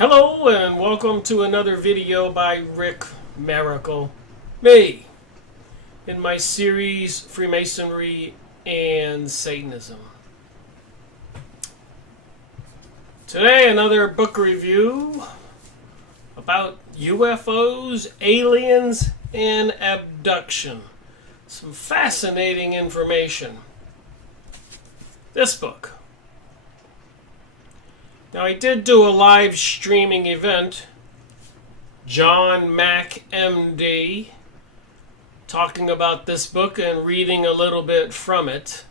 Hello and welcome to another video by Rick Miracle, me, in my series Freemasonry and Satanism. Today another book review about UFOs, aliens, and abduction. Some fascinating information. This book. Now, I did do a live streaming event, John Mack, MD, talking about this book and reading a little bit from it.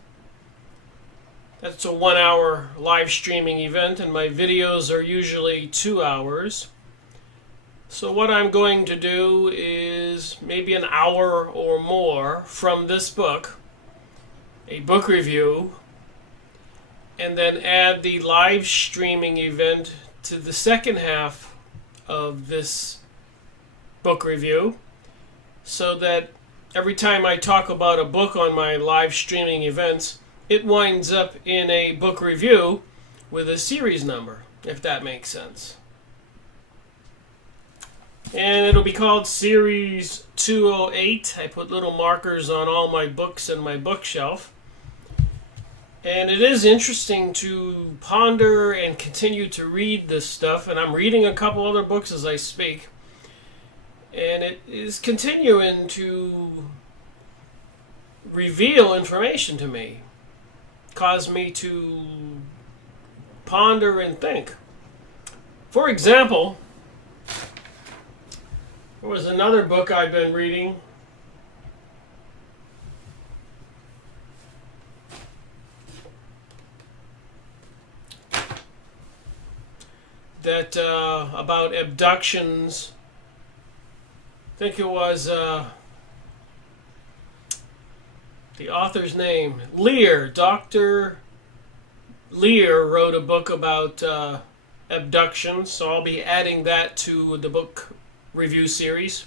That's a 1-hour live streaming event, and my videos are usually 2 hours. So what I'm going to do is maybe an hour or more from this book, a book review, and then add the live streaming event to the second half of this book review, so that every time I talk about a book on my live streaming events, it winds up in a book review with a series number, if that makes sense. And it'll be called Series 208. I put little markers on all my books in my bookshelf. And it is interesting to ponder and continue to read this stuff, and I'm reading a couple other books as I speak, and it is continuing to reveal information to me, cause me to ponder and think. For example, there was another book I've been reading that about abductions. I think it was the author's name, Lear. Dr. Lear wrote a book about abductions, so I'll be adding that to the book review series.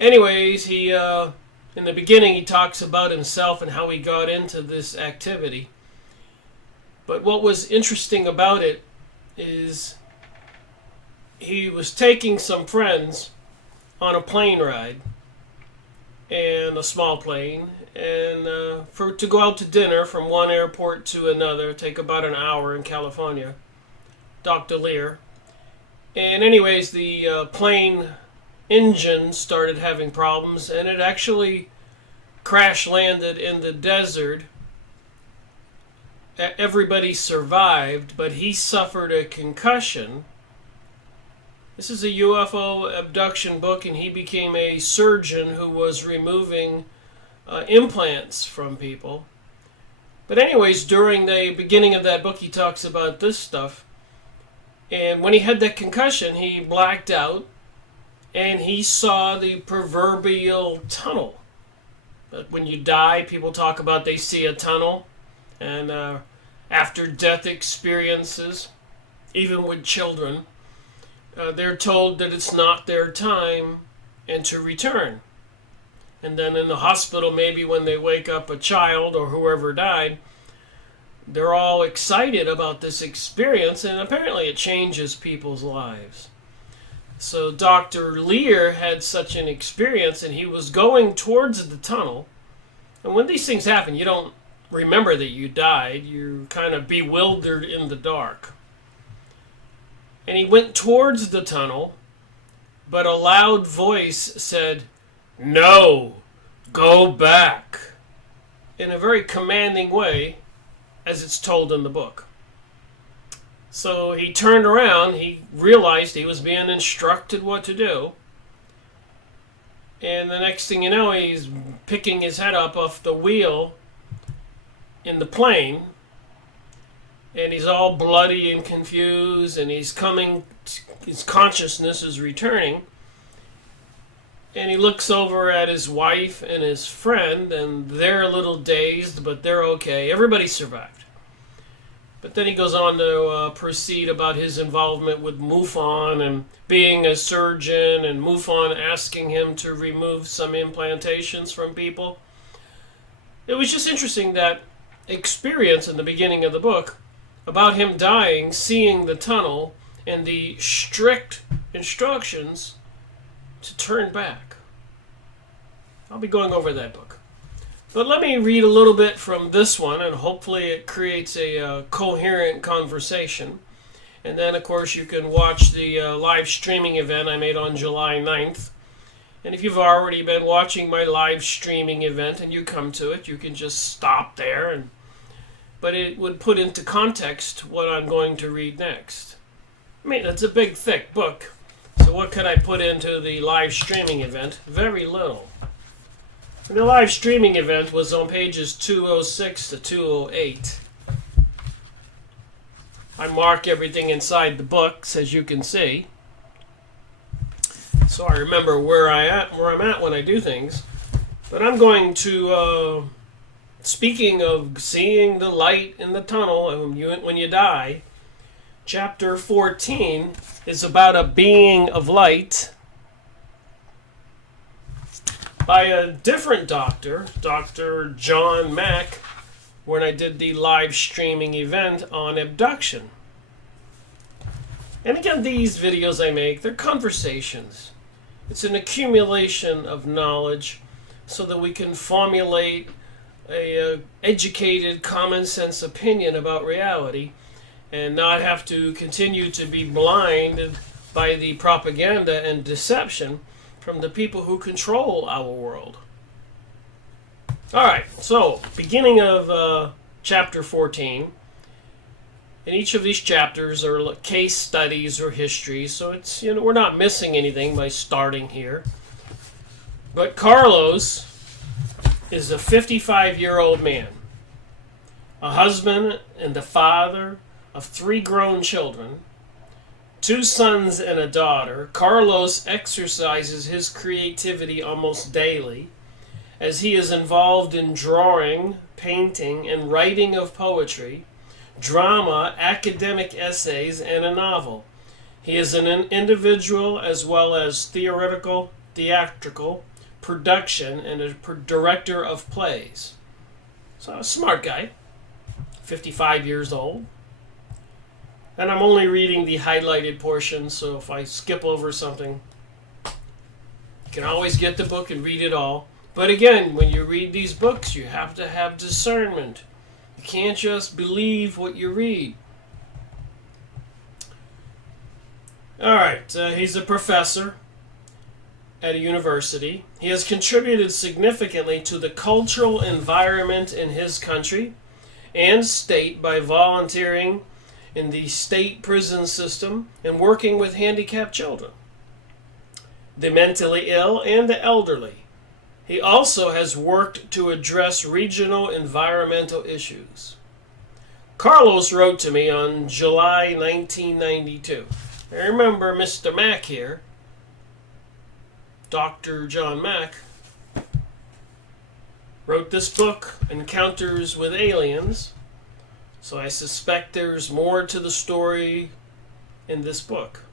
Anyways, he in the beginning he talks about himself and how he got into this activity. But what was interesting about it is he was taking some friends on a plane ride, and a small plane, and to go out to dinner from one airport to another, take about an hour in California. Dr. Lear. And anyways, the plane engine started having problems, and it actually crash landed in the desert. Everybody survived, but he suffered a concussion. This is a UFO abduction book, and he became a surgeon who was removing implants from people. But anyways, during the beginning of that book, he talks about this stuff. And when he had that concussion, he blacked out, and he saw the proverbial tunnel. But when you die, people talk about they see a tunnel. And after-death experiences, even with children, they're told that it's not their time and to return. And then in the hospital, maybe when they wake up a child or whoever died, they're all excited about this experience, and apparently it changes people's lives. So Dr. Lear had such an experience, and he was going towards the tunnel. And when these things happen, you don't remember that you died. You're kind of bewildered in the dark. And he went towards the tunnel, but a loud voice said, "No, go back," in a very commanding way, as it's told in the book. So he turned around, he realized he was being instructed what to do, and the next thing you know, he's picking his head up off the wheel in the plane, and he's all bloody and confused, and his consciousness is returning, and he looks over at his wife and his friend, and they're a little dazed, but they're okay. Everybody survived. But then he goes on to proceed about his involvement with MUFON and being a surgeon, and MUFON asking him to remove some implantations from people. It was just interesting, that experience in the beginning of the book about him dying, seeing the tunnel, and the strict instructions to turn back. I'll be going over that book. But let me read a little bit from this one, and hopefully it creates a coherent conversation. And then, of course, you can watch the live streaming event I made on July 9th. And if you've already been watching my live streaming event and you come to it, you can just stop there. But it would put into context what I'm going to read next. I mean, it's a big, thick book. So what could I put into the live streaming event? Very little. And the live streaming event was on pages 206 to 208. I mark everything inside the books, as you can see, so I remember where I'm at when I do things. But I'm going to, speaking of seeing the light in the tunnel when you die, chapter 14 is about a being of light by a different doctor, Dr. John Mack, when I did the live streaming event on abduction. And again, these videos I make, they're conversations. It's an accumulation of knowledge so that we can formulate a educated, common sense opinion about reality and not have to continue to be blinded by the propaganda and deception from the people who control our world. Alright, so beginning of chapter 14. And each of these chapters are case studies or histories, so it's, we're not missing anything by starting here. But Carlos is a 55-year-old man, a husband and the father of 3 grown children, 2 sons and a daughter. Carlos exercises his creativity almost daily, as he is involved in drawing, painting, and writing of poetry, drama, academic essays, and a novel. He is an individual as well as theatrical, production, and a director of plays. So a smart guy, 55 years old. And I'm only reading the highlighted portions, so if I skip over something, you can always get the book and read it all. But again, when you read these books, you have to have discernment. You can't just believe what you read. Alright, he's a professor at a university. He has contributed significantly to the cultural environment in his country and state by volunteering in the state prison system and working with handicapped children, the mentally ill, and the elderly. He also has worked to address regional environmental issues. Carlos wrote to me on July 1992. I remember Mr. Mack here, Dr. John Mack, wrote this book, Encounters with Aliens, so I suspect there's more to the story in this book.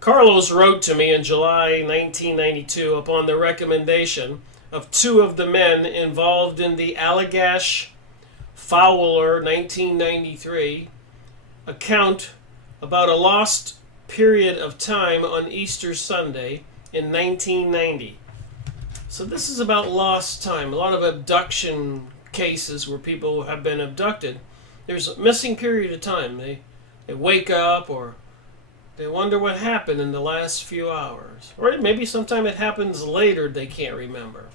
Carlos wrote to me in July 1992 upon the recommendation of 2 of the men involved in the Allagash Fowler 1993 account about a lost period of time on Easter Sunday in 1990. So this is about lost time. A lot of abduction cases where people have been abducted. There's a missing period of time. They wake up, or they wonder what happened in the last few hours. Or maybe sometime it happens later they can't remember.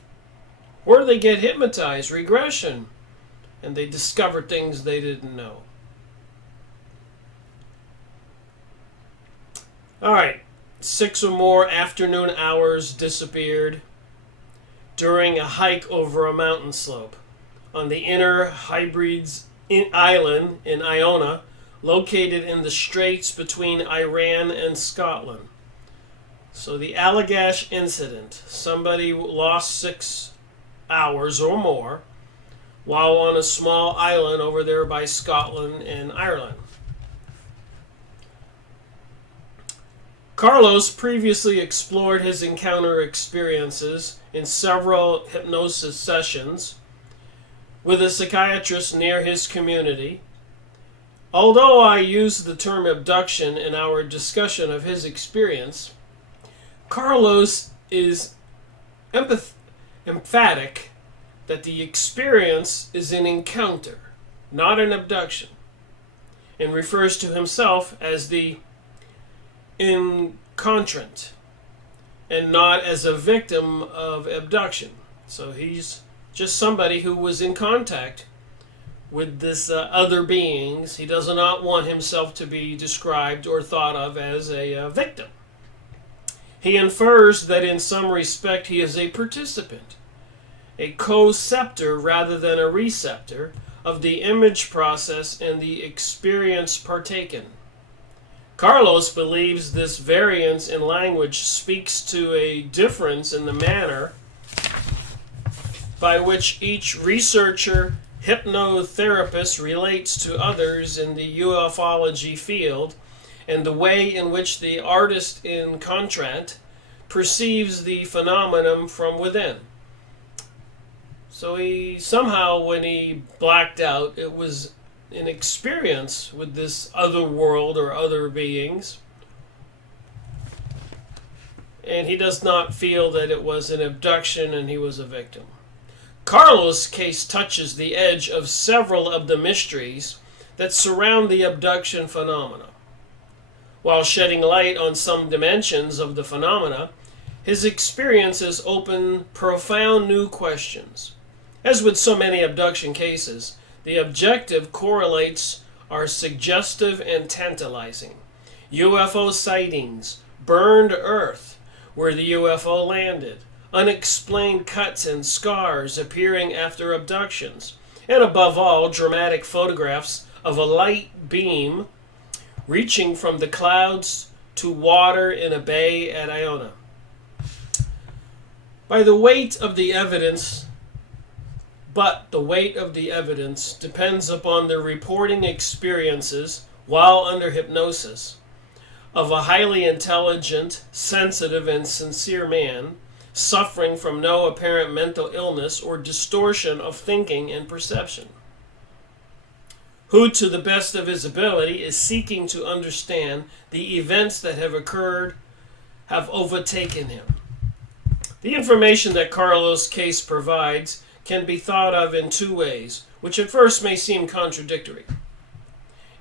Or they get hypnotized, regression, and they discover things they didn't know. Alright, 6 or more afternoon hours disappeared during a hike over a mountain slope on the Inner Hebrides Island in Iona, located in the straits between Iran and Scotland. So the Allagash incident, somebody lost 6 hours or more while on a small island over there by Scotland and Ireland. Carlos previously explored his encounter experiences in several hypnosis sessions with a psychiatrist near his community, Although I use the term abduction in our discussion of his experience, Carlos is emphatic that the experience is an encounter, not an abduction, and refers to himself as the encontrant and not as a victim of abduction. So he's just somebody who was in contact with this other beings. He does not want himself to be described or thought of as a victim. He infers that in some respect he is a participant, a co-ceptor rather than a receptor of the image process and the experience partaken. Carlos believes this variance in language speaks to a difference in the manner by which each researcher, hypnotherapist relates to others in the ufology field, and the way in which the artist in contrant perceives the phenomenon from within. So he somehow, when he blacked out, it was an experience with this other world or other beings, and he does not feel that it was an abduction and he was a victim. Carlos' case touches the edge of several of the mysteries that surround the abduction phenomena. While shedding light on some dimensions of the phenomena, his experiences open profound new questions. As with so many abduction cases, the objective correlates are suggestive and tantalizing. UFO sightings, burned earth where the UFO landed, unexplained cuts and scars appearing after abductions, and above all, dramatic photographs of a light beam reaching from the clouds to water in a bay at Iona. The weight of the evidence depends upon the reporting experiences while under hypnosis of a highly intelligent, sensitive, and sincere man suffering from no apparent mental illness or distortion of thinking and perception, who, to the best of his ability, is seeking to understand the events that have occurred, have overtaken him. The information that Carlos' case provides can be thought of in two ways, which at first may seem contradictory.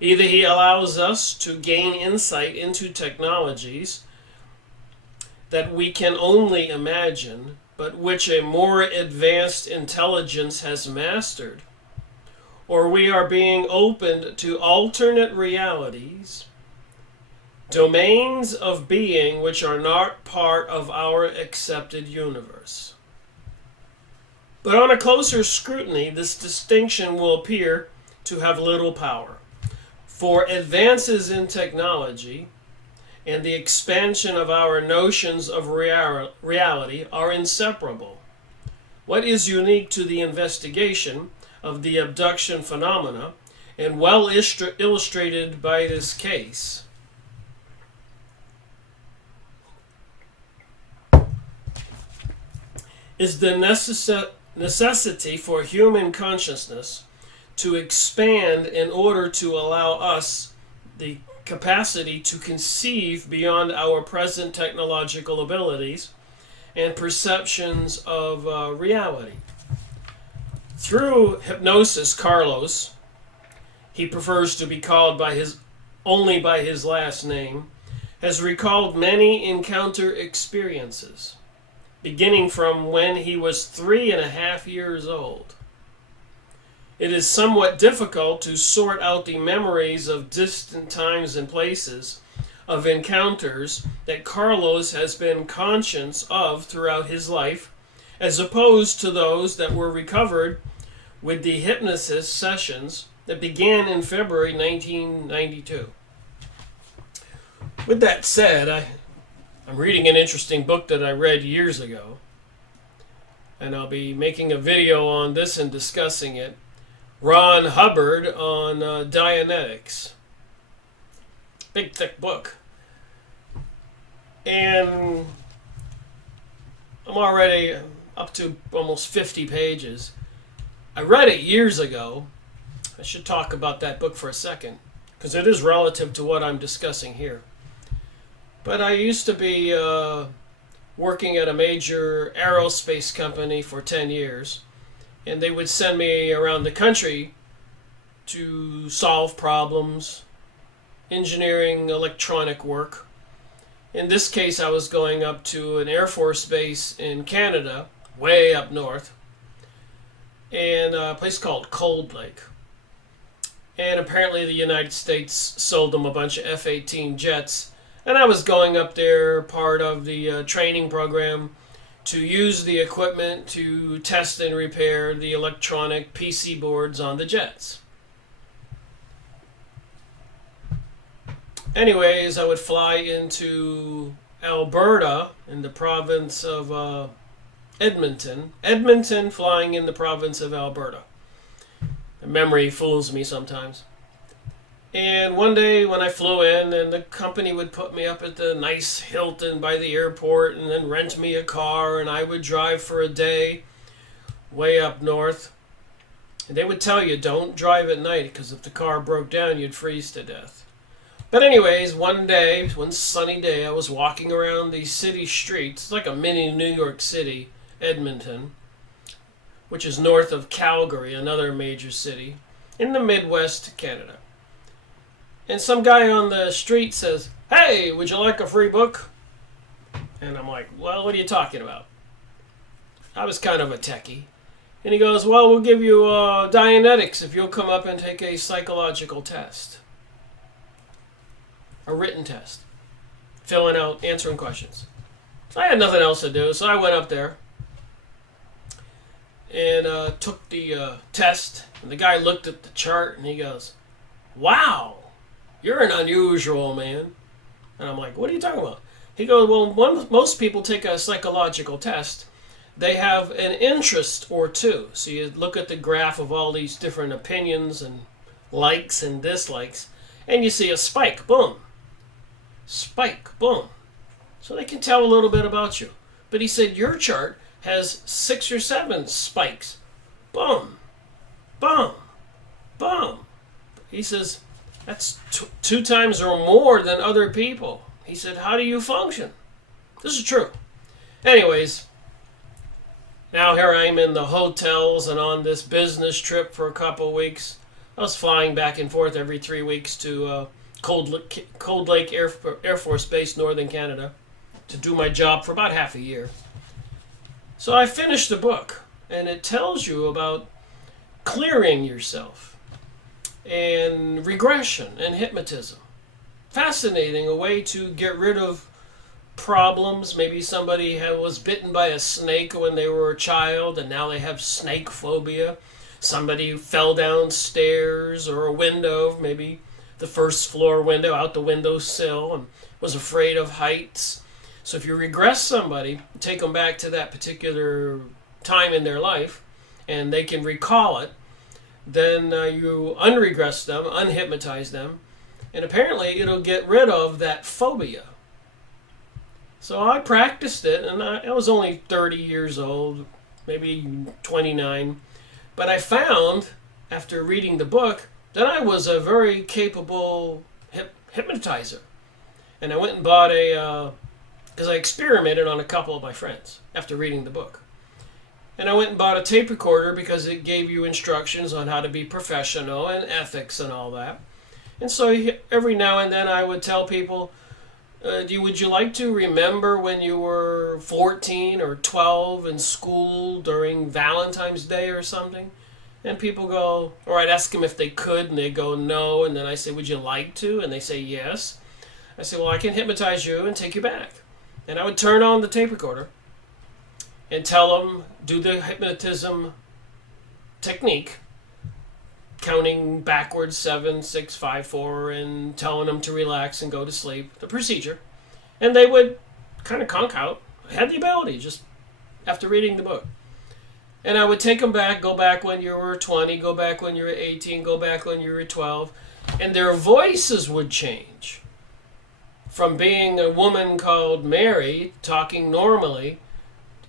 Either he allows us to gain insight into technologies that we can only imagine, but which a more advanced intelligence has mastered, or we are being opened to alternate realities, domains of being which are not part of our accepted universe. But on a closer scrutiny, this distinction will appear to have little power, for advances in technology and the expansion of our notions of reality are inseparable. What is unique to the investigation of the abduction phenomena, and well illustrated by this case, is the necessity for human consciousness to expand in order to allow us the capacity to conceive beyond our present technological abilities and perceptions of reality. Through hypnosis, Carlos, he prefers to be called only by his last name, has recalled many encounter experiences, beginning from when he was 3.5 years old. It is somewhat difficult to sort out the memories of distant times and places of encounters that Carlos has been conscious of throughout his life, as opposed to those that were recovered with the hypnosis sessions that began in February 1992. With that said, I'm reading an interesting book that I read years ago, and I'll be making a video on this and discussing it. Ron Hubbard on Dianetics. Big, thick book. And I'm already up to almost 50 pages. I read it years ago. I should talk about that book for a second. because it is relative to what I'm discussing here. But I used to be working at a major aerospace company for 10 years, and they would send me around the country to solve problems, engineering, electronic work. In this case, I was going up to an Air Force base in Canada, way up north, and a place called Cold Lake. And apparently the United States sold them a bunch of F-18 jets, and I was going up there, part of the training program, to use the equipment to test and repair the electronic PC boards on the jets. Anyways, I would fly into Alberta in the province of Edmonton. Edmonton flying in the province of Alberta. The memory fools me sometimes. And one day when I flew in, and the company would put me up at the nice Hilton by the airport and then rent me a car, and I would drive for a day way up north. And they would tell you, don't drive at night, because if the car broke down, you'd freeze to death. But anyways, one sunny day, I was walking around the city streets. It's like a mini New York City, Edmonton, which is north of Calgary, another major city, in the Midwest, Canada. And some guy on the street says, "Hey, would you like a free book?" And I'm like, "Well, what are you talking about?" I was kind of a techie. And he goes, "Well, we'll give you Dianetics if you'll come up and take a psychological test. A written test. Filling out, answering questions." So I had nothing else to do, so I went up there and took the test. And the guy looked at the chart and he goes, "Wow, you're an unusual man." And I'm like, "What are you talking about?" He goes, "Well, most people take a psychological test. They have an interest or two. So you look at the graph of all these different opinions and likes and dislikes, and you see a spike, boom. Spike, boom. So they can tell a little bit about you." But he said, "Your chart has 6 or 7 spikes. Boom, boom, boom." He says, "That's 2 times or more than other people." He said, "How do you function?" This is true. Anyways, now here I am in the hotels and on this business trip for a couple of weeks. I was flying back and forth every 3 weeks to Cold Lake Air Force Base, Northern Canada, to do my job for about half a year. So I finished the book, and it tells you about clearing yourself and regression and hypnotism. Fascinating, a way to get rid of problems. Maybe somebody was bitten by a snake when they were a child, and now they have snake phobia. Somebody fell downstairs or a window, maybe the first floor window, out the windowsill, and was afraid of heights. So if you regress somebody, take them back to that particular time in their life, and they can recall it, then you unregress them, unhypnotize them, and apparently it'll get rid of that phobia. So I practiced it, and I was only 30 years old, maybe 29, but I found, after reading the book, that I was a very capable hypnotizer. And I went and bought because I experimented on a couple of my friends after reading the book. And I went and bought a tape recorder because it gave you instructions on how to be professional and ethics and all that. And so every now and then I would tell people, would you like to remember when you were 14 or 12 in school during Valentine's Day or something? And people go, or I'd ask them if they could, and they go, no. And then I say, would you like to? And they say, yes. I say, well, I can hypnotize you and take you back. And I would turn on the tape recorder and tell them, do the hypnotism technique, counting backwards 7, 6, 5, 4, and telling them to relax and go to sleep, the procedure. And they would kind of conk out. I had the ability just after reading the book. And I would take them back, go back when you were 20, go back when you were 18, go back when you were 12, and their voices would change. From being a woman called Mary, talking normally,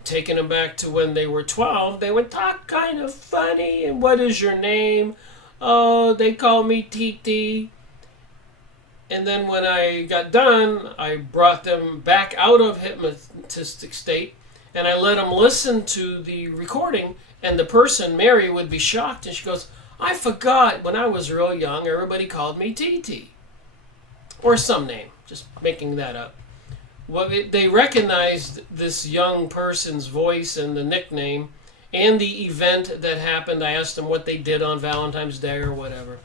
taking them back to when they were 12, they would talk kind of funny, and what is your name? Oh, they call me Titi. And then when I got done, I brought them back out of hypnotistic state, and I let them listen to the recording. And the person, Mary, would be shocked, and she goes, "I forgot when I was real young, everybody called me TT," or some name, just making that up. Well, they recognized this young person's voice and the nickname and the event that happened. I asked them what they did on Valentine's Day or whatever.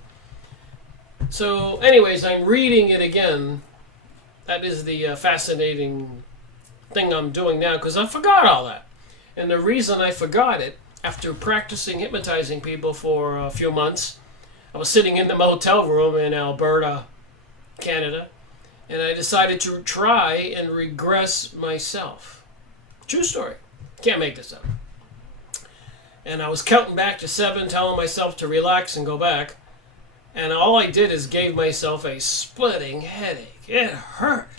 So, anyways, I'm reading it again. That is the fascinating thing I'm doing now, because I forgot all that. And the reason I forgot it, after practicing hypnotizing people for a few months, I was sitting in the motel room in Alberta, Canada, and I decided to try and regress myself. True story. Can't make this up. And I was counting back to 7, telling myself to relax and go back. And all I did is gave myself a splitting headache. It hurt.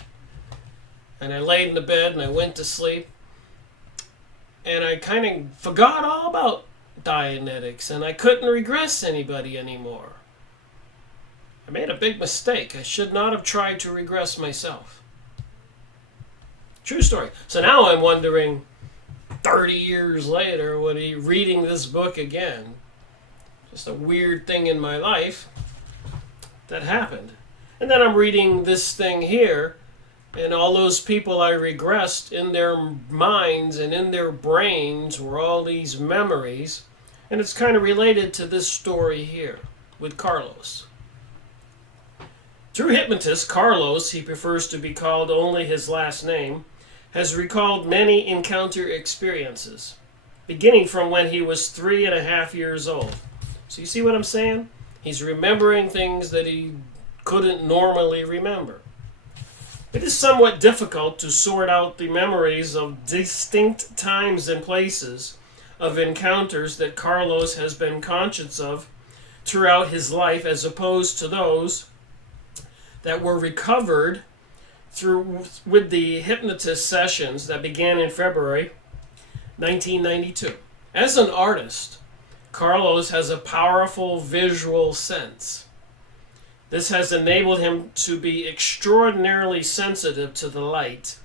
And I laid in the bed and I went to sleep. And I kind of forgot all about Dianetics. And I couldn't regress anybody anymore. I made a big mistake. I should not have tried to regress myself. True story. So now I'm wondering, 30 years later, when I'm reading this book again, just a weird thing in my life that happened. And then I'm reading this thing here, and all those people I regressed, in their minds and in their brains were all these memories. And it's kind of related to this story here with Carlos. True hypnotist Carlos, he prefers to be called only his last name, has recalled many encounter experiences, beginning from when he was 3.5 years old. So you see what I'm saying? He's remembering things that he couldn't normally remember. It is somewhat difficult to sort out the memories of distinct times and places of encounters that Carlos has been conscious of throughout his life, as opposed to those that were recovered through with the hypnotist sessions that began in February 1992. As an artist, Carlos has a powerful visual sense. This has enabled him to be extraordinarily sensitive to the light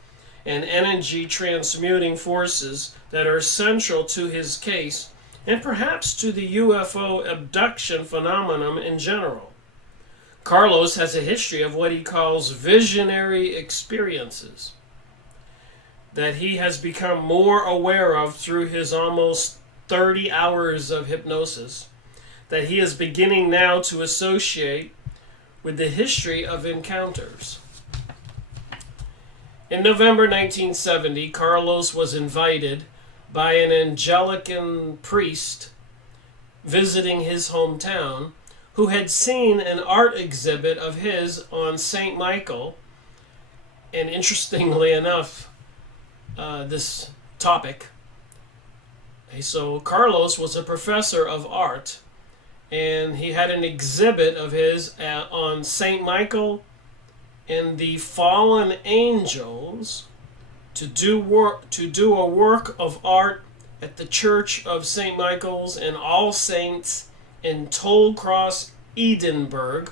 and energy transmuting forces that are central to his case, and perhaps to the UFO abduction phenomenon in general. Carlos has a history of what he calls visionary experiences that he has become more aware of through his almost 30 hours of hypnosis, that he is beginning now to associate with the history of encounters. In November 1970, Carlos was invited by an Anglican priest visiting his hometown, who had seen an art exhibit of his on St. Michael. And interestingly enough, this topic. So Carlos was a professor of art, and he had an exhibit of his on St. Michael and the fallen angels to do a work of art at the Church of St. Michael's and All Saints in Tollcross, Edinburgh,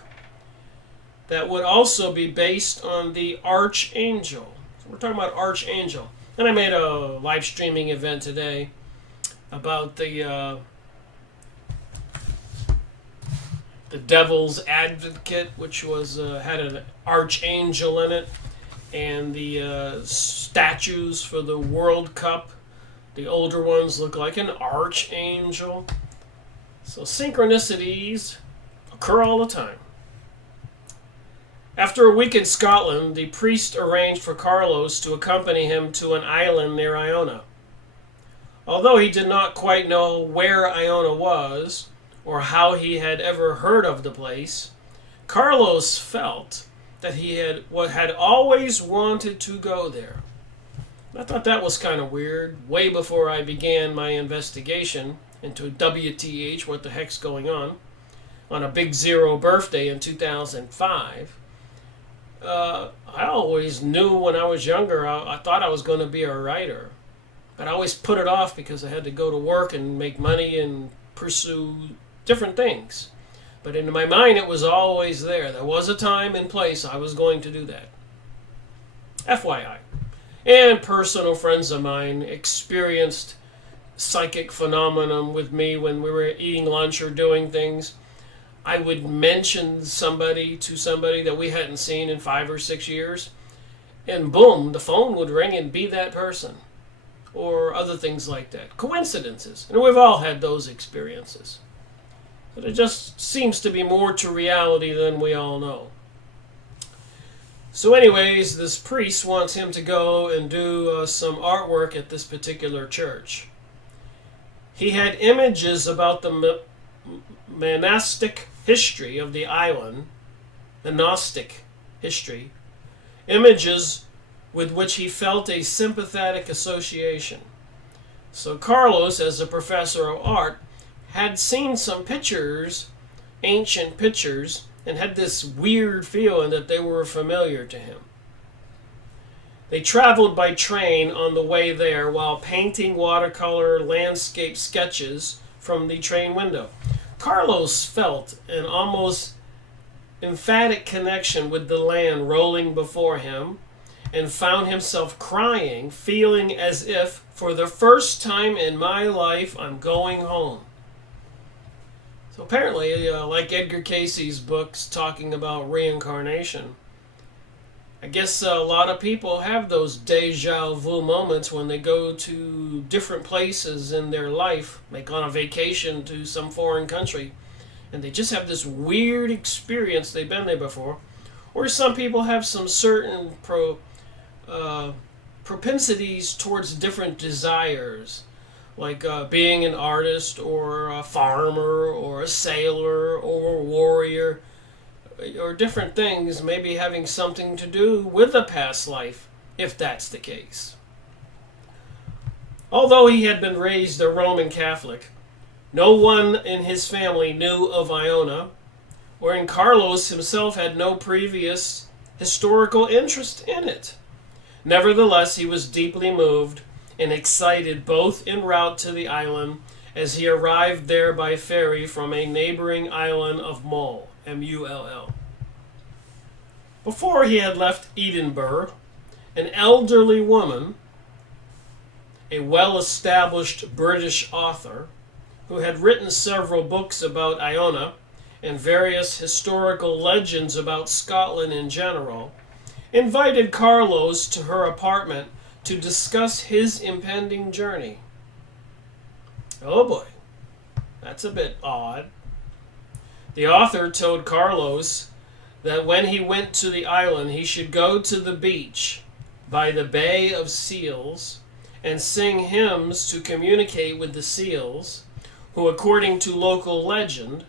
that would also be based on the Archangel. So we're talking about Archangel. And I made a live streaming event today about the Devil's Advocate, which was had an archangel in it, and the statues for the World Cup. The older ones look like an archangel. So synchronicities occur all the time. After a week in Scotland, the priest arranged for Carlos to accompany him to an island near Iona. Although he did not quite know where Iona was, or how he had ever heard of the place, Carlos felt that he had always wanted to go there. I thought that was kind of weird, way before I began my investigation into WTH, what the heck's going on a Big Zero birthday in 2005. I always knew when I was younger, I thought I was going to be a writer. But I always put it off because I had to go to work and make money and pursue different things. But in my mind, it was always there. There was a time and place I was going to do that. FYI. And personal friends of mine experienced psychic phenomenon with me when we were eating lunch or doing things. I would mention somebody to somebody that we hadn't seen in 5 or 6 years, and boom, the phone would ring and be that person, or other things like that. Coincidences. And we've all had those experiences. But it just seems to be more to reality than we all know. So anyways, this priest wants him to go and do some artwork at this particular church. He had images about the monastic history of the island, the Gnostic history, images with which he felt a sympathetic association. So Carlos, as a professor of art, had seen some pictures, ancient pictures, and had this weird feeling that they were familiar to him. They traveled by train on the way there while painting watercolor landscape sketches from the train window. Carlos felt an almost emphatic connection with the land rolling before him and found himself crying, feeling as if, for the first time in my life, I'm going home. So apparently, like Edgar Cayce's books talking about reincarnation, I guess a lot of people have those deja vu moments when they go to different places in their life, like on a vacation to some foreign country, and they just have this weird experience. They've been there before. Or some people have some certain propensities towards different desires, like being an artist or a farmer or a sailor or a warrior, or different things, maybe having something to do with a past life, if that's the case. Although he had been raised a Roman Catholic, no one in his family knew of Iona, and Carlos himself had no previous historical interest in it. Nevertheless, he was deeply moved and excited both en route to the island as he arrived there by ferry from a neighboring island of Mull, M-U-L-L. Before he had left Edinburgh, an elderly woman, a well-established British author, who had written several books about Iona and various historical legends about Scotland in general, invited Carlos to her apartment to discuss his impending journey. Oh boy, that's a bit odd. The author told Carlos that when he went to the island, he should go to the beach by the Bay of Seals and sing hymns to communicate with the seals, who, according to local legend,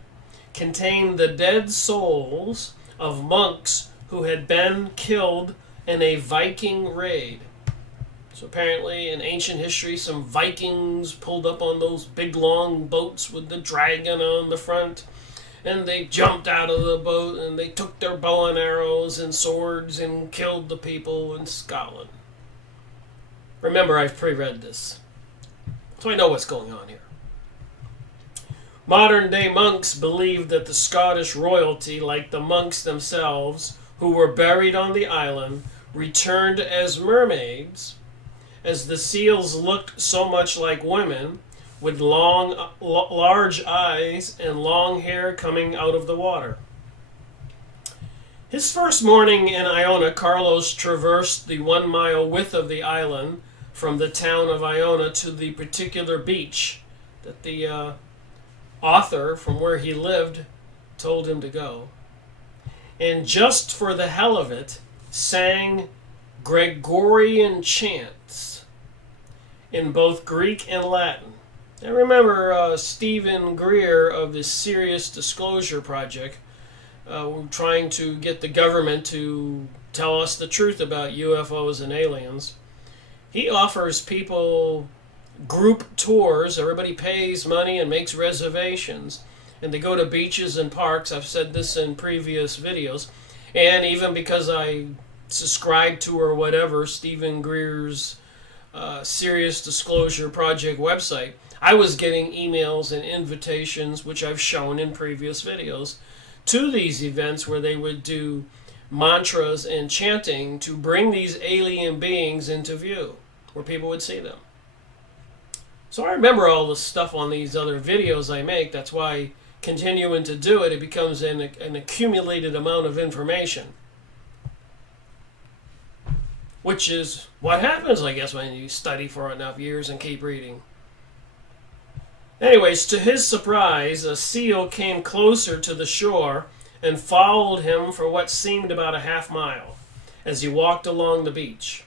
contained the dead souls of monks who had been killed in a Viking raid. So apparently in ancient history, some Vikings pulled up on those big long boats with the dragon on the front, and they jumped out of the boat and they took their bow and arrows and swords and killed the people in Scotland. Remember, I've pre-read this, so I know what's going on here. Modern-day monks believed that the Scottish royalty, like the monks themselves, who were buried on the island, returned as mermaids, as the seals looked so much like women, with large eyes and long hair coming out of the water. His first morning in Iona, Carlos traversed the 1 mile width of the island from the town of Iona to the particular beach that the author, from where he lived, told him to go. And just for the hell of it, sang Gregorian chants in both Greek and Latin. I remember Stephen Greer of the Serious Disclosure Project trying to get the government to tell us the truth about UFOs and aliens. He offers people group tours. Everybody pays money and makes reservations, and they go to beaches and parks. I've said this in previous videos, and even because I subscribe to or whatever Stephen Greer's Serious Disclosure Project website, I was getting emails and invitations, which I've shown in previous videos, to these events where they would do mantras and chanting to bring these alien beings into view, where people would see them. So I remember all the stuff on these other videos I make. That's why continuing to do it, it becomes an accumulated amount of information. Which is what happens, I guess, when you study for enough years and keep reading. Anyways, to his surprise, a seal came closer to the shore and followed him for what seemed about a half mile as he walked along the beach.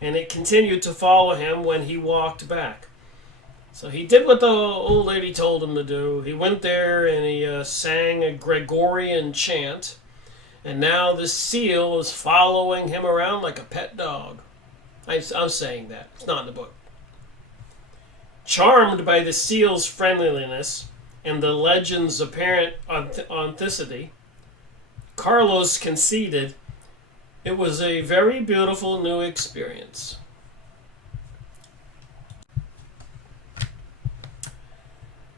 And it continued to follow him when he walked back. So he did what the old lady told him to do. He went there and he sang a Gregorian chant. And now this seal is following him around like a pet dog. I'm saying that. It's not in the book. Charmed by the seal's friendliness and the legend's apparent authenticity, Carlos conceded it was a very beautiful new experience.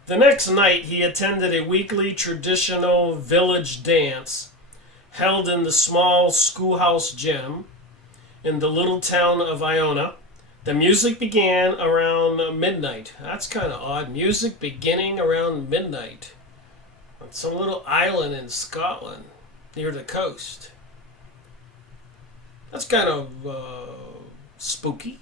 The next night, he attended a weekly traditional village dance held in the small schoolhouse gym in the little town of Iona. The music began around midnight. That's kind of odd. Music beginning around midnight on some little island in Scotland near the coast. That's kind of spooky.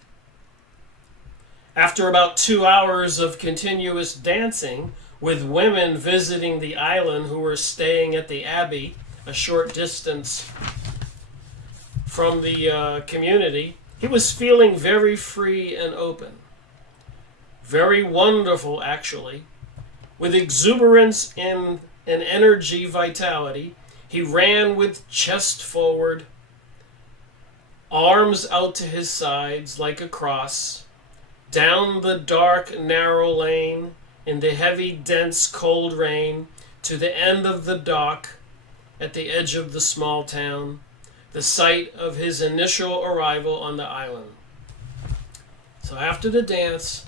After about 2 hours of continuous dancing with women visiting the island who were staying at the Abbey, a short distance from the community, he was feeling very free and open. Very wonderful, actually. With exuberance and an energy vitality, he ran with chest forward, arms out to his sides like a cross, down the dark, narrow lane in the heavy, dense, cold rain to the end of the dock at the edge of the small town, the site of his initial arrival on the island. So after the dance,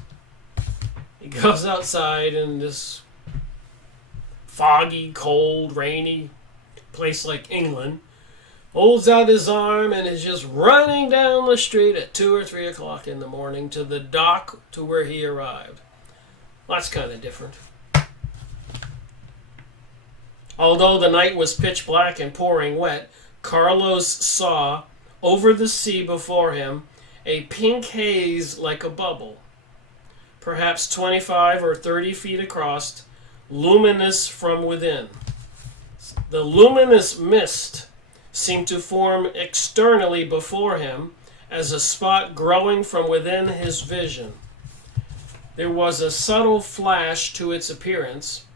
he goes outside in this foggy, cold, rainy place like England, holds out his arm and is just running down the street at 2 or 3 o'clock in the morning to the dock to where he arrived. Well, that's kind of different. Although the night was pitch black and pouring wet, Carlos saw, over the sea before him, a pink haze like a bubble, perhaps 25 or 30 feet across, luminous from within. The luminous mist seemed to form externally before him as a spot growing from within his vision. There was a subtle flash to its appearance,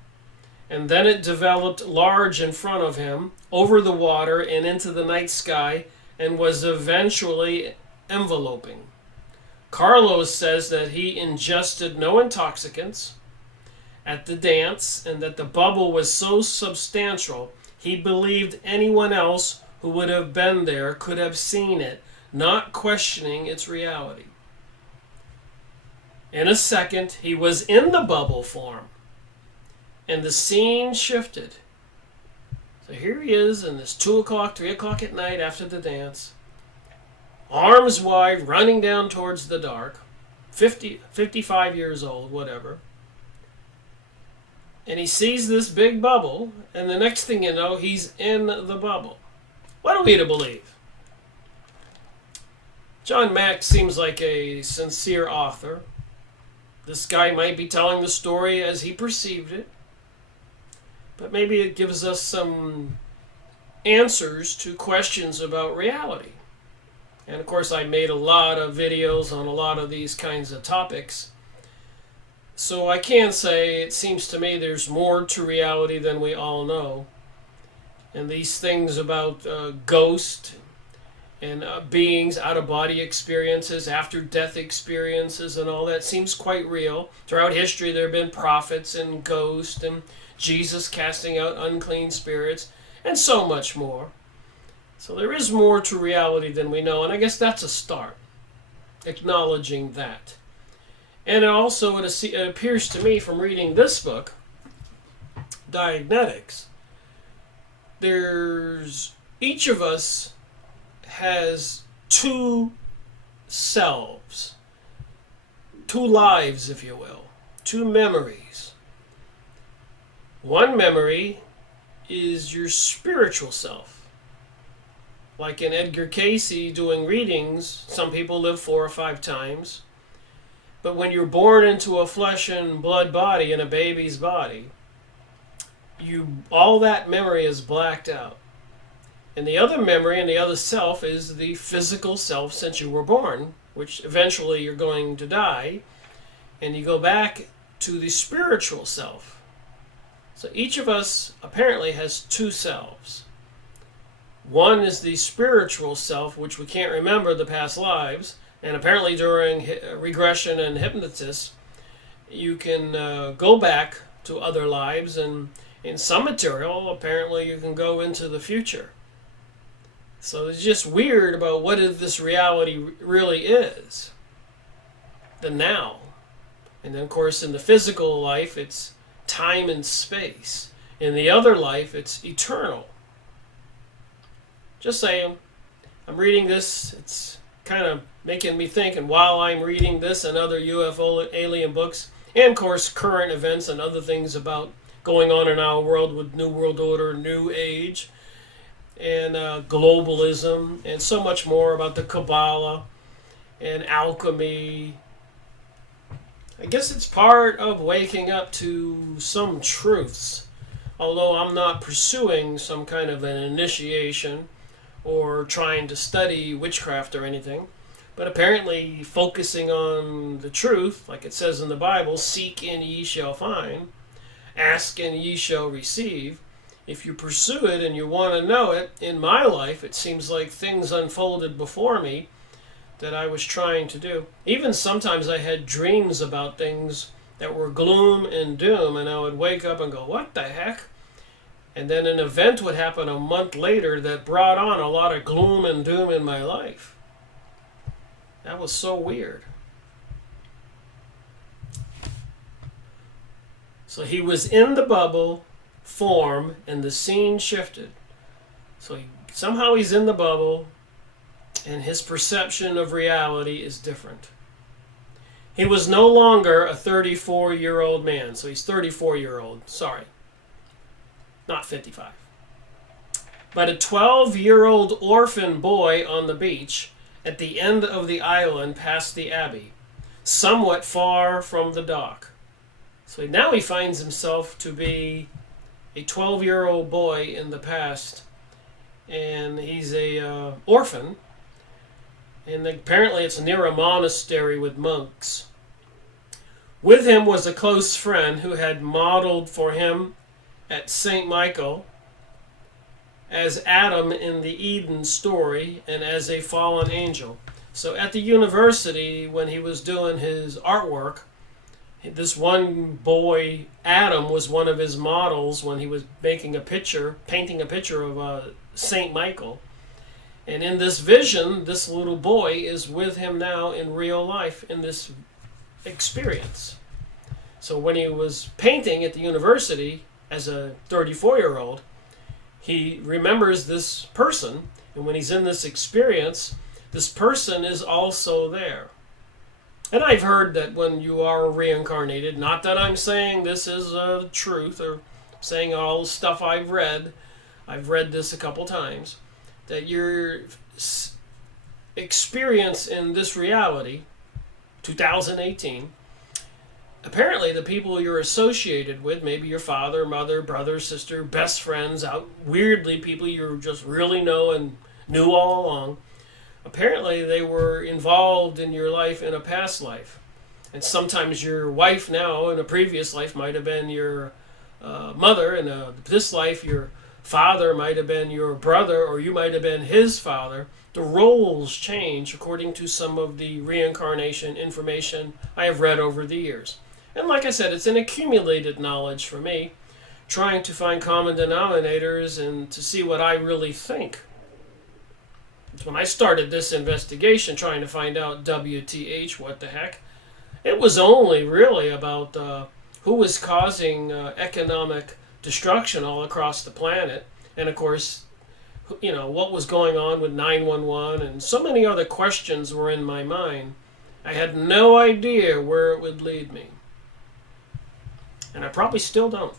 and then it developed large in front of him, over the water and into the night sky, and was eventually enveloping. Carlos says that he ingested no intoxicants at the dance, and that the bubble was so substantial he believed anyone else who would have been there could have seen it, not questioning its reality. In a second, he was in the bubble form, and the scene shifted. So here he is in this 2 o'clock, 3 o'clock at night after the dance, arms wide, running down towards the dark, 55 years old, whatever. And he sees this big bubble, and the next thing you know, he's in the bubble. What are we to believe? John Mack seems like a sincere author. This guy might be telling the story as he perceived it, but maybe it gives us some answers to questions about reality. And of course, I made a lot of videos on a lot of these kinds of topics. So I can say it seems to me there's more to reality than we all know. And these things about ghosts and beings, out-of-body experiences, after-death experiences and all that seems quite real. Throughout history there have been prophets and ghosts and Jesus casting out unclean spirits and so much more. So there is more to reality than we know, and I guess that's a start. acknowledging that. And it appears to me from reading this book, Dianetics, each of us has two selves, two lives, if you will, two memories. One memory is your spiritual self. Like in Edgar Cayce doing readings, some people live 4 or 5 times. But when you're born into a flesh and blood body, in a baby's body, all that memory is blacked out. And the other memory and the other self is the physical self since you were born, which eventually you're going to die, and you go back to the spiritual self. So each of us apparently has two selves. One is the spiritual self, which we can't remember the past lives, and apparently during regression and hypnosis, you can go back to other lives, and in some material, apparently you can go into the future. So it's just weird about what this reality really is. The now. And then, of course, in the physical life, it's time and space. In the other life, it's eternal. Just saying. I'm reading this. It's kind of making me think. And while I'm reading this and other UFO alien books, and, of course, current events and other things about going on in our world with New World Order, New Age, and globalism, and so much more about the Kabbalah and alchemy. I guess it's part of waking up to some truths, although I'm not pursuing some kind of an initiation or trying to study witchcraft or anything, but apparently focusing on the truth, like it says in the Bible, seek and ye shall find, ask and ye shall receive. If you pursue it and you want to know it, in my life, it seems like things unfolded before me that I was trying to do. Even sometimes I had dreams about things that were gloom and doom, and I would wake up and go, what the heck? And then an event would happen a month later that brought on a lot of gloom and doom in my life. That was so weird. So he was in the bubble form, and the scene shifted. So somehow he's in the bubble, and his perception of reality is different. He was no longer a 34-year-old man. So he's 34-year-old. Sorry. Not 55. But a 12-year-old orphan boy on the beach at the end of the island past the abbey, somewhat far from the dock. So now he finds himself to be a 12-year-old boy in the past, and he's a orphan, and apparently it's near a monastery with monks. With him was a close friend who had modeled for him at St. Michael as Adam in the Eden story and as a fallen angel. So at the university, when he was doing his artwork, this one boy, Adam, was one of his models when he was painting a picture of St. Michael. And in this vision, this little boy is with him now in real life in this experience. So when he was painting at the university as a 34-year-old, he remembers this person. And when he's in this experience, this person is also there. And I've heard that when you are reincarnated, not that I'm saying this is a truth or saying all the stuff I've read this a couple times, that your experience in this reality, 2018, apparently the people you're associated with, maybe your father, mother, brother, sister, best friends, weirdly people you just really know and knew all along, apparently they were involved in your life in a past life. And sometimes your wife now in a previous life might have been your mother, and this life your father might have been your brother, or you might have been his father. The roles change according to some of the reincarnation information I have read over the years. And like I said, it's an accumulated knowledge for me, trying to find common denominators and to see what I really think. when I started this investigation trying to find out WTH, what the heck, it was only really about who was causing economic destruction all across the planet. And of course, what was going on with 911 and so many other questions were in my mind. I had no idea where it would lead me. And I probably still don't.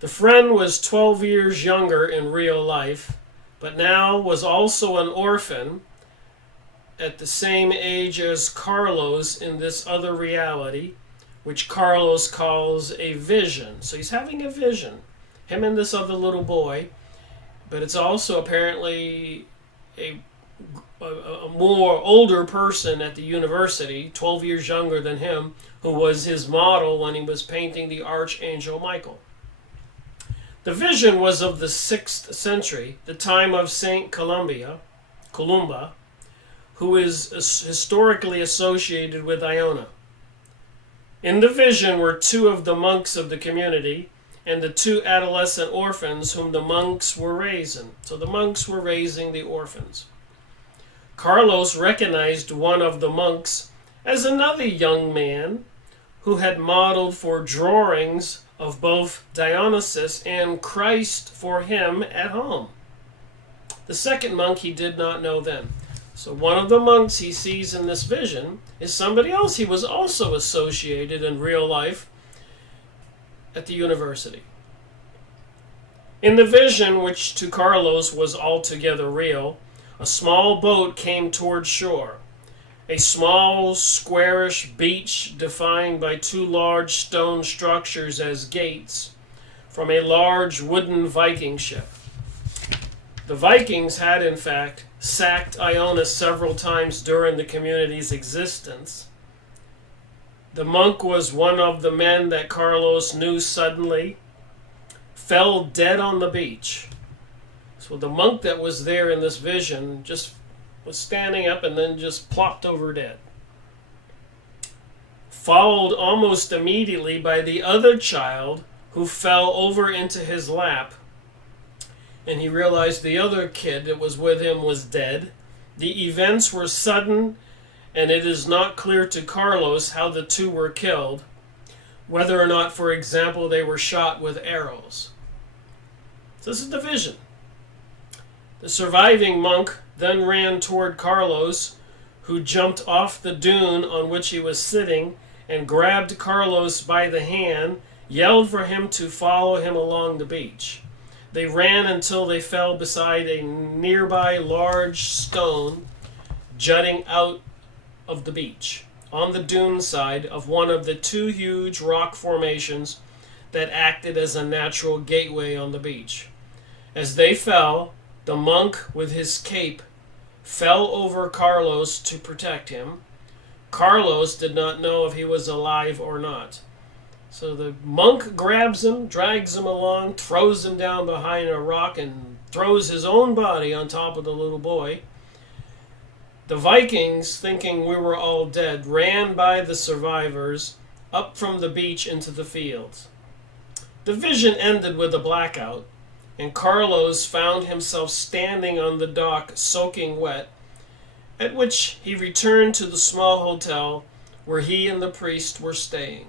The friend was 12 years younger in real life, but now was also an orphan at the same age as Carlos in this other reality, which Carlos calls a vision. So he's having a vision, him and this other little boy, but it's also apparently a more older person at the university, 12 years younger than him, who was his model when he was painting the Archangel Michael. The vision was of the 6th century, the time of Saint Columba, who is historically associated with Iona. In the vision were 2 of the monks of the community and the 2 adolescent orphans whom the monks were raising. So the monks were raising the orphans. Carlos recognized one of the monks as another young man who had modeled for drawings of both Dionysus and Christ for him at home. The second monk he did not know then. So one of the monks he sees in this vision is somebody else he was also associated in real life at the university. In the vision, which to Carlos was altogether real, a small boat came toward shore. A small, squarish beach defined by 2 large stone structures as gates from a large wooden Viking ship. The Vikings had, in fact, sacked Iona several times during the community's existence. The monk was one of the men that Carlos knew suddenly fell dead on the beach. So the monk that was there in this vision just was standing up and then just plopped over dead. Followed almost immediately by the other child who fell over into his lap. And he realized the other kid that was with him was dead. The events were sudden, and it is not clear to Carlos how the 2 were killed, whether or not, for example, they were shot with arrows. So this is the vision. The surviving monk then ran toward Carlos, who jumped off the dune on which he was sitting and grabbed Carlos by the hand, yelled for him to follow him along the beach. They ran until they fell beside a nearby large stone jutting out of the beach, on the dune side of one of the 2 huge rock formations that acted as a natural gateway on the beach. As they fell, the monk with his cape fell over Carlos to protect him. Carlos did not know if he was alive or not. So the monk grabs him, drags him along, throws him down behind a rock, and throws his own body on top of the little boy. The Vikings, thinking we were all dead, ran by the survivors up from the beach into the fields. The vision ended with a blackout, and Carlos found himself standing on the dock soaking wet, at which he returned to the small hotel where he and the priest were staying.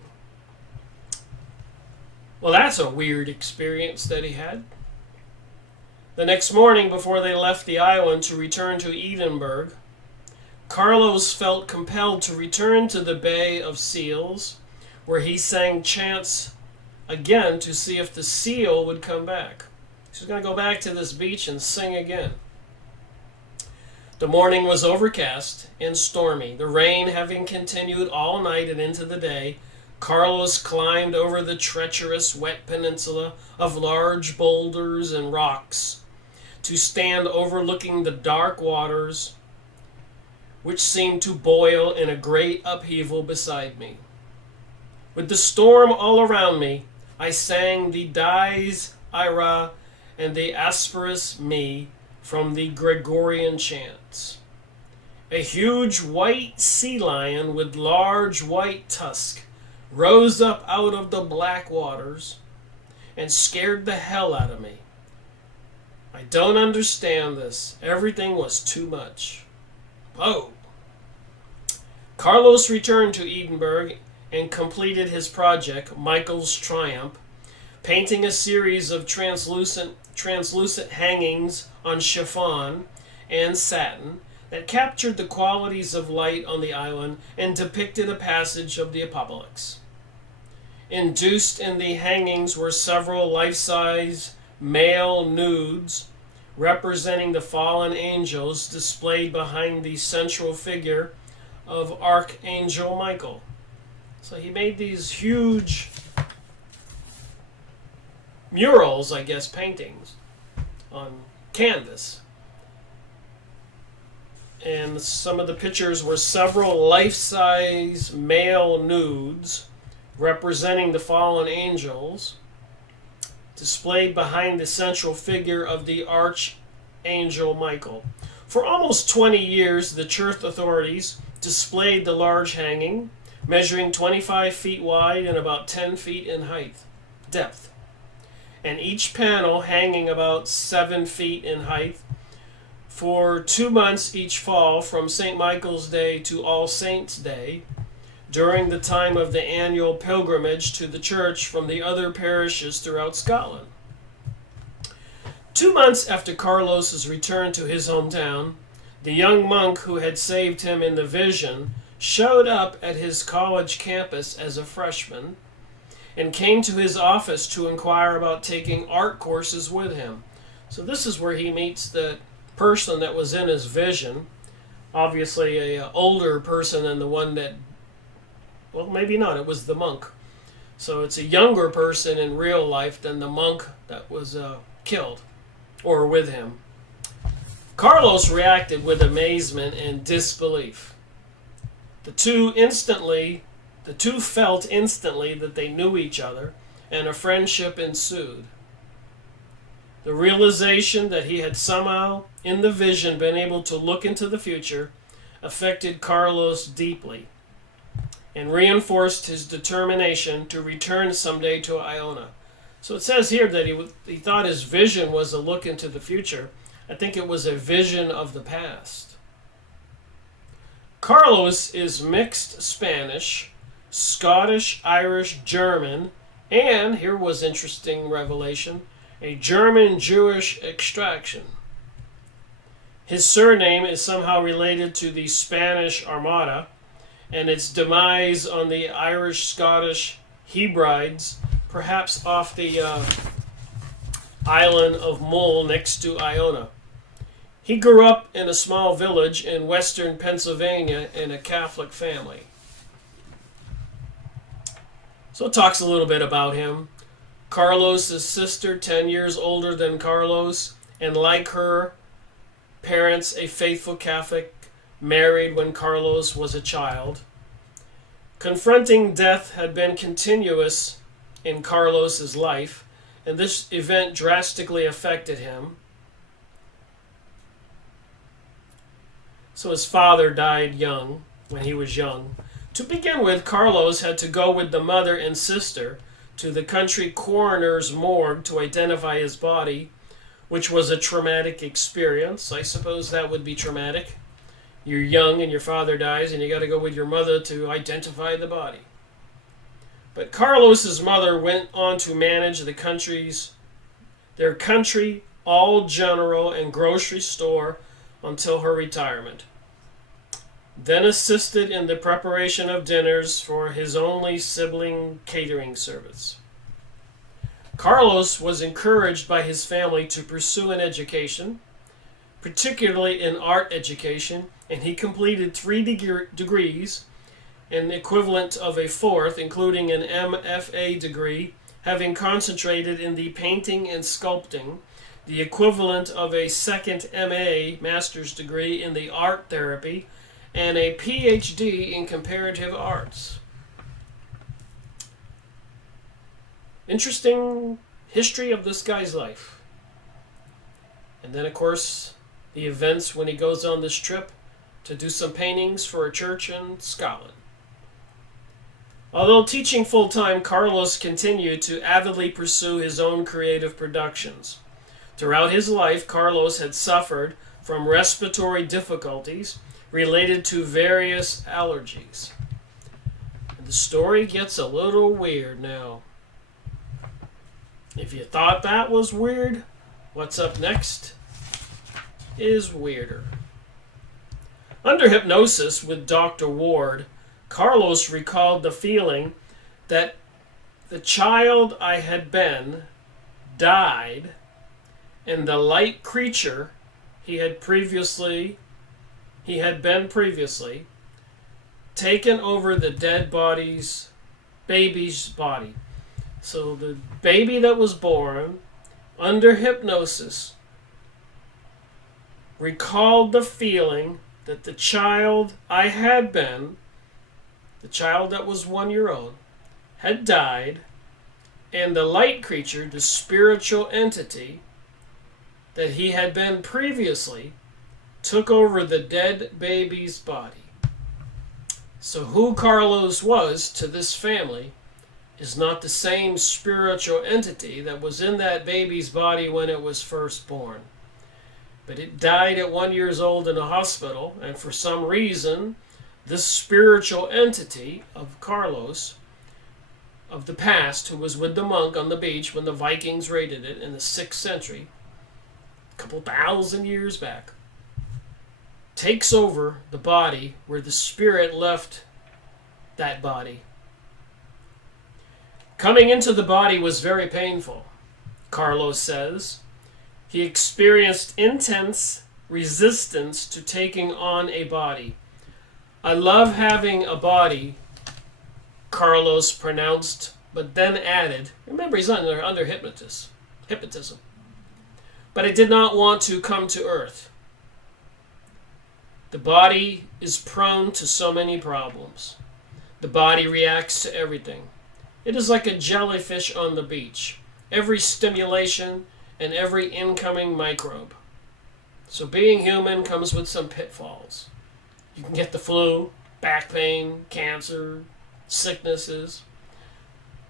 Well, that's a weird experience that he had. The next morning, before they left the island to return to Edinburgh, Carlos felt compelled to return to the Bay of Seals, where he sang chants again to see if the seal would come back. He's going to go back to this beach and sing again. The morning was overcast and stormy. The rain having continued all night and into the day, Carlos climbed over the treacherous wet peninsula of large boulders and rocks to stand overlooking the dark waters which seemed to boil in a great upheaval beside me. With the storm all around me, I sang the Dies Irae and the Asperis Me from the Gregorian chants. A huge white sea lion with large white tusk rose up out of the black waters and scared the hell out of me. I don't understand this. Everything was too much. Whoa. Carlos returned to Edinburgh and completed his project, Michael's Triumph, painting a series of translucent hangings on chiffon and satin that captured the qualities of light on the island and depicted a passage of the apocalypse. Induced in the hangings were several life-size male nudes representing the fallen angels displayed behind the central figure of Archangel Michael. So he made these huge murals, I guess, paintings on canvas. And some of the pictures were several life-size male nudes representing the fallen angels displayed behind the central figure of the Archangel Michael. For almost 20 years, the church authorities displayed the large hanging, measuring 25 feet wide and about 10 feet in depth, and each panel hanging about 7 feet in height for 2 months each fall from St. Michael's Day to All Saints' Day, during the time of the annual pilgrimage to the church from the other parishes throughout Scotland. 2 months after Carlos's return to his hometown, the young monk who had saved him in the vision showed up at his college campus as a freshman and came to his office to inquire about taking art courses with him. So this is where he meets the person that was in his vision, obviously an older person than the one that, well, maybe not, it was the monk. So it's a younger person in real life than the monk that was killed, or with him. Carlos reacted with amazement and disbelief. The two felt instantly that they knew each other, and a friendship ensued. The realization that he had somehow, in the vision, been able to look into the future affected Carlos deeply and reinforced his determination to return someday to Iona. So it says here that he thought his vision was a look into the future. I think it was a vision of the past. Carlos is mixed Spanish, Scottish, Irish, German, and, here was interesting revelation, a German-Jewish extraction. His surname is somehow related to the Spanish Armada and its demise on the Irish-Scottish Hebrides, perhaps off the island of Mull next to Iona. He grew up in a small village in western Pennsylvania in a Catholic family. So it talks a little bit about him. Carlos's sister, 10 years older than Carlos, and like her parents, a faithful Catholic, married when Carlos was a child. Confronting death had been continuous in Carlos's life, and this event drastically affected him. So his father died young, when he was young. To begin with, Carlos had to go with the mother and sister to the country coroner's morgue to identify his body, which was a traumatic experience. I suppose that would be traumatic. You're young and your father dies and you got to go with your mother to identify the body. But Carlos's mother went on to manage their country all general and grocery store until her retirement. Then assisted in the preparation of dinners for his only sibling catering service. Carlos was encouraged by his family to pursue an education, particularly in art education, and he completed 3 degrees, an equivalent of a fourth, including an MFA degree, having concentrated in the painting and sculpting, the equivalent of a second MA, master's degree, in the art therapy, and a PhD in comparative arts. Interesting history of this guy's life. And then, of course, the events when he goes on this trip to do some paintings for a church in Scotland. Although teaching full-time, Carlos continued to avidly pursue his own creative productions. Throughout his life, Carlos had suffered from respiratory difficulties related to various allergies. And the story gets a little weird now. If you thought that was weird, what's up next is weirder. Under hypnosis with Dr. Ward, Carlos recalled the feeling that the child I had been died, and the light creature he had been previously taken over the dead baby's body. So the baby that was born under hypnosis recalled the feeling that the child I had been, the child that was 1 year old, had died, and the light creature, the spiritual entity that he had been previously, took over the dead baby's body. So who Carlos was to this family is not the same spiritual entity that was in that baby's body when it was first born. But it died at 1 year old in a hospital, and for some reason, this spiritual entity of Carlos, of the past, who was with the monk on the beach when the Vikings raided it in the 6th century, a couple thousand years back, takes over the body where the spirit left that body. Coming into the body was very painful, Carlos says. He experienced intense resistance to taking on a body. I love having a body, Carlos pronounced, but then added, remember he's under hypnotism. But I did not want to come to earth. The body is prone to so many problems. The body reacts to everything. It is like a jellyfish on the beach. Every stimulation and every incoming microbe. So being human comes with some pitfalls. You can get the flu, back pain, cancer, sicknesses,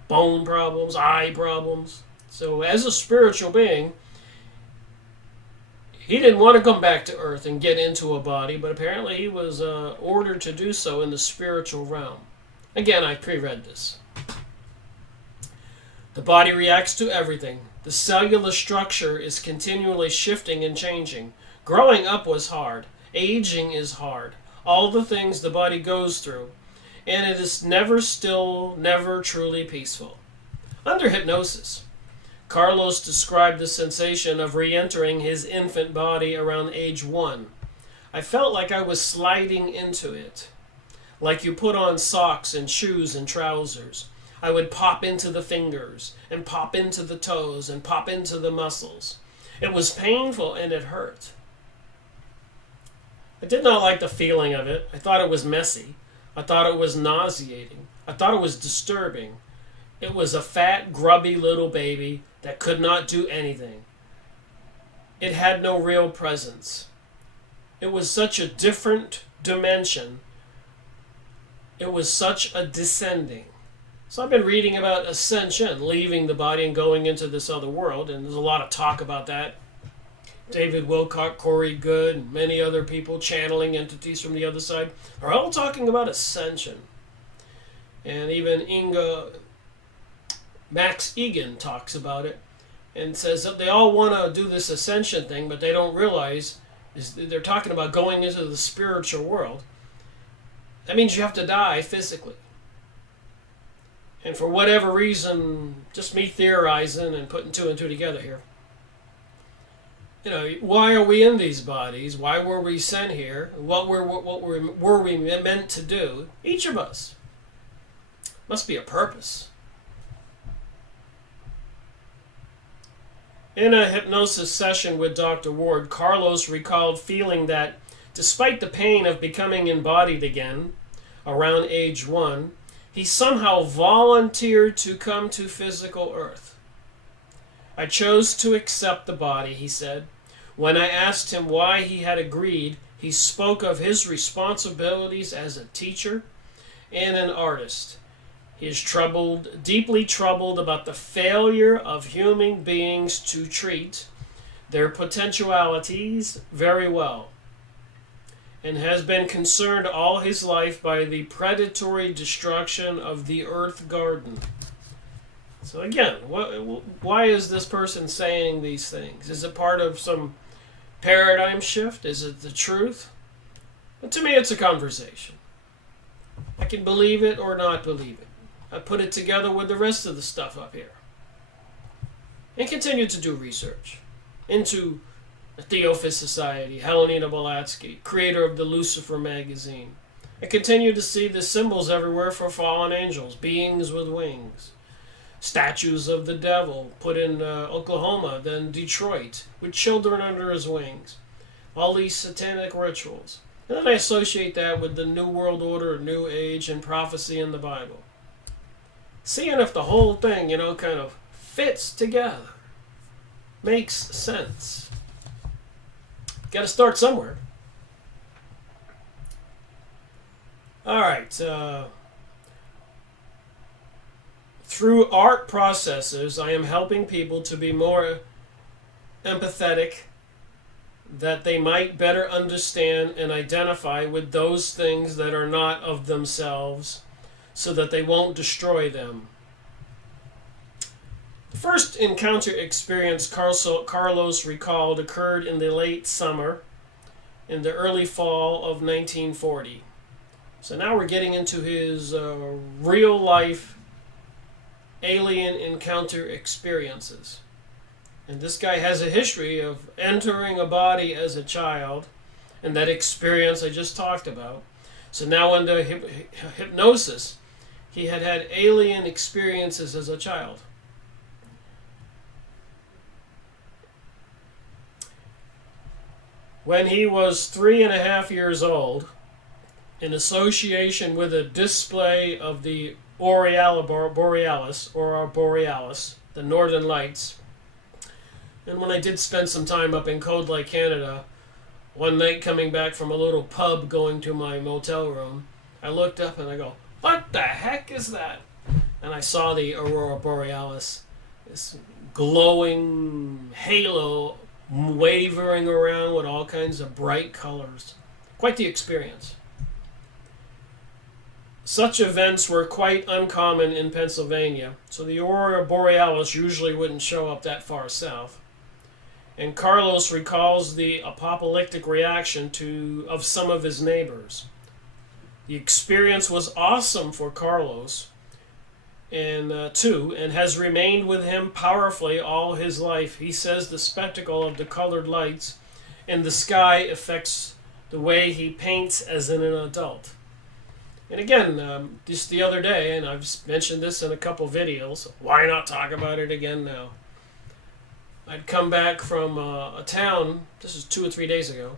bone problems, eye problems. So as a spiritual being, he didn't want to come back to earth and get into a body, but apparently he was ordered to do so in the spiritual realm. Again, I pre-read this. The body reacts to everything. The cellular structure is continually shifting and changing. Growing up was hard. Aging is hard. All the things the body goes through. And it is never truly peaceful. Under hypnosis, Carlos described the sensation of re-entering his infant body around age 1. I felt like I was sliding into it. Like you put on socks and shoes and trousers. I would pop into the fingers, and pop into the toes, and pop into the muscles. It was painful and it hurt. I did not like the feeling of it. I thought it was messy. I thought it was nauseating. I thought it was disturbing. It was a fat, grubby little baby that could not do anything. It had no real presence. It was such a different dimension. It was such a descending. So I've been reading about ascension, leaving the body and going into this other world, and there's a lot of talk about that. David Wilcock, Corey Good, and many other people channeling entities from the other side are all talking about ascension. And even Max Egan talks about it and says that they all want to do this ascension thing, but they don't realize is they're talking about going into the spiritual world. That means you have to die physically. And for whatever reason, just me theorizing and putting two and two together here, why are we in these bodies? Why were we sent here? What were we meant to do? Each of us. Must be a purpose. In a hypnosis session with Dr. Ward, Carlos recalled feeling that despite the pain of becoming embodied again, around age 1, he somehow volunteered to come to physical earth. I chose to accept the body, he said. When I asked him why he had agreed, he spoke of his responsibilities as a teacher and an artist. He is deeply troubled about the failure of human beings to treat their potentialities very well, and has been concerned all his life by the predatory destruction of the earth garden. So again, why is this person saying these things? Is it part of some paradigm shift? Is it the truth? But to me, it's a conversation. I can believe it or not believe it. I put it together with the rest of the stuff up here. And continue to do research into the Theophist Society, Helena Blavatsky, creator of the Lucifer magazine. I continue to see the symbols everywhere for fallen angels, beings with wings. Statues of the devil put in Oklahoma, then Detroit, with children under his wings. All these satanic rituals. And then I associate that with the New World Order, New Age, and prophecy in the Bible. Seeing if the whole thing, kind of fits together. Makes sense. Got to start somewhere. All right. Through art processes, I am helping people to be more empathetic, that they might better understand and identify with those things that are not of themselves, so that they won't destroy them. The first encounter experience Carlos recalled occurred in the late summer, in the early fall of 1940. So now we're getting into his real-life alien encounter experiences. And this guy has a history of entering a body as a child, and that experience I just talked about. So now under hypnosis, he had alien experiences as a child. When he was 3.5 years old, in association with a display of the Borealis, the Northern Lights. And when I did spend some time up in Cold Lake, Canada, one night coming back from a little pub going to my motel room, I looked up and I go, "What the heck is that?" And I saw the Aurora Borealis, this glowing halo wavering around with all kinds of bright colors. Quite the experience. Such events were quite uncommon in Pennsylvania, so the Aurora Borealis usually wouldn't show up that far south. And Carlos recalls the apoplectic reaction of some of his neighbors. The experience was awesome for Carlos, and has remained with him powerfully all his life. He says the spectacle of the colored lights in the sky affects the way he paints as an adult. And again, just the other day, and I've mentioned this in a couple videos, why not talk about it again now? I'd come back from a town, this is 2 or 3 days ago,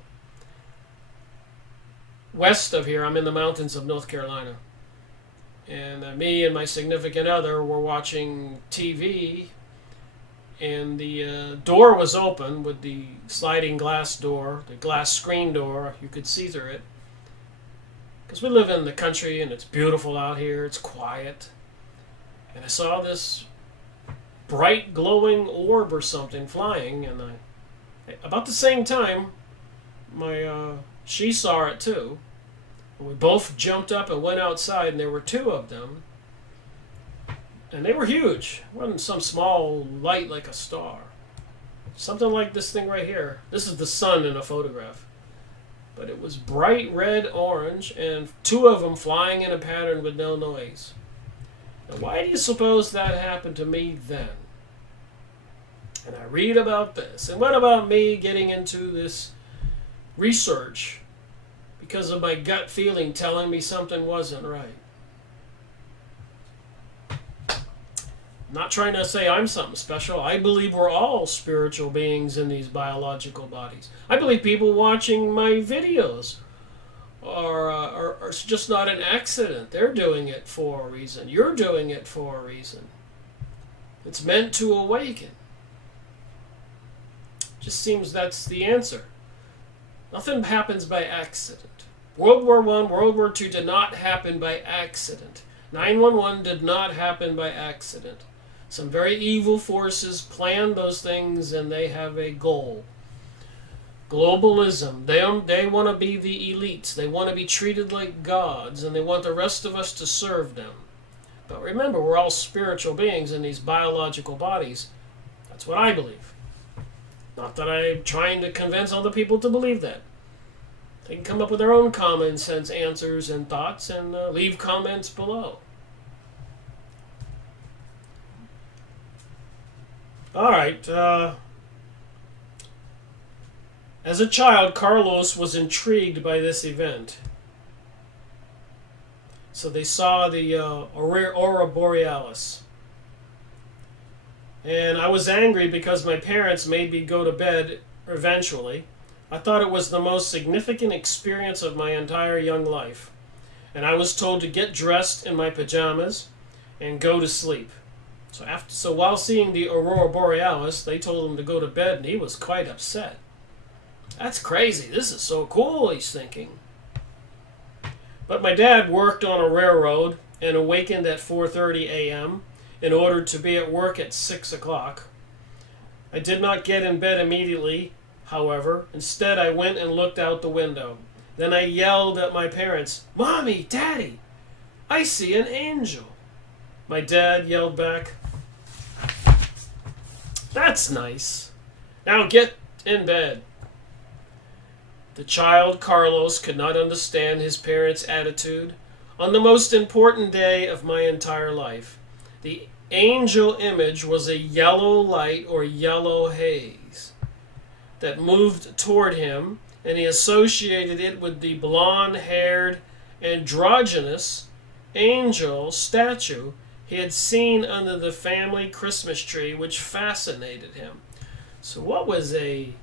west of here. I'm in the mountains of North Carolina. And me and my significant other were watching TV, and the door was open with the sliding glass door, the glass screen door, you could see through it. Because we live in the country and it's beautiful out here, it's quiet. And I saw this bright glowing orb or something flying, and about the same time, she saw it too. We both jumped up and went outside, and there were 2 of them. And they were huge. It wasn't some small light like a star. Something like this thing right here. This is the sun in a photograph. But it was bright red, orange, and 2 of them flying in a pattern with no noise. Now, why do you suppose that happened to me then? And I read about this. And what about me getting into this research because of my gut feeling telling me something wasn't right? I'm not trying to say I'm something special. I believe we're all spiritual beings in these biological bodies. I believe people watching my videos are just not an accident. They're doing it for a reason. You're doing it for a reason. It's meant to awaken. Just seems that's the answer. Nothing happens by accident. World War I, World War II did not happen by accident. 9/11 did not happen by accident. Some very evil forces plan those things, and they have a goal. Globalism. They want to be the elites. They want to be treated like gods, and they want the rest of us to serve them. But remember, we're all spiritual beings in these biological bodies. That's what I believe. Not that I'm trying to convince other people to believe that. They can come up with their own common sense answers and thoughts, and leave comments below. All right. As a child, Carlos was intrigued by this event. So they saw the Aurora Borealis. And I was angry because my parents made me go to bed eventually. I thought it was the most significant experience of my entire young life. And I was told to get dressed in my pajamas and go to sleep. So while seeing the Aurora Borealis, they told him to go to bed, and he was quite upset. That's crazy. This is so cool, he's thinking. But my dad worked on a railroad and awakened at 4:30 a.m. in order to be at work at 6 o'clock. I did not get in bed immediately, however. Instead, I went and looked out the window. Then I yelled at my parents, "Mommy, Daddy, I see an angel." My dad yelled back, "That's nice. Now get in bed." The child, Carlos, could not understand his parents' attitude. On the most important day of my entire life, the angel image was a yellow light or yellow haze that moved toward him, and he associated it with the blonde-haired, androgynous angel statue he had seen under the family Christmas tree, which fascinated him. So what was a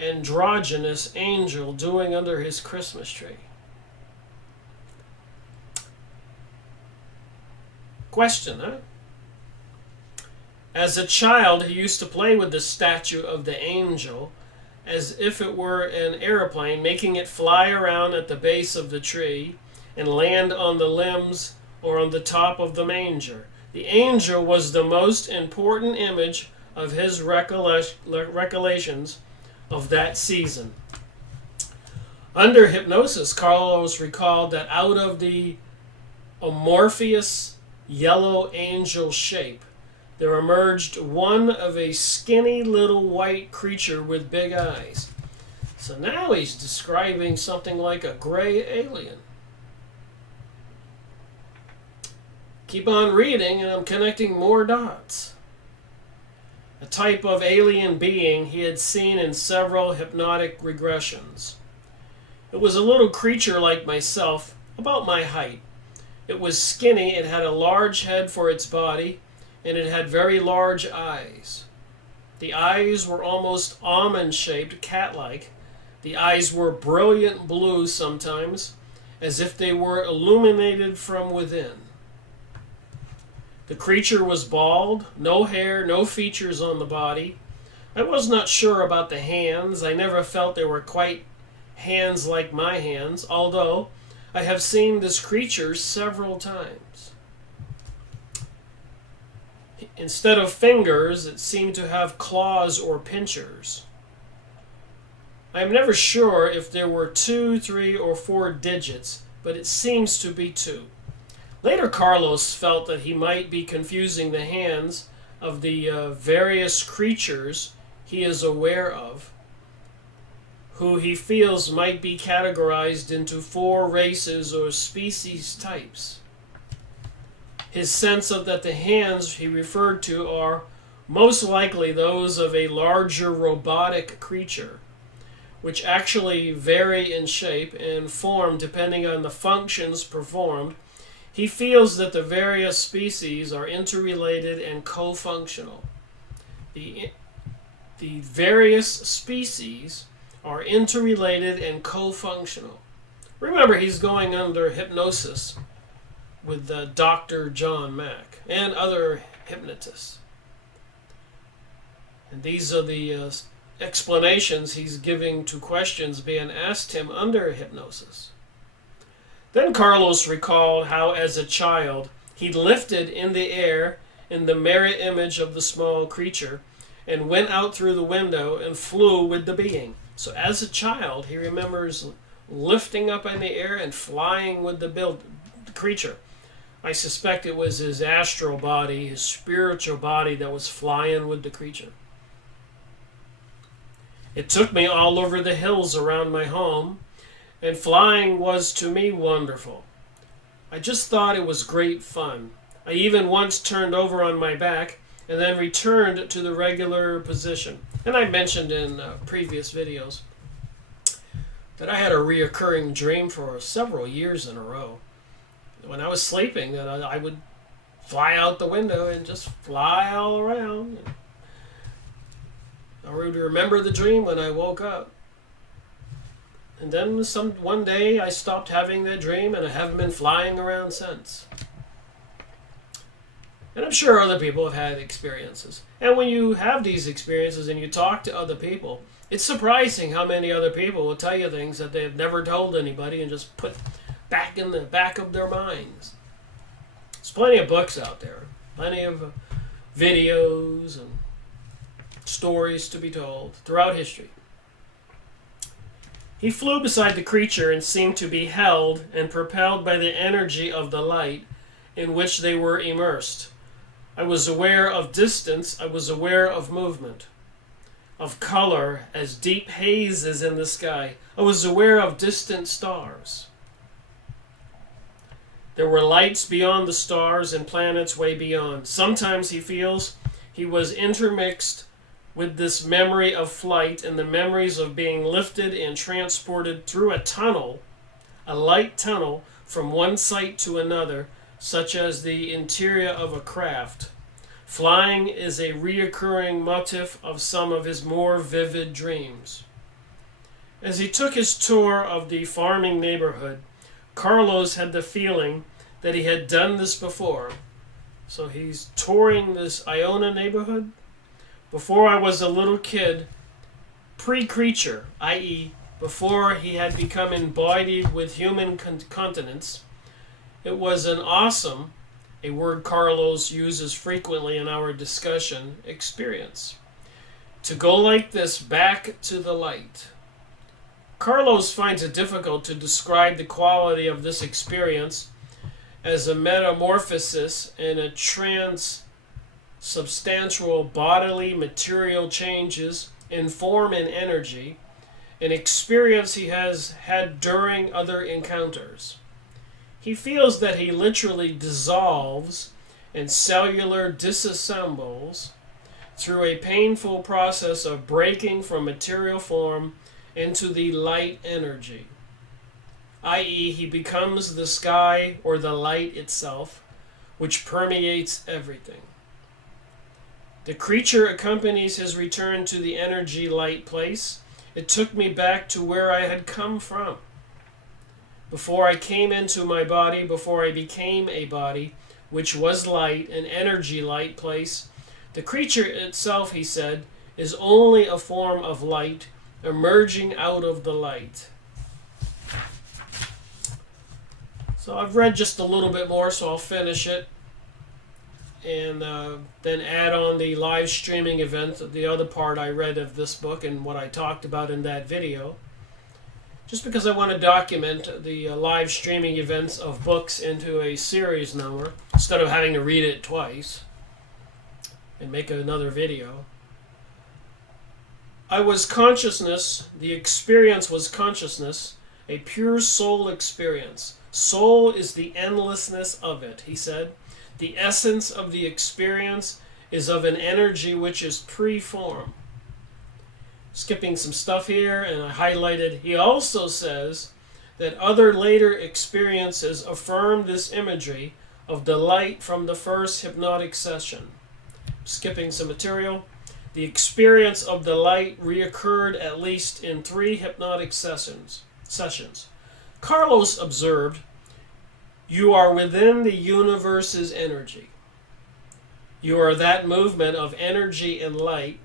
androgynous angel doing under his Christmas tree? Question, huh? As a child, he used to play with the statue of the angel as if it were an airplane, making it fly around at the base of the tree and land on the limbs or on the top of the manger. The angel was the most important image of his recollections of that season. Under hypnosis, Carlos recalled that out of the amorphous yellow angel shape, there emerged one of a skinny little white creature with big eyes. So now he's describing something like a gray alien. Keep on reading, and I'm connecting more dots. A type of alien being he had seen in several hypnotic regressions. It was a little creature like myself, about my height. It was skinny, it had a large head for its body, and it had very large eyes. The eyes were almost almond-shaped, cat-like. The eyes were brilliant blue sometimes, as if they were illuminated from within. The creature was bald, no hair, no features on the body. I was not sure about the hands. I never felt they were quite hands like my hands, although I have seen this creature several times. Instead of fingers, it seemed to have claws or pincers. I am never sure if there were 2, 3, or 4 digits, but it seems to be 2. Later, Carlos felt that he might be confusing the hands of the various creatures he is aware of, who he feels might be categorized into 4 races or species types. His sense of that the hands he referred to are most likely those of a larger robotic creature, which actually vary in shape and form depending on the functions performed. He feels that the various species are interrelated and co-functional. The various species are interrelated and co-functional. Remember, he's going under hypnosis with Dr. John Mack and other hypnotists. And these are the explanations he's giving to questions being asked him under hypnosis. Then Carlos recalled how, as a child, he lifted in the air in the mirror image of the small creature and went out through the window and flew with the being. So as a child, he remembers lifting up in the air and flying with the creature. I suspect it was his astral body, his spiritual body, that was flying with the creature. It took me all over the hills around my home, and flying was to me wonderful. I just thought it was great fun. I even once turned over on my back and then returned to the regular position. And I mentioned in previous videos that I had a reoccurring dream for several years in a row. When I was sleeping, that I would fly out the window and just fly all around. I would remember the dream when I woke up. And then one day I stopped having that dream, and I haven't been flying around since. And I'm sure other people have had experiences. And when you have these experiences and you talk to other people, it's surprising how many other people will tell you things that they've never told anybody and just put back in the back of their minds. There's plenty of books out there, plenty of videos and stories to be told throughout history. He flew beside the creature and seemed to be held and propelled by the energy of the light in which they were immersed. I was aware of distance, I was aware of movement, of color as deep hazes in the sky. I was aware of distant stars. There were lights beyond the stars and planets way beyond. Sometimes he feels he was intermixed with this memory of flight and the memories of being lifted and transported through a tunnel, a light tunnel, from one site to another, such as the interior of a craft. Flying is a reoccurring motif of some of his more vivid dreams. As he took his tour of the farming neighborhood, Carlos had the feeling that he had done this before. So he's touring this Iona neighborhood. Before I was a little kid, pre-creature, i.e., before he had become embodied with human continence, it was an awesome, a word Carlos uses frequently in our discussion, experience. To go like this back to the light. Carlos finds it difficult to describe the quality of this experience as a metamorphosis and a substantial bodily material changes in form and energy, an experience he has had during other encounters. He feels that he literally dissolves and cellular disassembles through a painful process of breaking from material form into the light energy, i.e., he becomes the sky or the light itself, which permeates everything. The creature accompanies his return to the energy light place. It took me back to where I had come from. Before I came into my body, before I became a body, which was light, an energy light place, the creature itself, he said, is only a form of light emerging out of the light. So I've read just a little bit more, so I'll finish it. And then add on the live streaming event, the other part I read of this book and what I talked about in that video. Just because I want to document the live streaming events of books into a series number, instead of having to read it twice and make another video. I was consciousness, the experience was consciousness, a pure soul experience. Soul is the endlessness of it, he said. The essence of the experience is of an energy which is pre-form. Skipping some stuff here, and I highlighted, he also says that other later experiences affirm this imagery of the light from the first hypnotic session. Skipping some material, the experience of the light reoccurred at least in 3 hypnotic sessions. Carlos observed, "You are within the universe's energy. You are that movement of energy and light,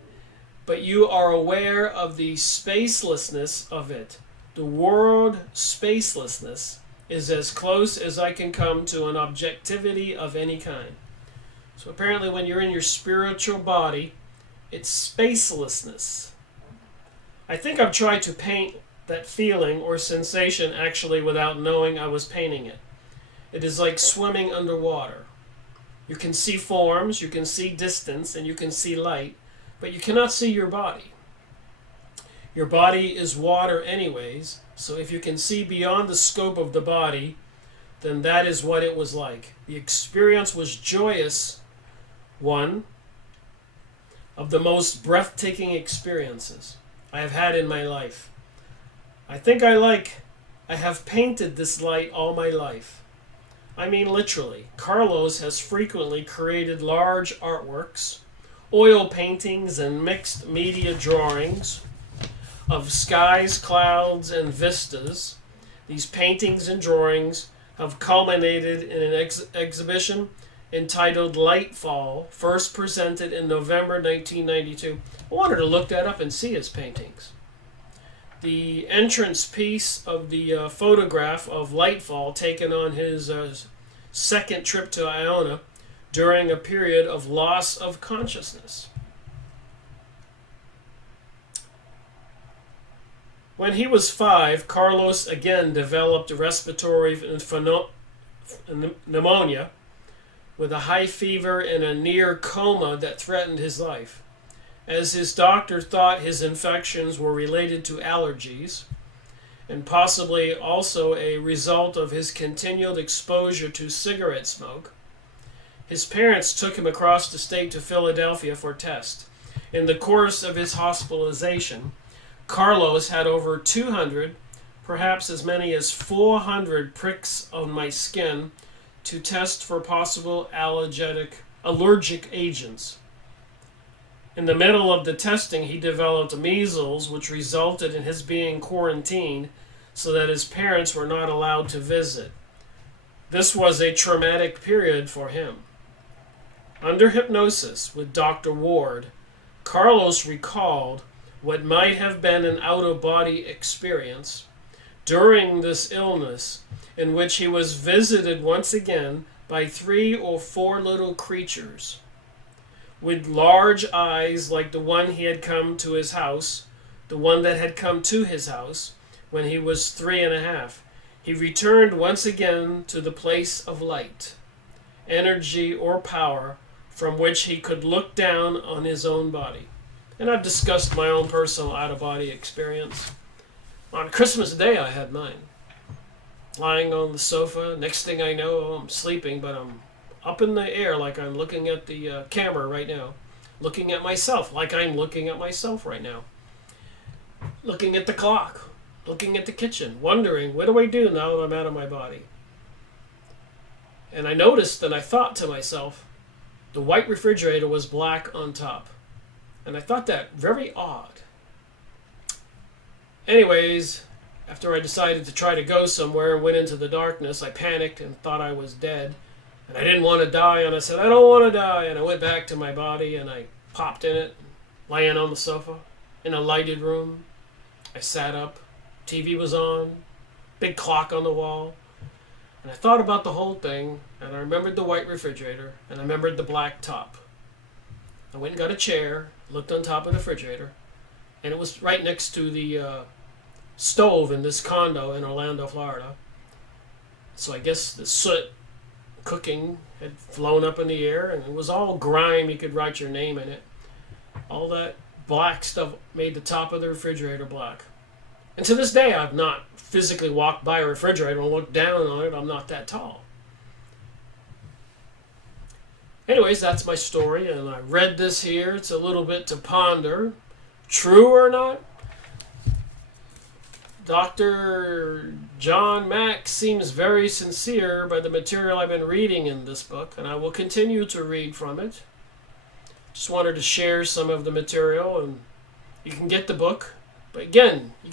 but you are aware of the spacelessness of it. The word spacelessness is as close as I can come to an objectivity of any kind." So apparently when you're in your spiritual body, it's spacelessness. I think I've tried to paint that feeling or sensation actually without knowing I was painting it. It is like swimming underwater. You can see forms, you can see distance, and you can see light, but you cannot see your body. Your body is water anyways, so if you can see beyond the scope of the body, then that is what it was like. The experience was joyous, one of the most breathtaking experiences I have had in my life. I think I have painted this light all my life. I mean literally. Carlos has frequently created large artworks, oil paintings, and mixed media drawings of skies, clouds, and vistas. These paintings and drawings have culminated in an exhibition entitled Lightfall, first presented in November 1992. I wanted to look that up and see his paintings. The entrance piece of the photograph of Lightfall taken on his second trip to Iona during a period of loss of consciousness. When he was 5, Carlos again developed respiratory pneumonia with a high fever and a near coma that threatened his life. As his doctor thought his infections were related to allergies and possibly also a result of his continued exposure to cigarette smoke, his parents took him across the state to Philadelphia for tests. In the course of his hospitalization, Carlos had over 200, perhaps as many as 400 pricks on my skin to test for possible allergic agents. In the middle of the testing, he developed measles, which resulted in his being quarantined so that his parents were not allowed to visit. This was a traumatic period for him. Under hypnosis with Dr. Ward, Carlos recalled what might have been an out-of-body experience during this illness, in which he was visited once again by 3 or 4 little creatures with large eyes like the one he had come to his house, the one that had come to his house when he was 3.5. He returned once again to the place of light, energy or power from which he could look down on his own body. And I've discussed my own personal out-of-body experience. On Christmas Day I had mine. Lying on the sofa, next thing I know I'm sleeping, but I'm up in the air like I'm looking at the camera right now. Looking at myself like I'm looking at myself right now. Looking at the clock. Looking at the kitchen. Wondering, what do I do now that I'm out of my body? And I noticed and I thought to myself, the white refrigerator was black on top. And I thought that very odd. Anyways, after I decided to try to go somewhere and went into the darkness, I panicked and thought I was dead. And I didn't want to die, and I said, I don't want to die. And I went back to my body, and I popped in it, laying on the sofa, in a lighted room. I sat up. TV was on. Big clock on the wall. And I thought about the whole thing, and I remembered the white refrigerator, and I remembered the black top. I went and got a chair, looked on top of the refrigerator, and it was right next to the stove in this condo in Orlando, Florida. So I guess the soot cooking had flown up in the air, and it was all grime. You could write your name in it. All that black stuff made the top of the refrigerator black. And to this day, I've not physically walked by a refrigerator and looked down on it. I'm not that tall. Anyways, that's my story, and I read this here. It's a little bit to ponder. True or not? Dr. John Mack seems very sincere by the material I've been reading in this book, and I will continue to read from it. Just wanted to share some of the material, and you can get the book. But again, you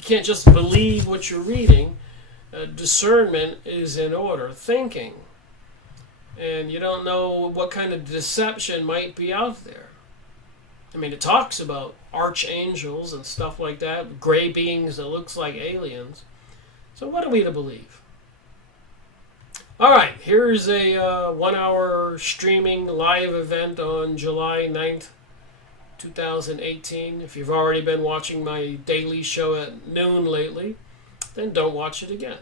can't just believe what you're reading. Discernment is in order. Thinking. And you don't know what kind of deception might be out there. I mean, it talks about archangels and stuff like that, gray beings that looks like aliens. So what are we to believe? All right, here's a 1 hour streaming live event on July 9th, 2018. If you've already been watching my daily show at noon lately, then don't watch it again.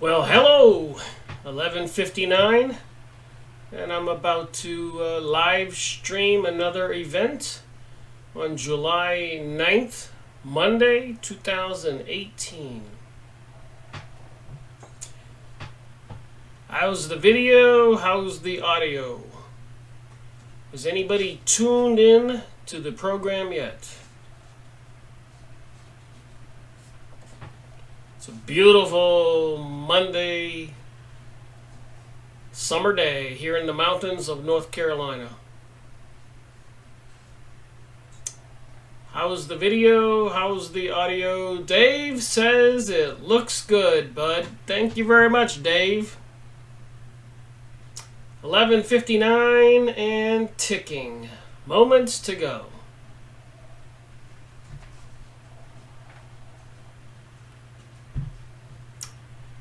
Well, hello, 11:59, and I'm about to live stream another event on July 9th, Monday, 2018. How's the video? How's the audio? Is anybody tuned in to the program yet? It's a beautiful Monday summer day here in the mountains of North Carolina. How's the video? How's the audio? Dave says it looks good, bud. Thank you very much, Dave. 11:59 and ticking. Moments to go.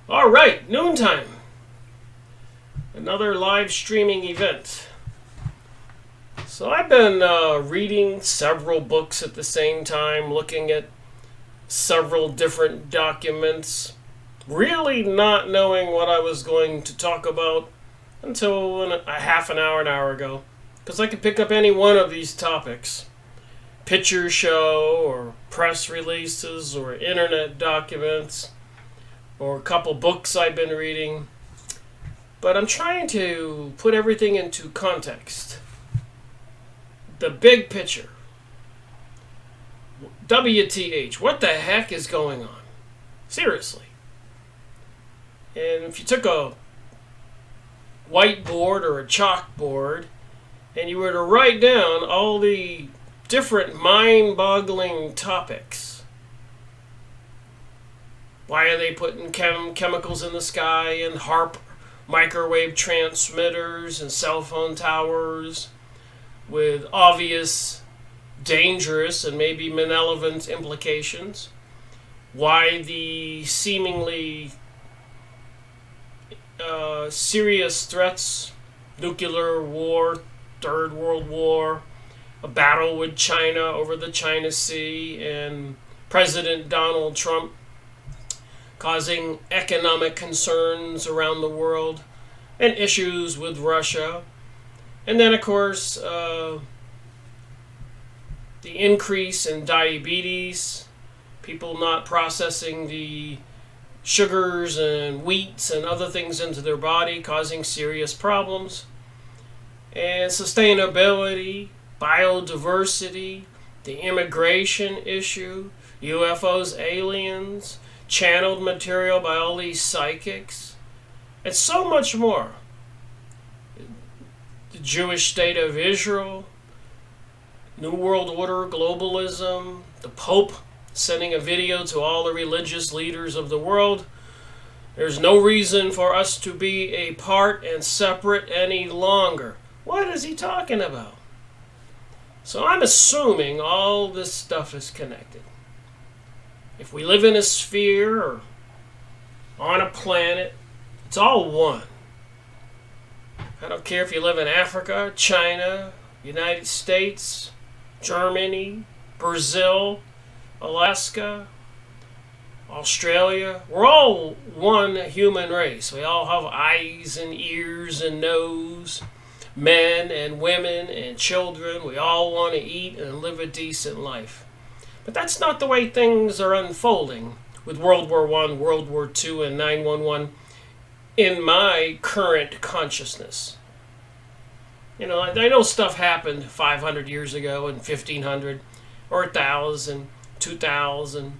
All right, noontime. Another live streaming event. So I've been reading several books at the same time, looking at several different documents, really not knowing what I was going to talk about until a half an hour ago. Because I could pick up any one of these topics. Picture show, or press releases, or internet documents, or a couple books I've been reading. But I'm trying to put everything into context. The big picture. WTH, what the heck is going on? Seriously. And if you took a whiteboard or a chalkboard and you were to write down all the different mind-boggling topics. Why are they putting chemicals in the sky and HARP microwave transmitters and cell phone towers with obvious, dangerous, and maybe malevolent implications? Why the seemingly serious threats, nuclear war, Third World War, a battle with China over the China Sea, and President Donald Trump causing economic concerns around the world, and issues with Russia. And then, of course, the increase in diabetes, people not processing the sugars and wheats and other things into their body, causing serious problems. And sustainability, biodiversity, the immigration issue, UFOs, aliens, channeled material by all these psychics, and so much more. The Jewish state of Israel, New World Order, globalism, the Pope sending a video to all the religious leaders of the world. There's no reason for us to be apart and separate any longer. What is he talking about? So I'm assuming all this stuff is connected. If we live in a sphere or on a planet, it's all one. I don't care if you live in Africa, China, United States, Germany, Brazil, Alaska, Australia. We're all one human race. We all have eyes and ears and nose, men and women and children. We all want to eat and live a decent life. But that's not the way things are unfolding with World War I, World War II, and 9/11 in my current consciousness. You know, I know stuff happened 500 years ago and 1500 or 1000, 2000.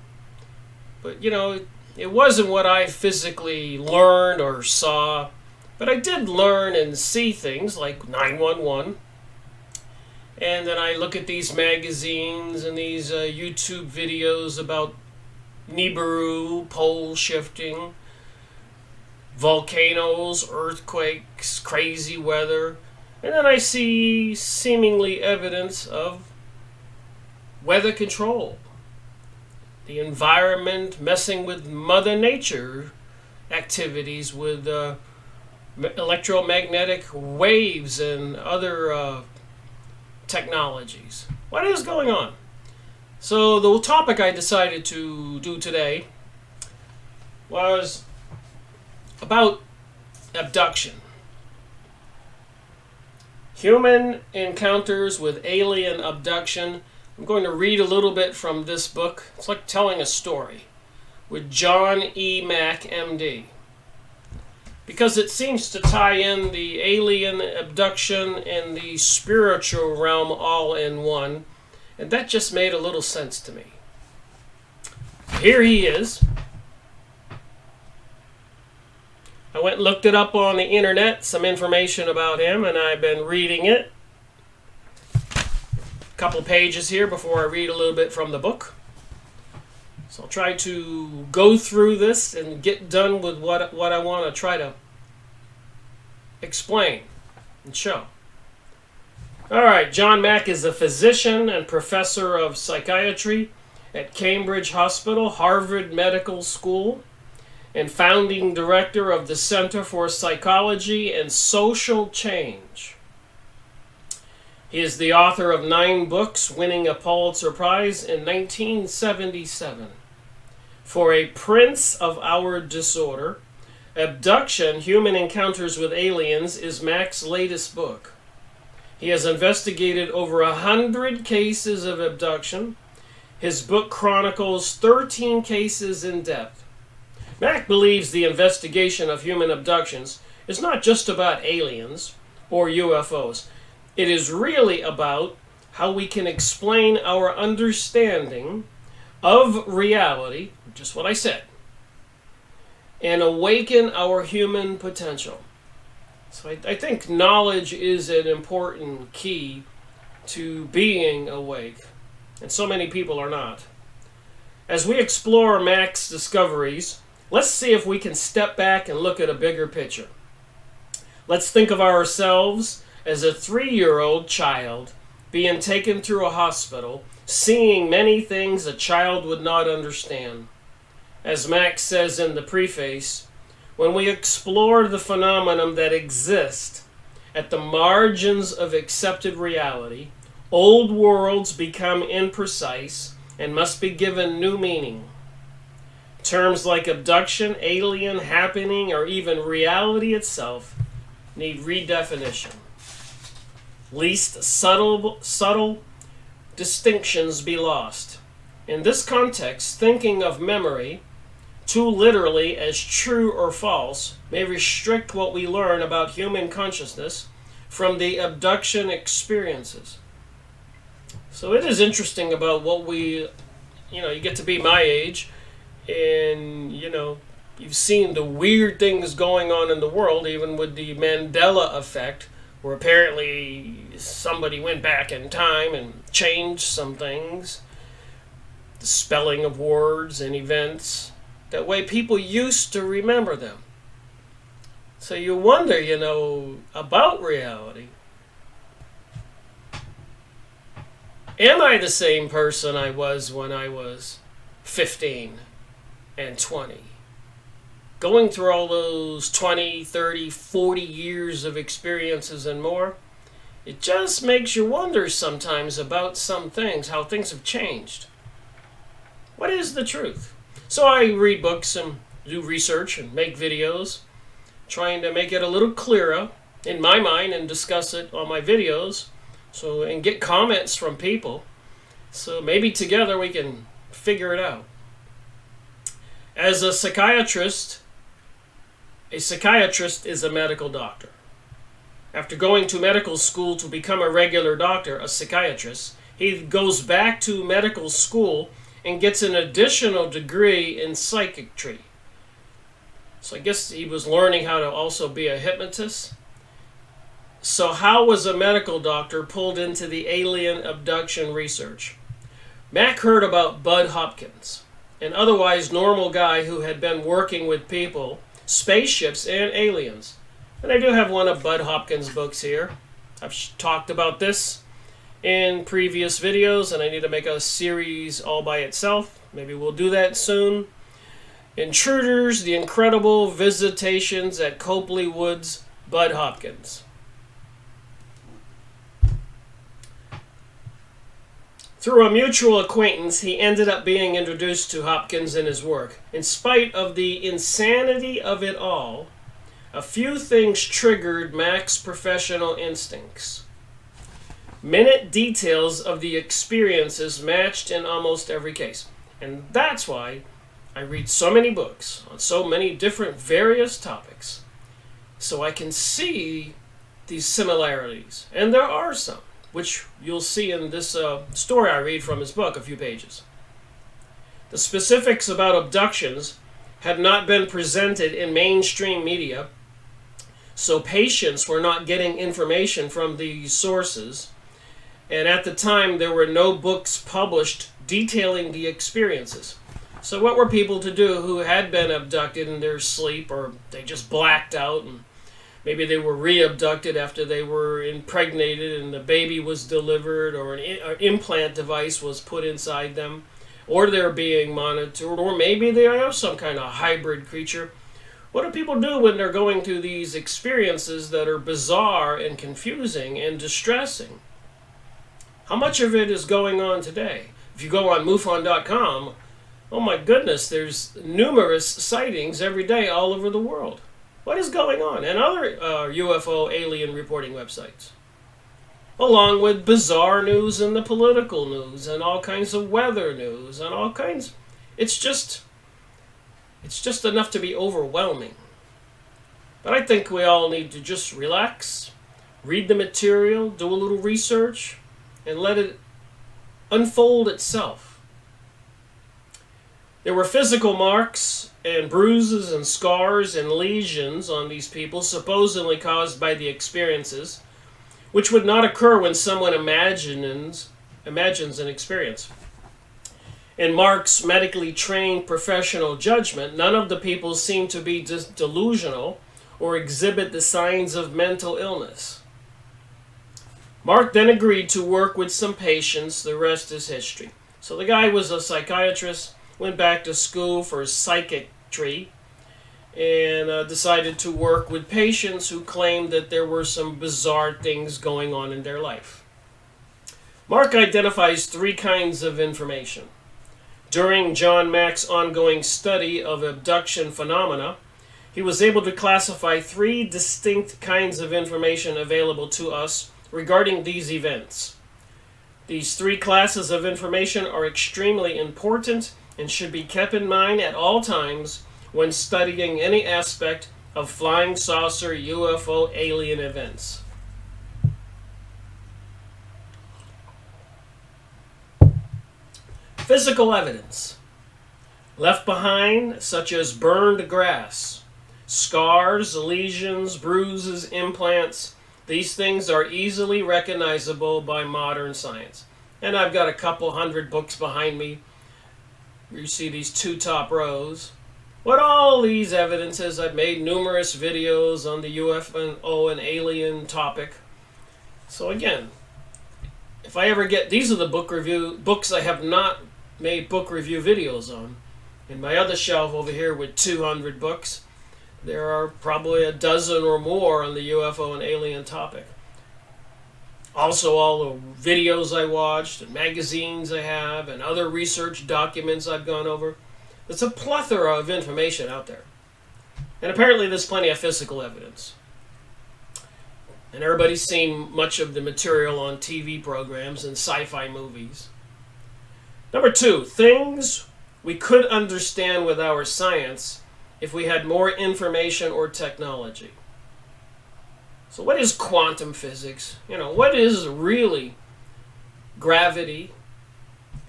But, you know, It wasn't what I physically learned or saw, but I did learn and see things like 911. And then I look at these magazines and these YouTube videos about Nibiru, pole shifting, volcanoes, earthquakes, crazy weather. And then I see seemingly evidence of weather control, the environment messing with Mother Nature activities with electromagnetic waves and other technologies. What is going on? So the topic I decided to do today was about abduction. Human encounters with alien abduction. I'm going to read a little bit from this book. It's like telling a story with John E. Mack, MD. Because it seems to tie in the alien abduction and the spiritual realm all in one. And that just made a little sense to me. Here he is. I went and looked it up on the internet, some information about him, and I've been reading it. A couple pages here before I read a little bit from the book. So I'll try to go through this and get done with what I want to try to explain and show. All right, John Mack is a physician and professor of psychiatry at Cambridge Hospital, Harvard Medical School, and founding director of the Center for Psychology and Social Change. He is the author of 9 books, winning a Pulitzer Prize in 1977 for A Prince of Our Disorder. Abduction, Human Encounters with Aliens is Mack's latest book. He has investigated over 100 cases of abduction. His book chronicles 13 cases in depth. Mack believes the investigation of human abductions is not just about aliens or UFOs. It is really about how we can explain our understanding of reality, just what I said, and awaken our human potential. So I think knowledge is an important key to being awake, and so many people are not. As we explore Mack's discoveries, let's see if we can step back and look at a bigger picture. Let's think of ourselves as a 3-year-old child being taken through a hospital, seeing many things a child would not understand. As Mack says in the preface, when we explore the phenomenon that exists at the margins of accepted reality, old worlds become imprecise and must be given new meaning. Terms like abduction, alien, happening, or even reality itself need redefinition. Least subtle distinctions be lost. In this context, thinking of memory too literally as true or false may restrict what we learn about human consciousness from the abduction experiences. So it is interesting about what you get to be my age, and you've seen the weird things going on in the world, even with the Mandela effect, where apparently somebody went back in time and changed some things, the spelling of words and events, that way people used to remember them. So you wonder, about reality. Am I the same person I was when I was 15 and 20? Going through all those 20, 30, 40 years of experiences and more, it just makes you wonder sometimes about some things, how things have changed. What is the truth? So I read books and do research and make videos, trying to make it a little clearer in my mind and discuss it on my videos, and get comments from people. So maybe together we can figure it out. As a psychiatrist is a medical doctor. After going to medical school to become a regular doctor, a psychiatrist, he goes back to medical school and gets an additional degree in psychiatry. So I guess he was learning how to also be a hypnotist. So how was a medical doctor pulled into the alien abduction research? Mack heard about Bud Hopkins, an otherwise normal guy who had been working with people, spaceships, and aliens. And I do have one of Bud Hopkins' books here. I've talked about this in previous videos, and I need to make a series all by itself. Maybe we'll do that soon. Intruders, the Incredible Visitations at Copley Woods, Bud Hopkins. Through a mutual acquaintance, he ended up being introduced to Hopkins and his work. In spite of the insanity of it all, a few things triggered Mack's professional instincts. Minute details of the experiences matched in almost every case. And that's why I read so many books on so many different various topics. So I can see these similarities. And there are some, which you'll see in this story I read from his book, a few pages. The specifics about abductions had not been presented in mainstream media, so patients were not getting information from these sources, and at the time there were no books published detailing the experiences. So what were people to do who had been abducted in their sleep, or they just blacked out, and maybe they were re-abducted after they were impregnated and the baby was delivered, or an implant device was put inside them, or they're being monitored, or maybe they are some kind of hybrid creature. What do people do when they're going through these experiences that are bizarre and confusing and distressing? How much of it is going on today? If you go on MUFON.com, oh my goodness, there's numerous sightings every day all over the world. What is going on? And other UFO alien reporting websites. Along with bizarre news and the political news and all kinds of weather news and all kinds. It's just enough to be overwhelming. But I think we all need to just relax, read the material, do a little research, and let it unfold itself. There were physical marks and bruises and scars and lesions on these people supposedly caused by the experiences, which would not occur when someone imagines an experience. In Mark's medically trained professional judgment, none of the people seemed to be delusional or exhibit the signs of mental illness. Mark then agreed to work with some patients. The rest is history. So the guy was a psychiatrist, went back to school for psychiatry, and decided to work with patients who claimed that there were some bizarre things going on in their life. Mark identifies three kinds of information. During John Mack's ongoing study of abduction phenomena, he was able to classify three distinct kinds of information available to us regarding these events. These three classes of information are extremely important and should be kept in mind at all times when studying any aspect of flying saucer UFO alien events. Physical evidence left behind, such as burned grass, scars, lesions, bruises, implants. These things are easily recognizable by modern science. And I've got a couple hundred books behind me. You see these two top rows. What all these evidences, I've made numerous videos on the UFO and alien topic. So again, if I ever get, these are the books I have not made book review videos on. In my other shelf over here with 200 books, there are probably a dozen or more on the UFO and alien topic. Also all the videos I watched and magazines I have and other research documents I've gone over. There's a plethora of information out there. And apparently there's plenty of physical evidence. And everybody's seen much of the material on TV programs and sci-fi movies. Number 2, things we could understand with our science if we had more information or technology. So what is quantum physics? What is really gravity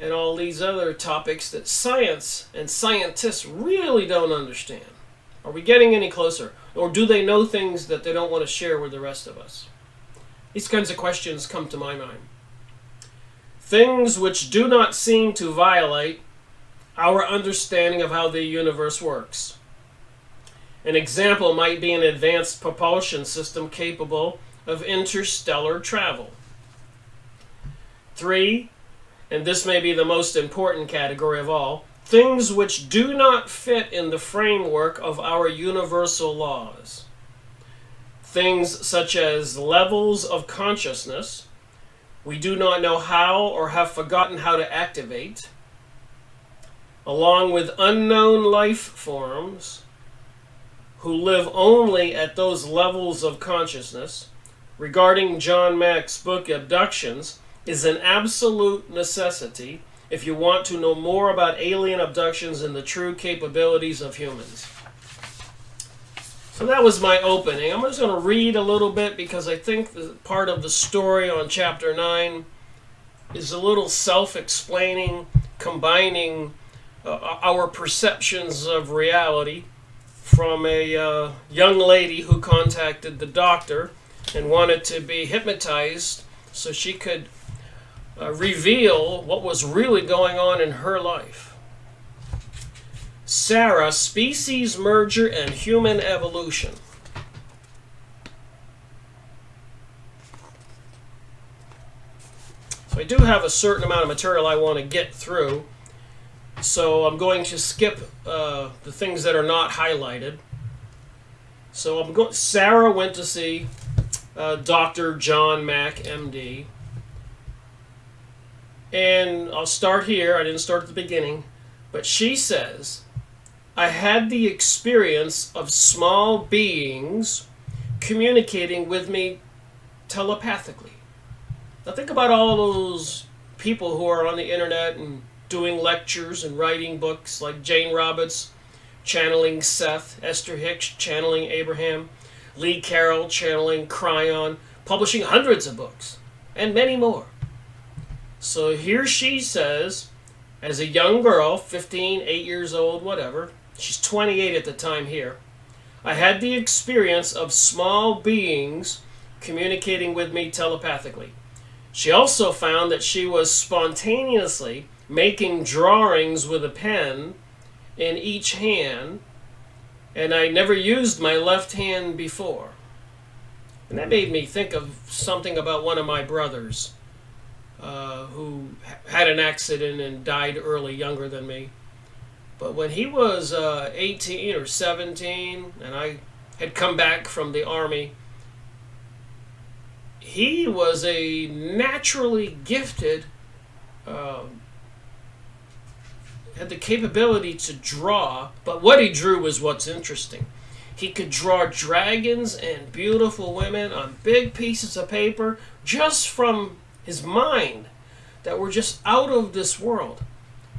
and all these other topics that science and scientists really don't understand Are we getting any closer? Or do they know things that they don't want to share with the rest of us? These kinds of questions come to my mind. Things which do not seem to violate our understanding of how the universe works. An example might be an advanced propulsion system capable of interstellar travel. 3, and this may be the most important category of all, things which do not fit in the framework of our universal laws. Things such as levels of consciousness we do not know how or have forgotten how to activate, along with unknown life forms who live only at those levels of consciousness. Regarding John Mack's book Abductions, is an absolute necessity if you want to know more about alien abductions and the true capabilities of humans. So that was my opening. I'm just going to read a little bit because I think the part of the story on chapter 9 is a little self-explaining, combining our perceptions of reality from a young lady who contacted the doctor and wanted to be hypnotized so she could reveal what was really going on in her life. Sarah, species merger and human evolution. So I do have a certain amount of material I want to get through, so I'm going to skip the things that are not highlighted. So Sarah went to see Dr. John Mack, MD. And I'll start here. I didn't start at the beginning. But she says, I had the experience of small beings communicating with me telepathically. Now think about all those people who are on the internet and doing lectures and writing books, like Jane Roberts channeling Seth, Esther Hicks channeling Abraham, Lee Carroll channeling Cryon, publishing hundreds of books, and many more. So here she says, as a young girl, 15, 8 years old, whatever, she's 28 at the time here, I had the experience of small beings communicating with me telepathically. She also found that she was spontaneously making drawings with a pen in each hand, and I never used my left hand before. And that made me think of something about one of my brothers who had an accident and died early, younger than me. But when he was 18 or 17, and I had come back from the army, he was a naturally gifted, had the capability to draw, but what he drew was what's interesting. He could draw dragons and beautiful women on big pieces of paper just from his mind that were just out of this world.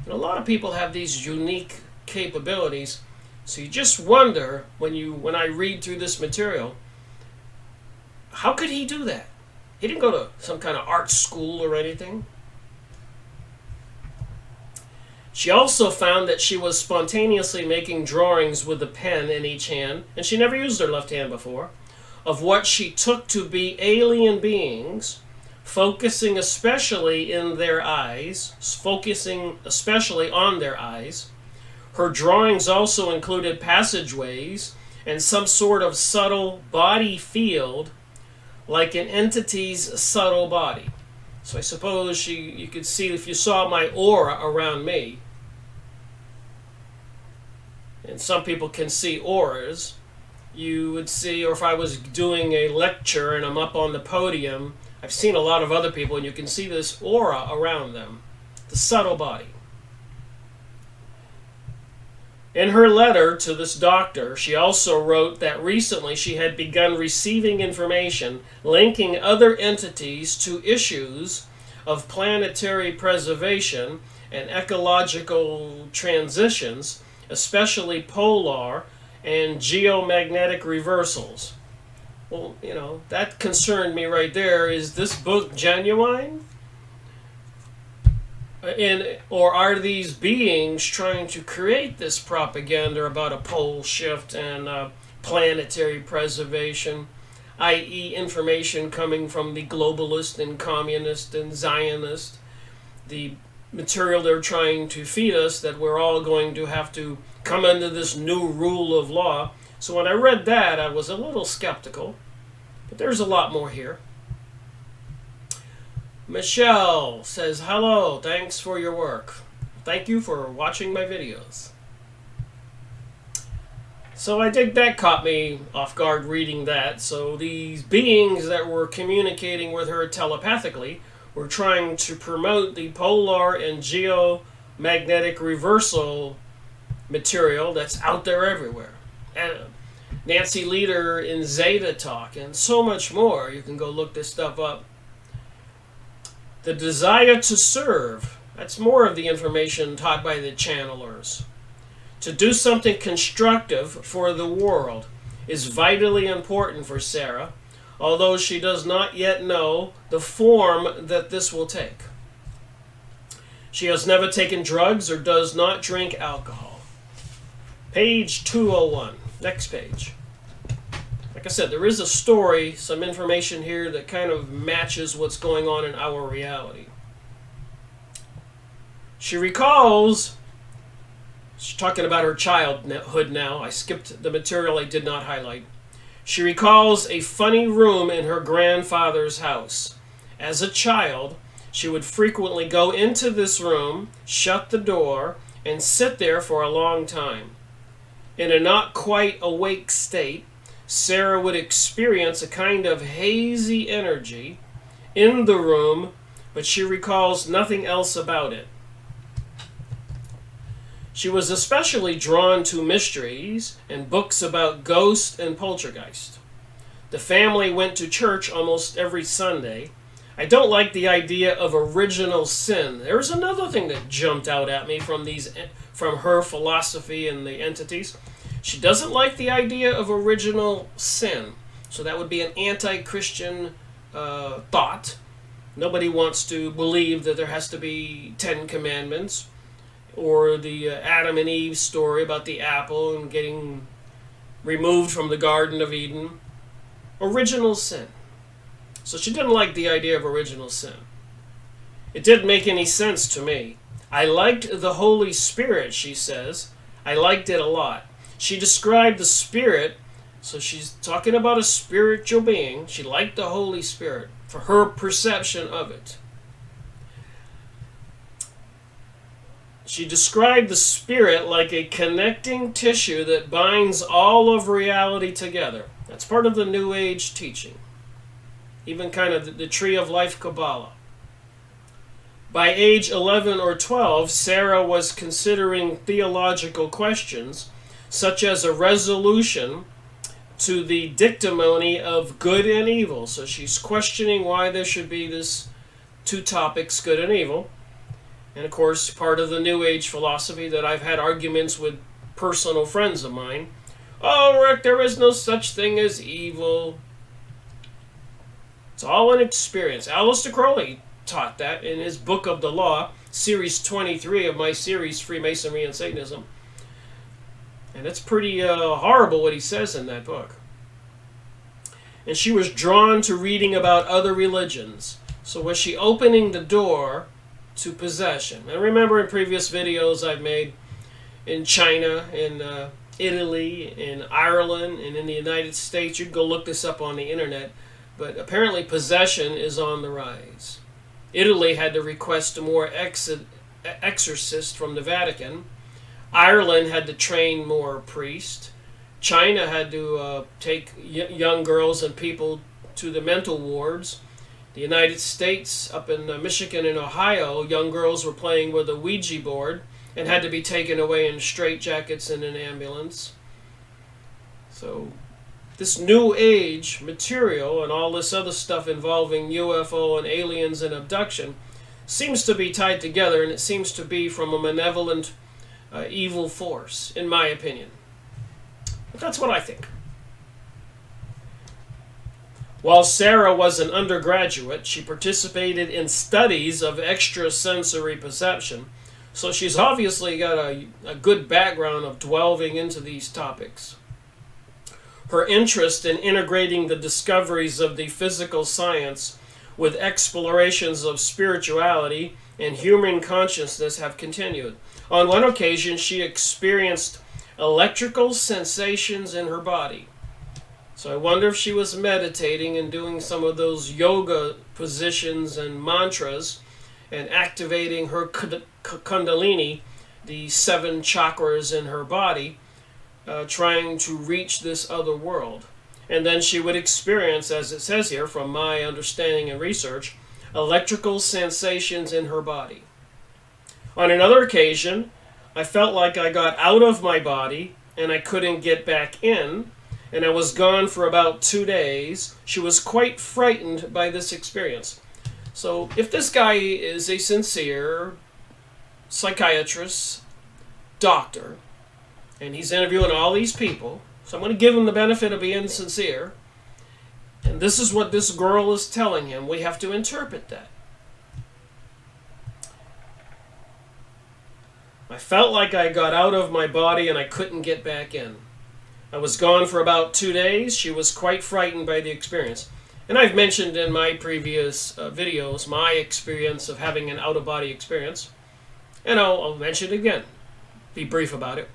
And a lot of people have these unique capabilities, so you just wonder when I read through this material, how could he do that? He didn't go to some kind of art school or anything. She also found that she was spontaneously making drawings with a pen in each hand, and she never used her left hand before, of what she took to be alien beings, focusing especially on their eyes. Her drawings also included passageways and some sort of subtle body field, like an entity's subtle body. So I suppose you could see, if you saw my aura around me, and some people can see auras, you would see, or if I was doing a lecture and I'm up on the podium, I've seen a lot of other people, and you can see this aura around them, the subtle body. In her letter to this doctor, she also wrote that recently she had begun receiving information linking other entities to issues of planetary preservation and ecological transitions, especially polar and geomagnetic reversals. Well, that concerned me right there. Is this book genuine? Or are these beings trying to create this propaganda about a pole shift and planetary preservation, i.e. information coming from the globalist and communist and Zionist, the material they're trying to feed us that we're all going to have to come under this new rule of law. So when I read that, I was a little skeptical, but there's a lot more here. Michelle says, hello, thanks for your work. Thank you for watching my videos. So I think that caught me off guard reading that. So these beings that were communicating with her telepathically were trying to promote the polar and geomagnetic reversal material that's out there everywhere. And Nancy Leader in Zeta Talk and so much more. You can go look this stuff up. The desire to serve, that's more of the information taught by the channelers. To do something constructive for the world is vitally important for Sarah, although she does not yet know the form that this will take. She has never taken drugs or does not drink alcohol. Page 201, next page. Like I said, there is a story, some information here that kind of matches what's going on in our reality. She recalls, she's talking about her childhood now. I skipped the material I did not highlight. She recalls a funny room in her grandfather's house. As a child, she would frequently go into this room, shut the door, and sit there for a long time. In a not quite awake state, Sarah would experience a kind of hazy energy in the room, but she recalls nothing else about it. She was especially drawn to mysteries and books about ghosts and poltergeist. The family went to church almost every Sunday. I don't like the idea of original sin. There's another thing that jumped out at me from her philosophy and the entities. She doesn't like the idea of original sin. So that would be an anti-Christian thought. Nobody wants to believe that there has to be 10 commandments or the Adam and Eve story about the apple and getting removed from the Garden of Eden. Original sin. So she didn't like the idea of original sin. It didn't make any sense to me. I liked the Holy Spirit, she says. I liked it a lot. She described the Spirit, so she's talking about a spiritual being. She liked the Holy Spirit for her perception of it. She described the Spirit like a connecting tissue that binds all of reality together. That's part of the New Age teaching. Even kind of the Tree of Life Kabbalah. By age 11 or 12, Sarah was considering theological questions, such as a resolution to the dictimony of good and evil. So she's questioning why there should be this two topics, good and evil. And of course, part of the New Age philosophy that I've had arguments with personal friends of mine. Oh, Rick, there is no such thing as evil. It's all an experience. Aleister Crowley taught that in his Book of the Law, Series 23 of my series, Freemasonry and Satanism. And it's pretty horrible what he says in that book. And she was drawn to reading about other religions. So was she opening the door to possession? And remember in previous videos I've made in China, in Italy, in Ireland, and in the United States. You can go look this up on the internet. But apparently possession is on the rise. Italy had to request more exorcists from the Vatican. Ireland had to train more priests. China had to take young girls and people to the mental wards. The United States, up in Michigan and Ohio, young girls were playing with a Ouija board and had to be taken away in straitjackets in an ambulance. So this New Age material and all this other stuff involving UFO and aliens and abduction seems to be tied together, and it seems to be from a malevolent evil force, in my opinion. But that's what I think. While Sarah was an undergraduate, she participated in studies of extrasensory perception, so she's obviously got a good background of delving into these topics. Her interest in integrating the discoveries of the physical science with explorations of spirituality and human consciousness have continued. On one occasion, she experienced electrical sensations in her body. So I wonder if she was meditating and doing some of those yoga positions and mantras and activating her kundalini, the 7 chakras in her body, trying to reach this other world. And then she would experience, as it says here, from my understanding and research, electrical sensations in her body. On another occasion, I felt like I got out of my body and I couldn't get back in, and I was gone for about 2 days. She was quite frightened by this experience. So if this guy is a sincere psychiatrist, doctor, and he's interviewing all these people, so I'm going to give him the benefit of being sincere, and this is what this girl is telling him, we have to interpret that. I felt like I got out of my body and I couldn't get back in. I was gone for about 2 days. She was quite frightened by the experience. And I've mentioned in my previous videos my experience of having an out-of-body experience. And I'll mention it again. Be brief about it.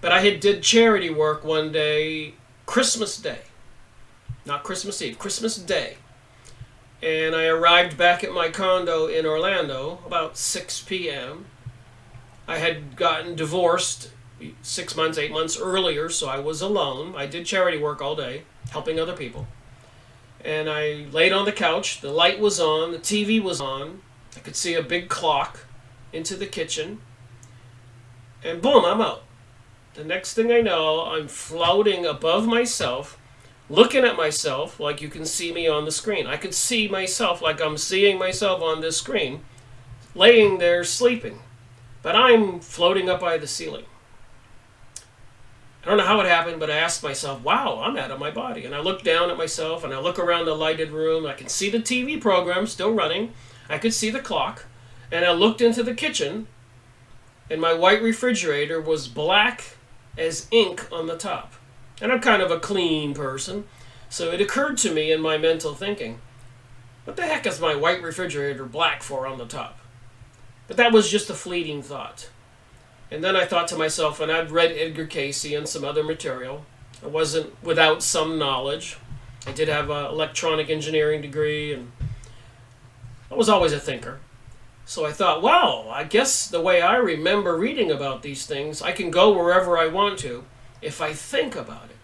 But I did charity work one day, Christmas Day. Not Christmas Eve, Christmas Day. And I arrived back at my condo in Orlando about 6 p.m. I had gotten divorced 6 months, 8 months earlier, so I was alone. I did charity work all day, helping other people. And I laid on the couch. The light was on. The TV was on. I could see a big clock into the kitchen. And boom, I'm out. The next thing I know, I'm floating above myself, looking at myself like you can see me on the screen. I could see myself like I'm seeing myself on this screen, laying there sleeping. But I'm floating up by the ceiling. I don't know how it happened, but I asked myself, wow, I'm out of my body. And I look down at myself, and I look around the lighted room. I can see the TV program still running. I could see the clock. And I looked into the kitchen, and my white refrigerator was black as ink on the top. And I'm kind of a clean person, so it occurred to me in my mental thinking, what the heck is my white refrigerator black for on the top? But that was just a fleeting thought. And then I thought to myself, and I'd read Edgar Cayce and some other material. I wasn't without some knowledge. I did have an electronic engineering degree, and I was always a thinker. So I thought, wow, I guess the way I remember reading about these things, I can go wherever I want to if I think about it.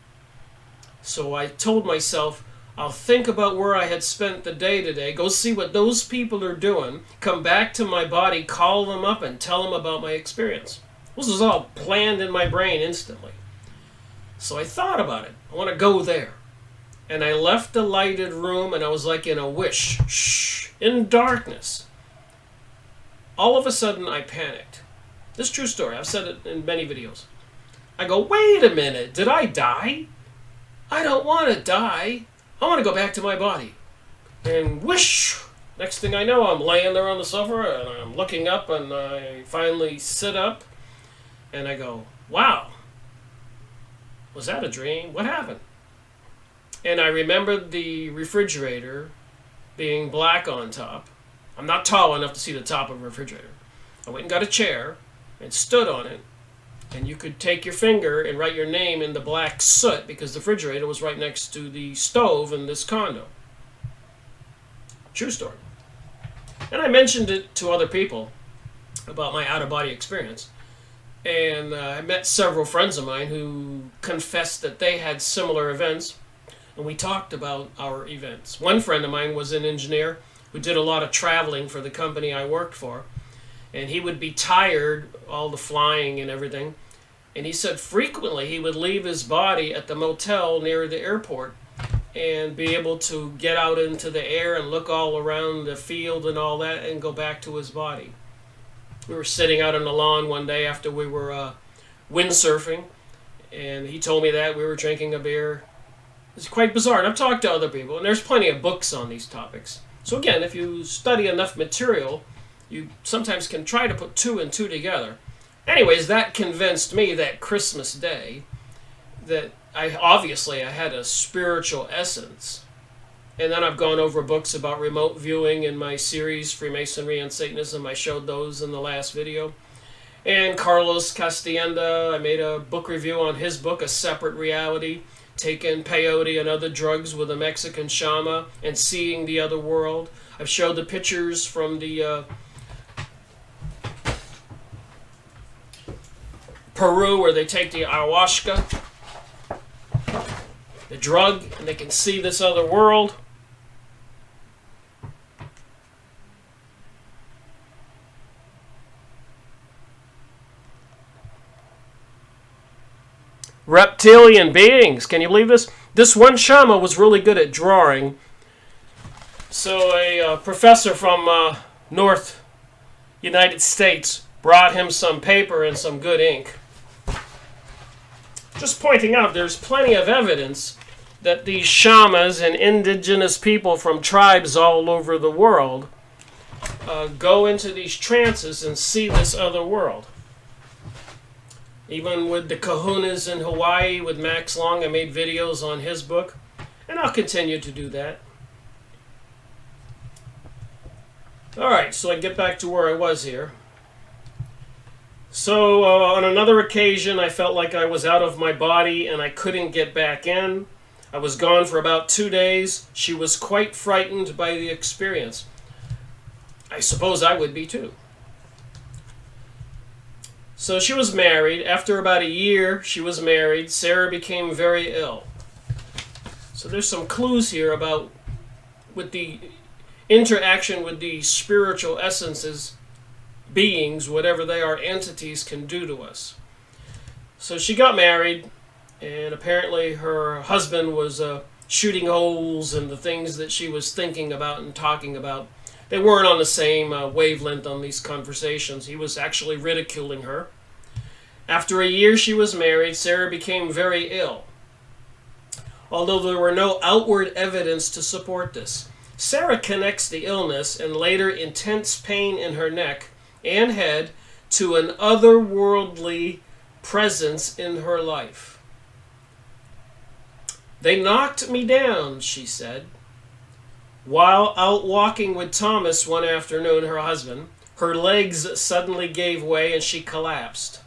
So I told myself, I'll think about where I had spent the day today, go see what those people are doing, come back to my body, call them up, and tell them about my experience. This was all planned in my brain instantly. So I thought about it. I want to go there. And I left the lighted room, and I was like in a wish, in darkness. All of a sudden, I panicked. This is a true story. I've said it in many videos. I go, wait a minute, did I die? I don't want to die. I want to go back to my body. And whoosh! Next thing I know, I'm laying there on the sofa, and I'm looking up, and I finally sit up, and I go, wow, was that a dream? What happened? And I remembered the refrigerator being black on top. I'm not tall enough to see the top of a refrigerator. I went and got a chair and stood on it, and you could take your finger and write your name in the black soot because the refrigerator was right next to the stove in this condo. True story. And I mentioned it to other people about my out-of-body experience. And I met several friends of mine who confessed that they had similar events, and we talked about our events. One friend of mine was an engineer who did a lot of traveling for the company I worked for, and he would be tired, all the flying and everything, and he said frequently he would leave his body at the motel near the airport and be able to get out into the air and look all around the field and all that and go back to his body. We were sitting out on the lawn one day after we were windsurfing, and he told me that. We were drinking a beer, It's quite bizarre. And I've talked to other people, and there's plenty of books on these topics. So again, if you study enough material, you sometimes can try to put two and two together. Anyways, that convinced me that Christmas Day that I had a spiritual essence. And then I've gone over books about remote viewing in my series, Freemasonry and Satanism. I showed those in the last video. And Carlos Castienda, I made a book review on his book, A Separate Reality, taking peyote and other drugs with a Mexican shaman and seeing the other world. I've showed the pictures from the Peru where they take the ayahuasca, the drug, and they can see this other world. Reptilian beings. Can you believe this? This one shaman was really good at drawing. So a professor from North United States brought him some paper and some good ink. Just pointing out, there's plenty of evidence that these shamans and indigenous people from tribes all over the world go into these trances and see this other world. Even with the kahunas in Hawaii with Max Long, I made videos on his book, and I'll continue to do that. Alright, so I get back to where I was here. So on another occasion, I felt like I was out of my body and I couldn't get back in. I was gone for about 2 days. She was quite frightened by the experience. I suppose I would be too. So she was married. After about a year, she was married. Sarah became very ill. So there's some clues here about with the interaction with the spiritual essences, beings, whatever they are, entities can do to us. So she got married, and apparently her husband was shooting holes in the things that she was thinking about and talking about. They weren't on the same wavelength on these conversations. He was actually ridiculing her. After a year she was married, Sarah became very ill, although there were no outward evidence to support this. Sarah connects the illness and later intense pain in her neck and head to an otherworldly presence in her life. They knocked me down, she said. While out walking with Thomas one afternoon, her husband, her legs suddenly gave way and she collapsed.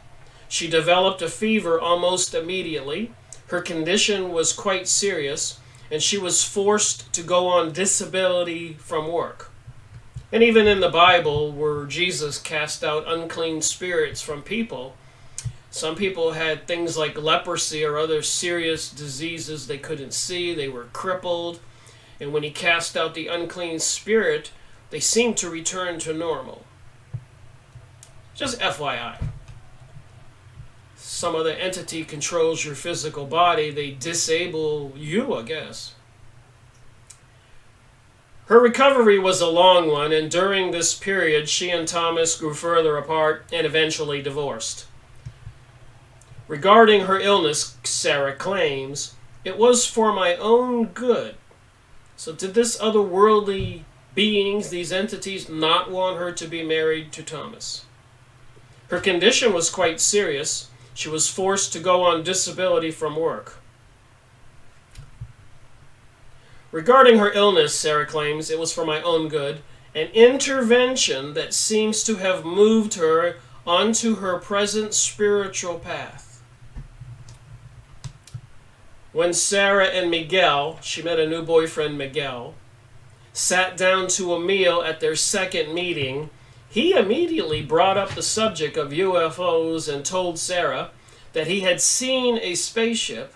She developed a fever almost immediately. Her condition was quite serious, and she was forced to go on disability from work. And even in the Bible, where Jesus cast out unclean spirits from people, some people had things like leprosy or other serious diseases they couldn't see. They were crippled. And when he cast out the unclean spirit, they seemed to return to normal. Just FYI. Some other entity controls your physical body. They disable you, I guess. Her recovery was a long one, and during this period, she and Thomas grew further apart and eventually divorced. Regarding her illness, Sarah claims, it was for my own good. So did this otherworldly beings, these entities, not want her to be married to Thomas? Her condition was quite serious. She was forced to go on disability from work. Regarding her illness, Sarah claims, it was for my own good, an intervention that seems to have moved her onto her present spiritual path. When Sarah and Miguel, she met a new boyfriend, Miguel, sat down to a meal at their second meeting, he immediately brought up the subject of UFOs and told Sarah that he had seen a spaceship.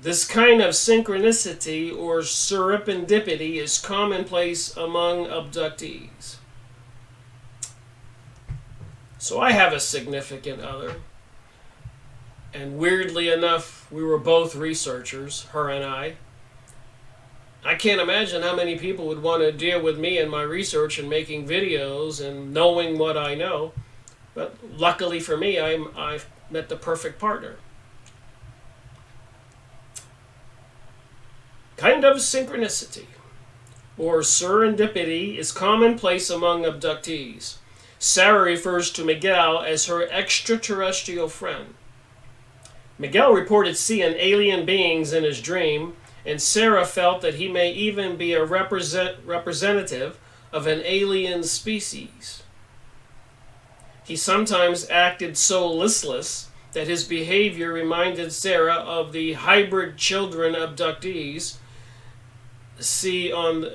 This kind of synchronicity or serendipity is commonplace among abductees. So I have a significant other. And weirdly enough, we were both researchers, her and I. I can't imagine how many people would want to deal with me and my research and making videos and knowing what I know. But luckily for me, I've met the perfect partner. kind of synchronicity or serendipity is commonplace among abductees. Sarah refers to Miguel as her extraterrestrial friend. Miguel reported seeing alien beings in his dream, and Sarah felt that he may even be a representative of an alien species. He sometimes acted so listless that his behavior reminded Sarah of the hybrid children abductees see on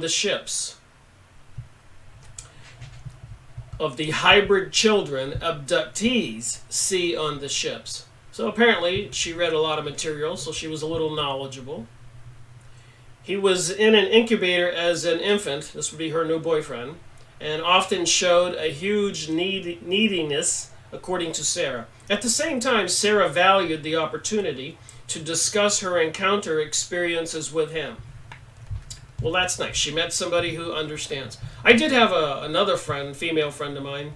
the ships. Of the hybrid children abductees see on the ships. So apparently she read a lot of material, so she was a little knowledgeable. He was in an incubator as an infant, this would be her new boyfriend, and often showed a huge neediness, according to Sarah. At the same time, Sarah valued the opportunity to discuss her encounter experiences with him. Well, that's nice. She met somebody who understands. I did have another friend, female friend of mine,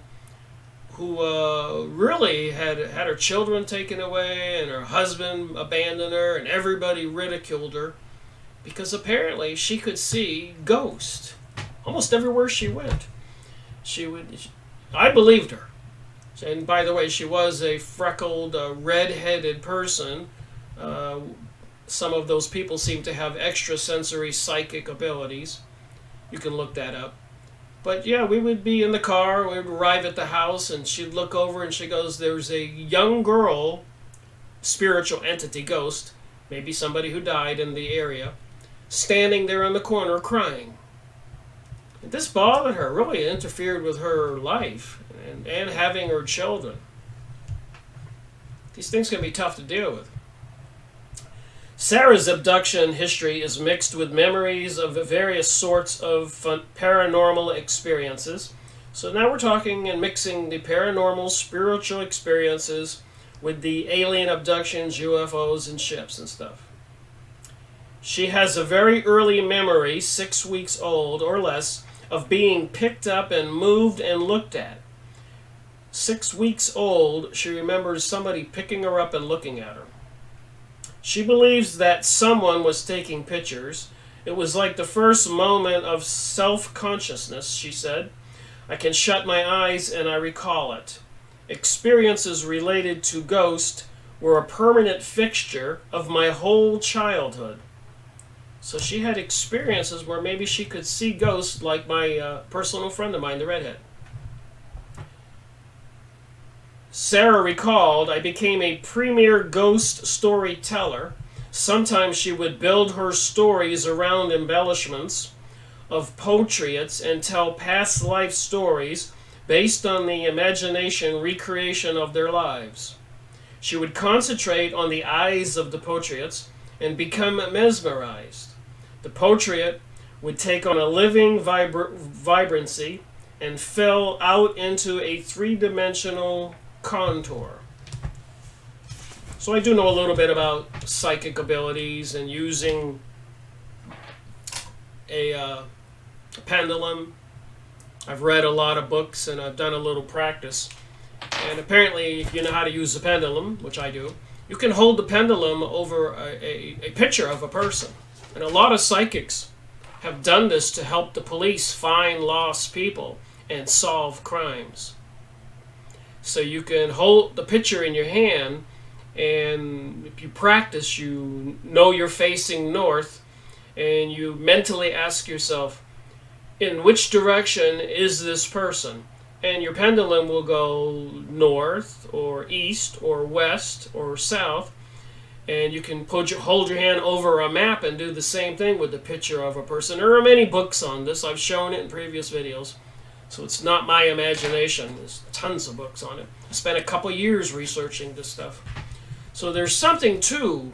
who really had her children taken away and her husband abandoned her and everybody ridiculed her because apparently she could see ghosts almost everywhere she went. I believed her. And by the way, she was a freckled, red-headed person. Some of those people seem to have extrasensory psychic abilities. You can look that up. But yeah, we would be in the car, we would arrive at the house, and she'd look over and she goes, there's a young girl, spiritual entity, ghost, maybe somebody who died in the area, standing there in the corner crying. And this bothered her, really interfered with her life and having her children. These things can be tough to deal with. Sarah's abduction history is mixed with memories of various sorts of paranormal experiences. So now we're talking and mixing the paranormal spiritual experiences with the alien abductions, UFOs, and ships and stuff. She has a very early memory, 6 weeks old or less, of being picked up and moved and looked at. 6 weeks old, she remembers somebody picking her up and looking at her. She believes that someone was taking pictures. It was like the first moment of self-consciousness, she said. I can shut my eyes and I recall it. Experiences related to ghosts were a permanent fixture of my whole childhood. So she had experiences where maybe she could see ghosts like my personal friend of mine, the redhead. Sarah recalled, I became a premier ghost storyteller. Sometimes she would build her stories around embellishments of portraits and tell past life stories based on the imagination recreation of their lives. She would concentrate on the eyes of the portraits and become mesmerized. The portrait would take on a living vibrancy and fill out into a three-dimensional contour. So I do know a little bit about psychic abilities and using a pendulum. I've read a lot of books and I've done a little practice. And apparently, if you know how to use a pendulum, which I do, you can hold the pendulum over a picture of a person. And a lot of psychics have done this to help the police find lost people and solve crimes. So you can hold the picture in your hand, and if you practice, you know you're facing north, and you mentally ask yourself, in which direction is this person? And your pendulum will go north, or east, or west, or south, and you can hold your hand over a map and do the same thing with the picture of a person. There are many books on this. I've shown it in previous videos. So it's not my imagination. There's tons of books on it. I spent a couple years researching this stuff. So there's something to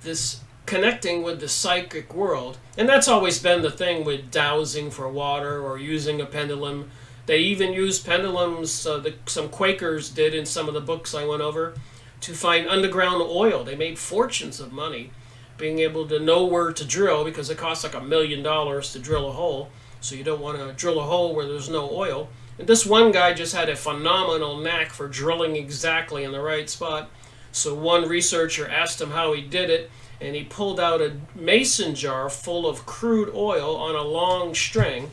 this connecting with the psychic world. And that's always been the thing with dowsing for water or using a pendulum. They even use pendulums, some Quakers did in some of the books I went over, to find underground oil. They made fortunes of money being able to know where to drill because it costs like $1 million to drill a hole. So you don't want to drill a hole where there's no oil. And this one guy just had a phenomenal knack for drilling exactly in the right spot. So one researcher asked him how he did it, and he pulled out a mason jar full of crude oil on a long string.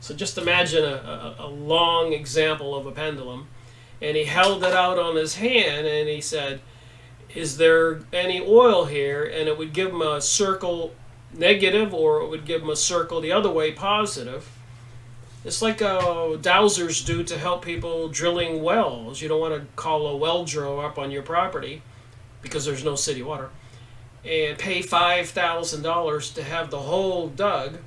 So just imagine a long example of a pendulum. And he held it out on his hand and he said, "Is there any oil here?" And it would give him a circle negative, or it would give him a circle the other way positive. It's like dowsers do to help people drilling wells. You don't want to call a well driller up on your property because there's no city water and pay $5,000 to have the hole dug.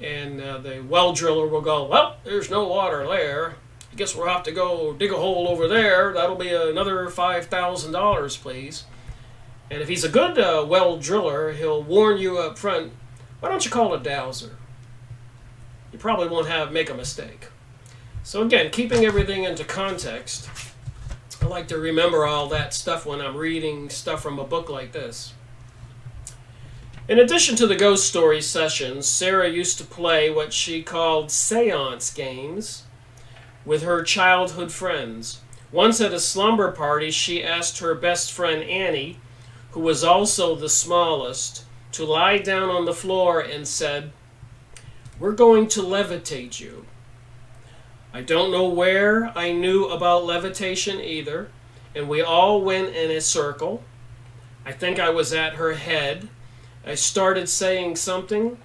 And the well driller will go, "Well, there's no water there. I guess we'll have to go dig a hole over there. That'll be another $5,000, please." And if he's a good well driller, he'll warn you up front, "Why don't you call a dowser? You probably won't make a mistake." So again, keeping everything into context, I like to remember all that stuff when I'm reading stuff from a book like this. In addition to the ghost story sessions, Sarah used to play what she called seance games with her childhood friends. Once at a slumber party, she asked her best friend Annie, who was also the smallest, to lie down on the floor and said, "We're going to levitate you." I don't know where I knew about levitation either, and we all went in a circle. I think I was at her head. I started saying something,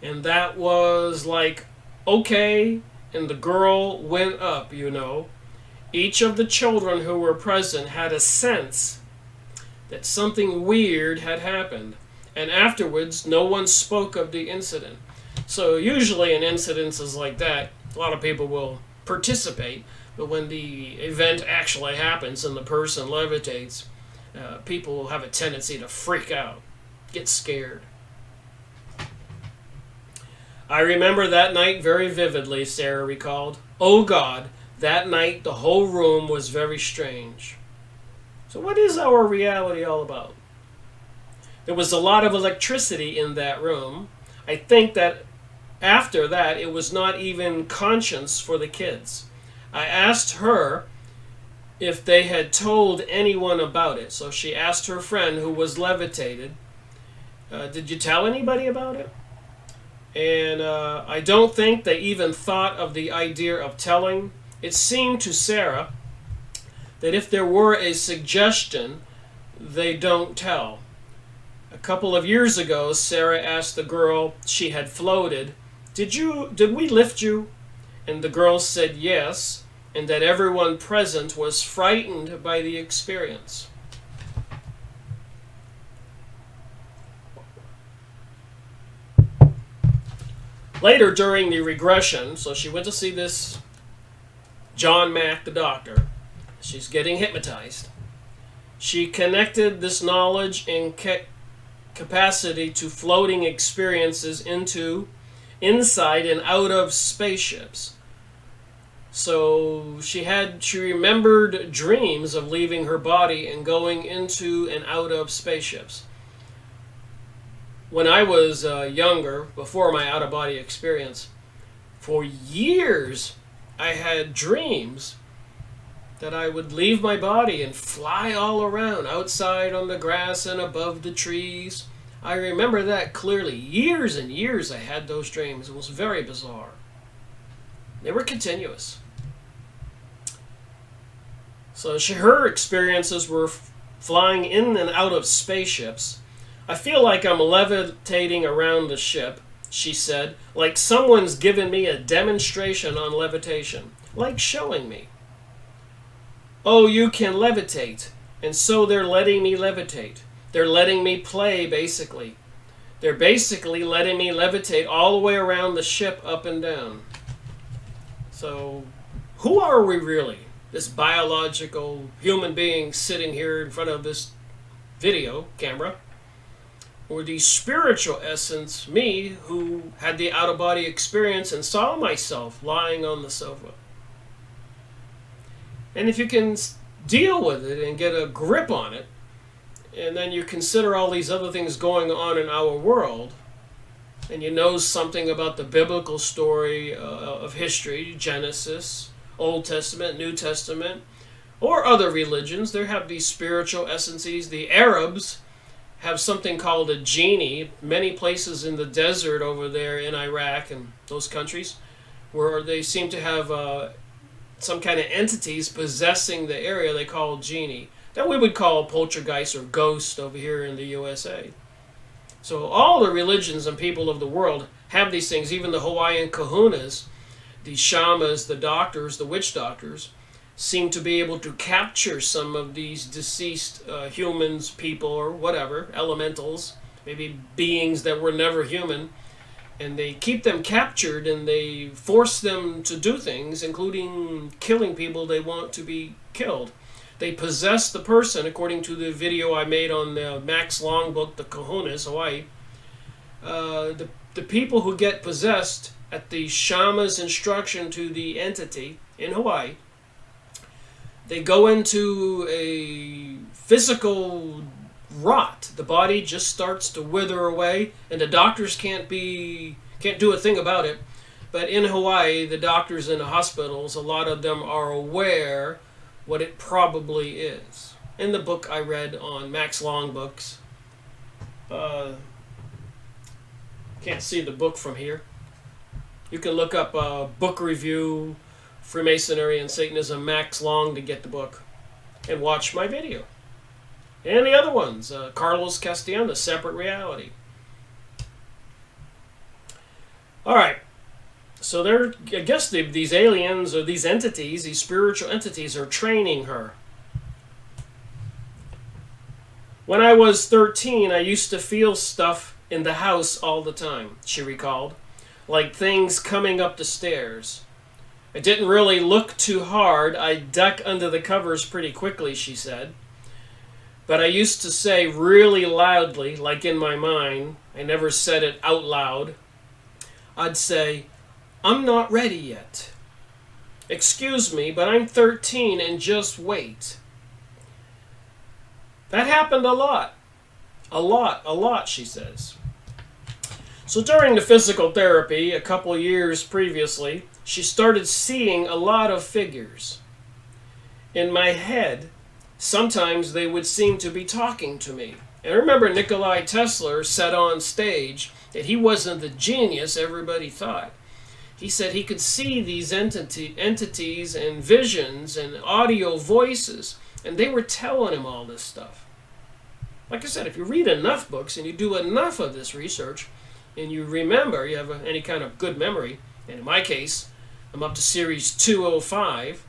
and that was like, "Okay," and the girl went up, you know. Each of the children who were present had a sense that something weird had happened, and afterwards no one spoke of the incident. So usually in incidences like that, a lot of people will participate, but when the event actually happens and the person levitates, people have a tendency to freak out, get scared. "I remember that night very vividly," Sarah recalled. "Oh God, that night the whole room was very strange." So what is our reality all about? There was a lot of electricity in that room. I think that after that, it was not even conscious for the kids. I asked her if they had told anyone about it. So she asked her friend who was levitated, "Did you tell anybody about it?" And I don't think they even thought of the idea of telling. It seemed to Sarah that if there were a suggestion, they don't tell. A couple of years ago, Sarah asked the girl she had floated, Did we lift you?" And the girl said yes, and that everyone present was frightened by the experience. Later during the regression, so she went to see this John Mack, the doctor. She's getting hypnotized. She connected this knowledge and capacity to floating experiences into, inside, and out of spaceships. So she remembered dreams of leaving her body and going into and out of spaceships. When I was younger, before my out-of-body experience, for years I had dreams that I would leave my body and fly all around, outside on the grass and above the trees. I remember that clearly. Years and years I had those dreams. It was very bizarre. They were continuous. So her experiences were flying in and out of spaceships. "I feel like I'm levitating around the ship," she said, "like someone's given me a demonstration on levitation, like showing me. Oh, you can levitate, and so they're letting me levitate. They're letting me play, basically. They're basically letting me levitate all the way around the ship, up and down." So, who are we really? This biological human being sitting here in front of this video camera? Or the spiritual essence, me, who had the out-of-body experience and saw myself lying on the sofa? And if you can deal with it and get a grip on it, and then you consider all these other things going on in our world, and you know something about the biblical story of history, Genesis, Old Testament, New Testament, or other religions, they have these spiritual essences. The Arabs have something called a genie. Many places in the desert over there in Iraq and those countries where they seem to have some kind of entities possessing the area they call genie. That we would call poltergeist or ghost over here in the USA. So all the religions and people of the world have these things. Even the Hawaiian kahunas, the shamas, the doctors, the witch doctors, seem to be able to capture some of these deceased humans, people, or whatever, elementals, maybe beings that were never human, and they keep them captured and they force them to do things, including killing people they want to be killed. They possess the person, according to the video I made on the Max Long book, The Kahunas, Hawaii. The people who get possessed at the shama's instruction to the entity in Hawaii, they go into a physical rot. The body just starts to wither away, and the doctors can't do a thing about it. But in Hawaii, the doctors in the hospitals, a lot of them are aware what it probably is. In the book I read on Max Long books, can't see the book from here. You can look up book review, Freemasonry and Satanism, Max Long, to get the book. And watch my video. And the other ones, Carlos Castellan, The Separate Reality. Alright, so I guess these aliens or these entities, these spiritual entities, are training her. When I was 13, I used to feel stuff in the house all the time, she recalled, like things coming up the stairs. I didn't really look too hard. I'd duck under the covers pretty quickly, she said. But I used to say really loudly, like in my mind, I never said it out loud, I'd say, "I'm not ready yet. Excuse me, but I'm 13 and just wait." That happened a lot. A lot, she says. So during the physical therapy, a couple years previously, she started seeing a lot of figures. In my head, sometimes they would seem to be talking to me. And I remember Nikola Tesla said on stage that he wasn't the genius everybody thought. He said he could see these entities and visions and audio voices, and they were telling him all this stuff. Like I said, if you read enough books and you do enough of this research, and you remember, you have any kind of good memory, and in my case, I'm up to series 205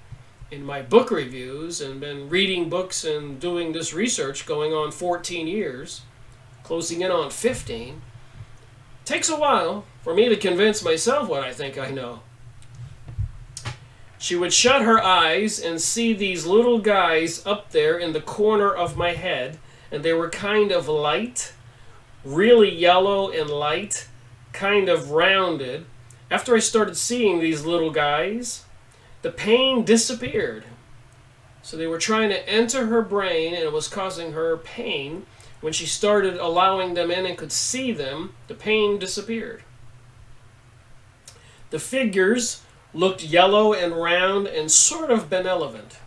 in my book reviews and been reading books and doing this research going on 14 years, closing in on 15. Takes a while for me to convince myself what I think I know. She would shut her eyes and see these little guys up there in the corner of my head, and they were kind of light, really yellow and light, kind of rounded. After I started seeing these little guys, the pain disappeared. So they were trying to enter her brain, and it was causing her pain. When she started allowing them in and could see them, the pain disappeared. The figures looked yellow and round and sort of benevolent.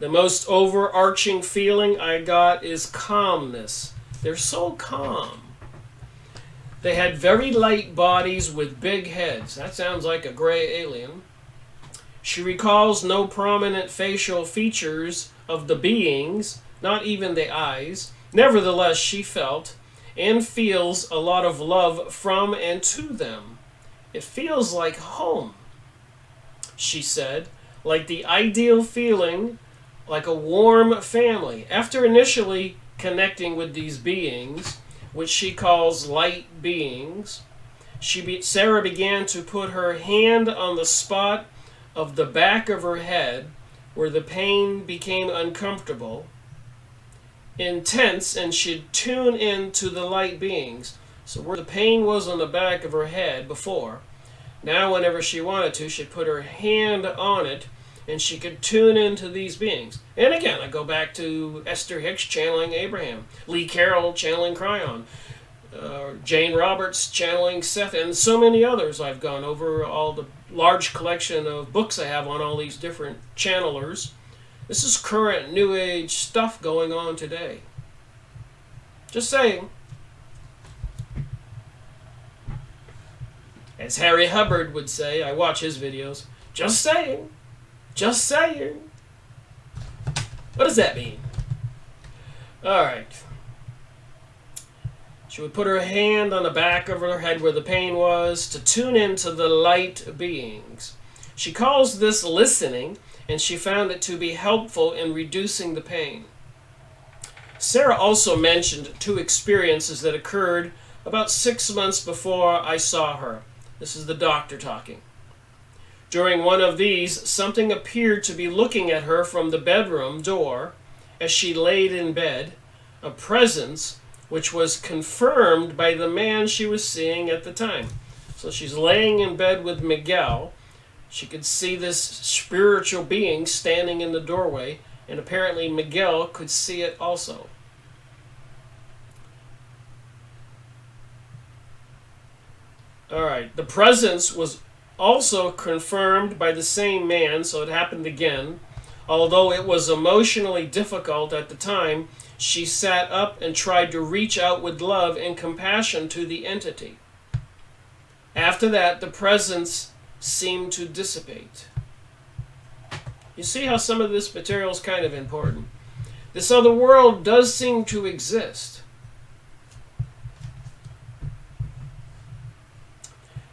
The most overarching feeling I got is calmness. They're so calm. They had very light bodies with big heads. That sounds like a gray alien. She recalls no prominent facial features of the beings, not even the eyes. Nevertheless, she felt and feels a lot of love from and to them. It feels like home, she said, like the ideal feeling, like a warm family. After initially connecting with these beings, which she calls light beings, Sarah began to put her hand on the spot of the back of her head where the pain became uncomfortable, intense, and she'd tune in to the light beings. So where the pain was on the back of her head before, now whenever she wanted to, she'd put her hand on it and she could tune into these beings. And again, I go back to Esther Hicks channeling Abraham, Lee Carroll channeling Cryon, Jane Roberts channeling Seth, and so many others. I've gone over all the large collection of books I have on all these different channelers. This is current New Age stuff going on today. Just saying. As Harry Hubbard would say, I watch his videos. Just saying. Just saying. What does that mean? Alright. She would put her hand on the back of her head where the pain was to tune into the light beings. She calls this listening, and she found it to be helpful in reducing the pain. Sarah also mentioned 2 experiences that occurred about 6 months before I saw her. This is the doctor talking. During one of these, something appeared to be looking at her from the bedroom door as she laid in bed, a presence which was confirmed by the man she was seeing at the time. So she's laying in bed with Miguel. She could see this spiritual being standing in the doorway, and apparently Miguel could see it also. Alright, the presence was also confirmed by the same man, so it happened again. Although it was emotionally difficult at the time, she sat up and tried to reach out with love and compassion to the entity. After that, the presence seemed to dissipate. You see how some of this material is kind of important. This other world does seem to exist.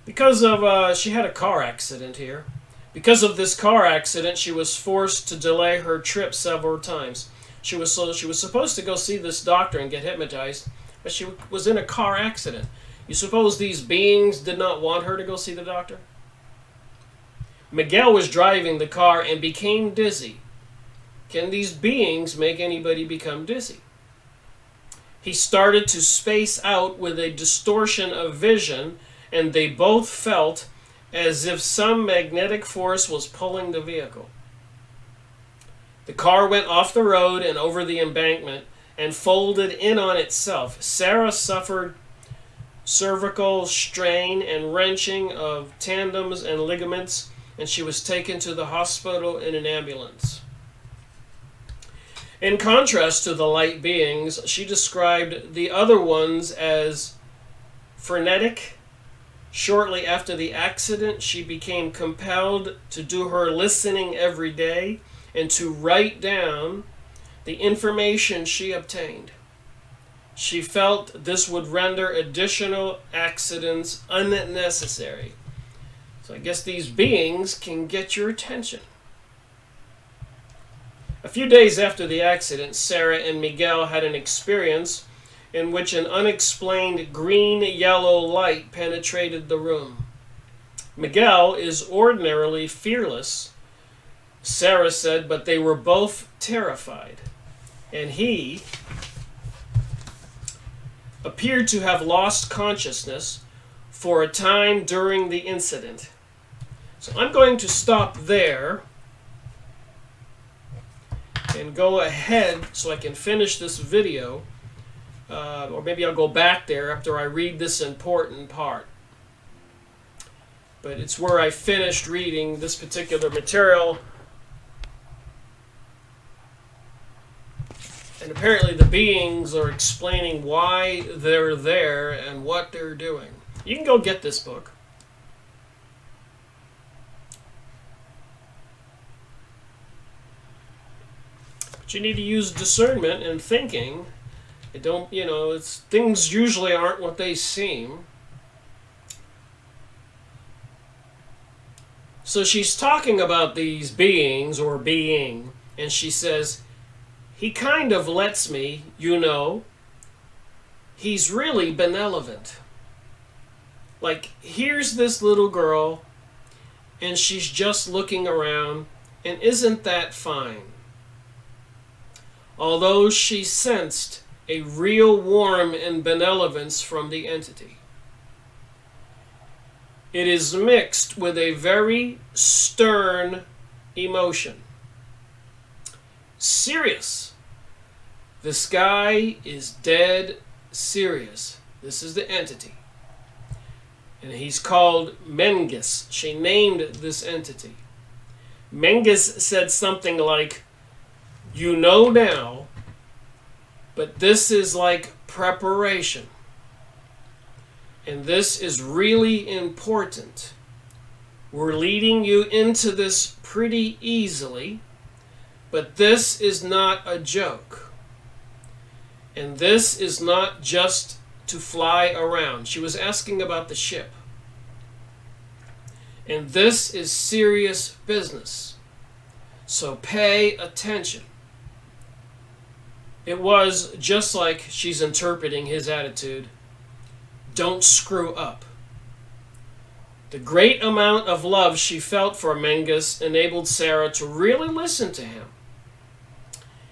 Because of, she had a car accident here. Because of this car accident, she was forced to delay her trip several times. She was supposed to go see this doctor and get hypnotized, but she was in a car accident. You suppose these beings did not want her to go see the doctor? Miguel was driving the car and became dizzy. Can these beings make anybody become dizzy? He started to space out with a distortion of vision, and they both felt as if some magnetic force was pulling the vehicle. The car went off the road and over the embankment and folded in on itself. Sarah suffered cervical strain and wrenching of tendons and ligaments, and she was taken to the hospital in an ambulance. In contrast to the light beings, she described the other ones as frenetic. Shortly after the accident, she became compelled to do her listening every day and to write down the information she obtained. She felt this would render additional accidents unnecessary. So I guess these beings can get your attention. A few days after the accident, Sarah and Miguel had an experience in which an unexplained green-yellow light penetrated the room. Miguel is ordinarily fearless, Sarah said, but they were both terrified. And he appeared to have lost consciousness for a time during the incident. So I'm going to stop there and go ahead so I can finish this video. Or maybe I'll go back there after I read this important part. But it's where I finished reading this particular material. And apparently the beings are explaining why they're there and what they're doing. You can go get this book. But you need to use discernment and thinking. It don't, things usually aren't what they seem. So she's talking about these beings or being, and she says, he kind of lets me, he's really benevolent. Like, here's this little girl, and she's just looking around, and isn't that fine? Although she sensed a real warmth and benevolence from the entity. It is mixed with a very stern emotion. Serious. This guy is dead serious. This is the entity. And he's called Mengus. She named this entity. Mengus said something like, now, but this is like preparation. And this is really important. We're leading you into this pretty easily, but this is not a joke. And this is not just to fly around. She was asking about the ship. And this is serious business. So pay attention. It was just like she's interpreting his attitude. Don't screw up. The great amount of love she felt for Mengus enabled Sarah to really listen to him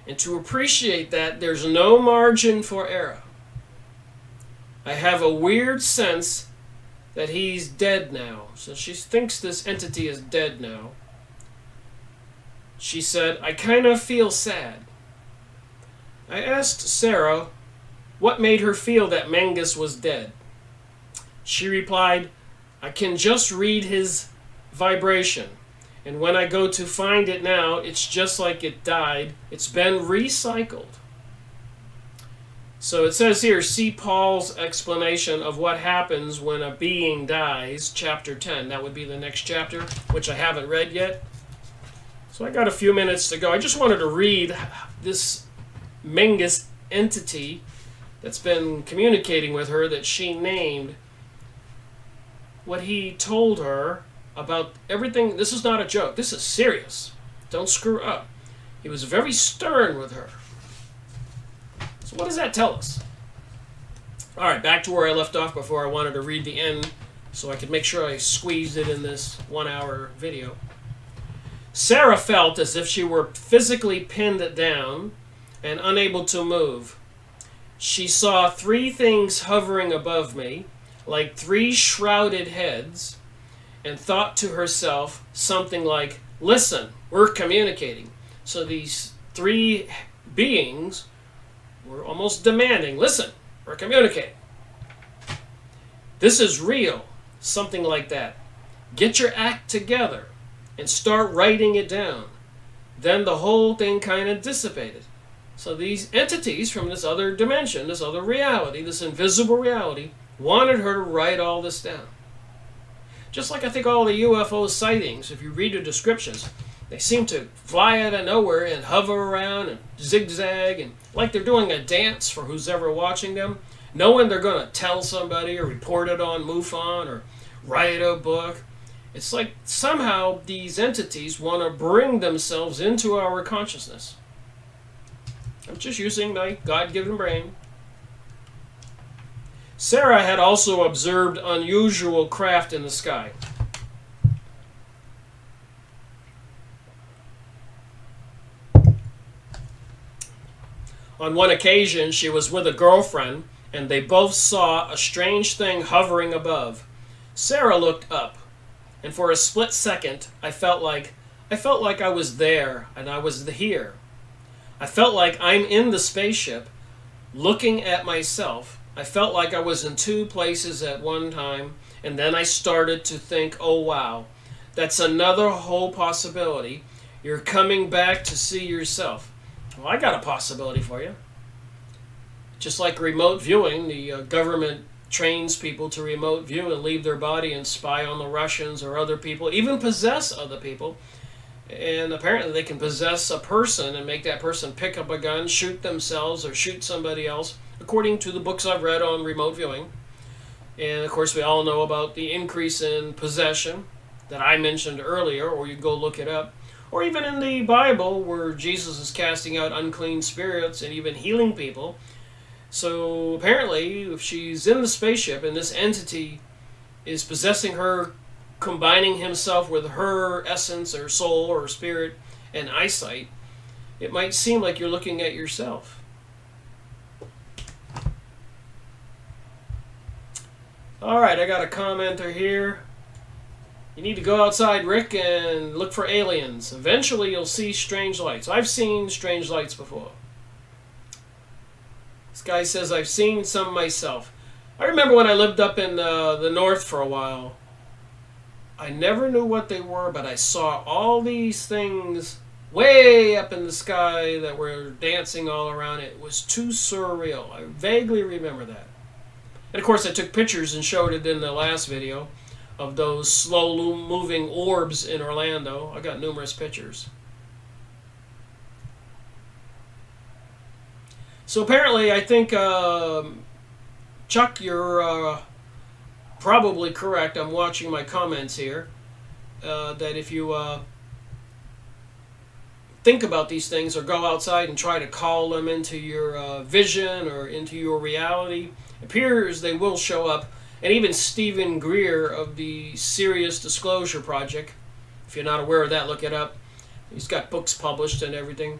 and to appreciate that there's no margin for error. I have a weird sense that he's dead now. So she thinks this entity is dead now. She said, I kind of feel sad. I asked Sarah what made her feel that Mengus was dead. She replied, I can just read his vibration. And when I go to find it now, it's just like it died. It's been recycled. So it says here, see Paul's explanation of what happens when a being dies, chapter 10. That would be the next chapter, which I haven't read yet. So I got a few minutes to go. I just wanted to read this Mengus entity that's been communicating with her that she named, what he told her about everything. This is not a joke. This is serious. Don't screw up. He was very stern with her. So what does that tell us? All right, back to where I left off before. I wanted to read the end so I could make sure I squeezed it in this 1-hour video. Sarah felt as if she were physically pinned down and unable to move. She saw 3 things hovering above me, like 3 shrouded heads, and thought to herself something like, listen, we're communicating. So these 3 beings were almost demanding, listen, we're communicating. This is real, something like that. Get your act together and start writing it down. Then the whole thing kind of dissipated. So these entities from this other dimension, this other reality, this invisible reality, wanted her to write all this down. Just like I think all the UFO sightings, if you read the descriptions, they seem to fly out of nowhere and hover around and zigzag, and like they're doing a dance for who's ever watching them, knowing they're going to tell somebody or report it on MUFON or write a book. It's like somehow these entities want to bring themselves into our consciousness. I'm just using my God-given brain. Sarah had also observed unusual craft in the sky. On one occasion, she was with a girlfriend, and they both saw a strange thing hovering above. Sarah looked up, and for a split second, I felt like I was there, and I was here. I felt like I'm in the spaceship, looking at myself. I felt like I was in 2 places at one time, and then I started to think, oh wow, that's another whole possibility. You're coming back to see yourself. Well, I got a possibility for you. Just like remote viewing, the government trains people to remote view and leave their body and spy on the Russians or other people, even possess other people. And apparently they can possess a person and make that person pick up a gun, shoot themselves or shoot somebody else, according to the books I've read on remote viewing. And of course we all know about the increase in possession that I mentioned earlier, or you can go look it up. Or even in the Bible where Jesus is casting out unclean spirits and even healing people. So apparently if she's in the spaceship and this entity is possessing her, combining himself with her essence or soul or spirit and eyesight, it might seem like you're looking at yourself. Alright, I got a commenter here. You need to go outside, Rick, and look for aliens. Eventually you'll see strange lights. I've seen strange lights before. This guy says, I've seen some myself. I remember when I lived up in the north for a while. I never knew what they were, but I saw all these things way up in the sky that were dancing all around. It was too surreal. I vaguely remember that. And of course I took pictures and showed it in the last video of those slow moving orbs in Orlando. I got numerous pictures. So apparently, I think, Chuck, you're probably correct. I'm watching my comments here. That if you think about these things or go outside and try to call them into your vision or into your reality, it appears they will show up. And even Stephen Greer of the Serious Disclosure Project, if you're not aware of that, look it up. He's got books published and everything.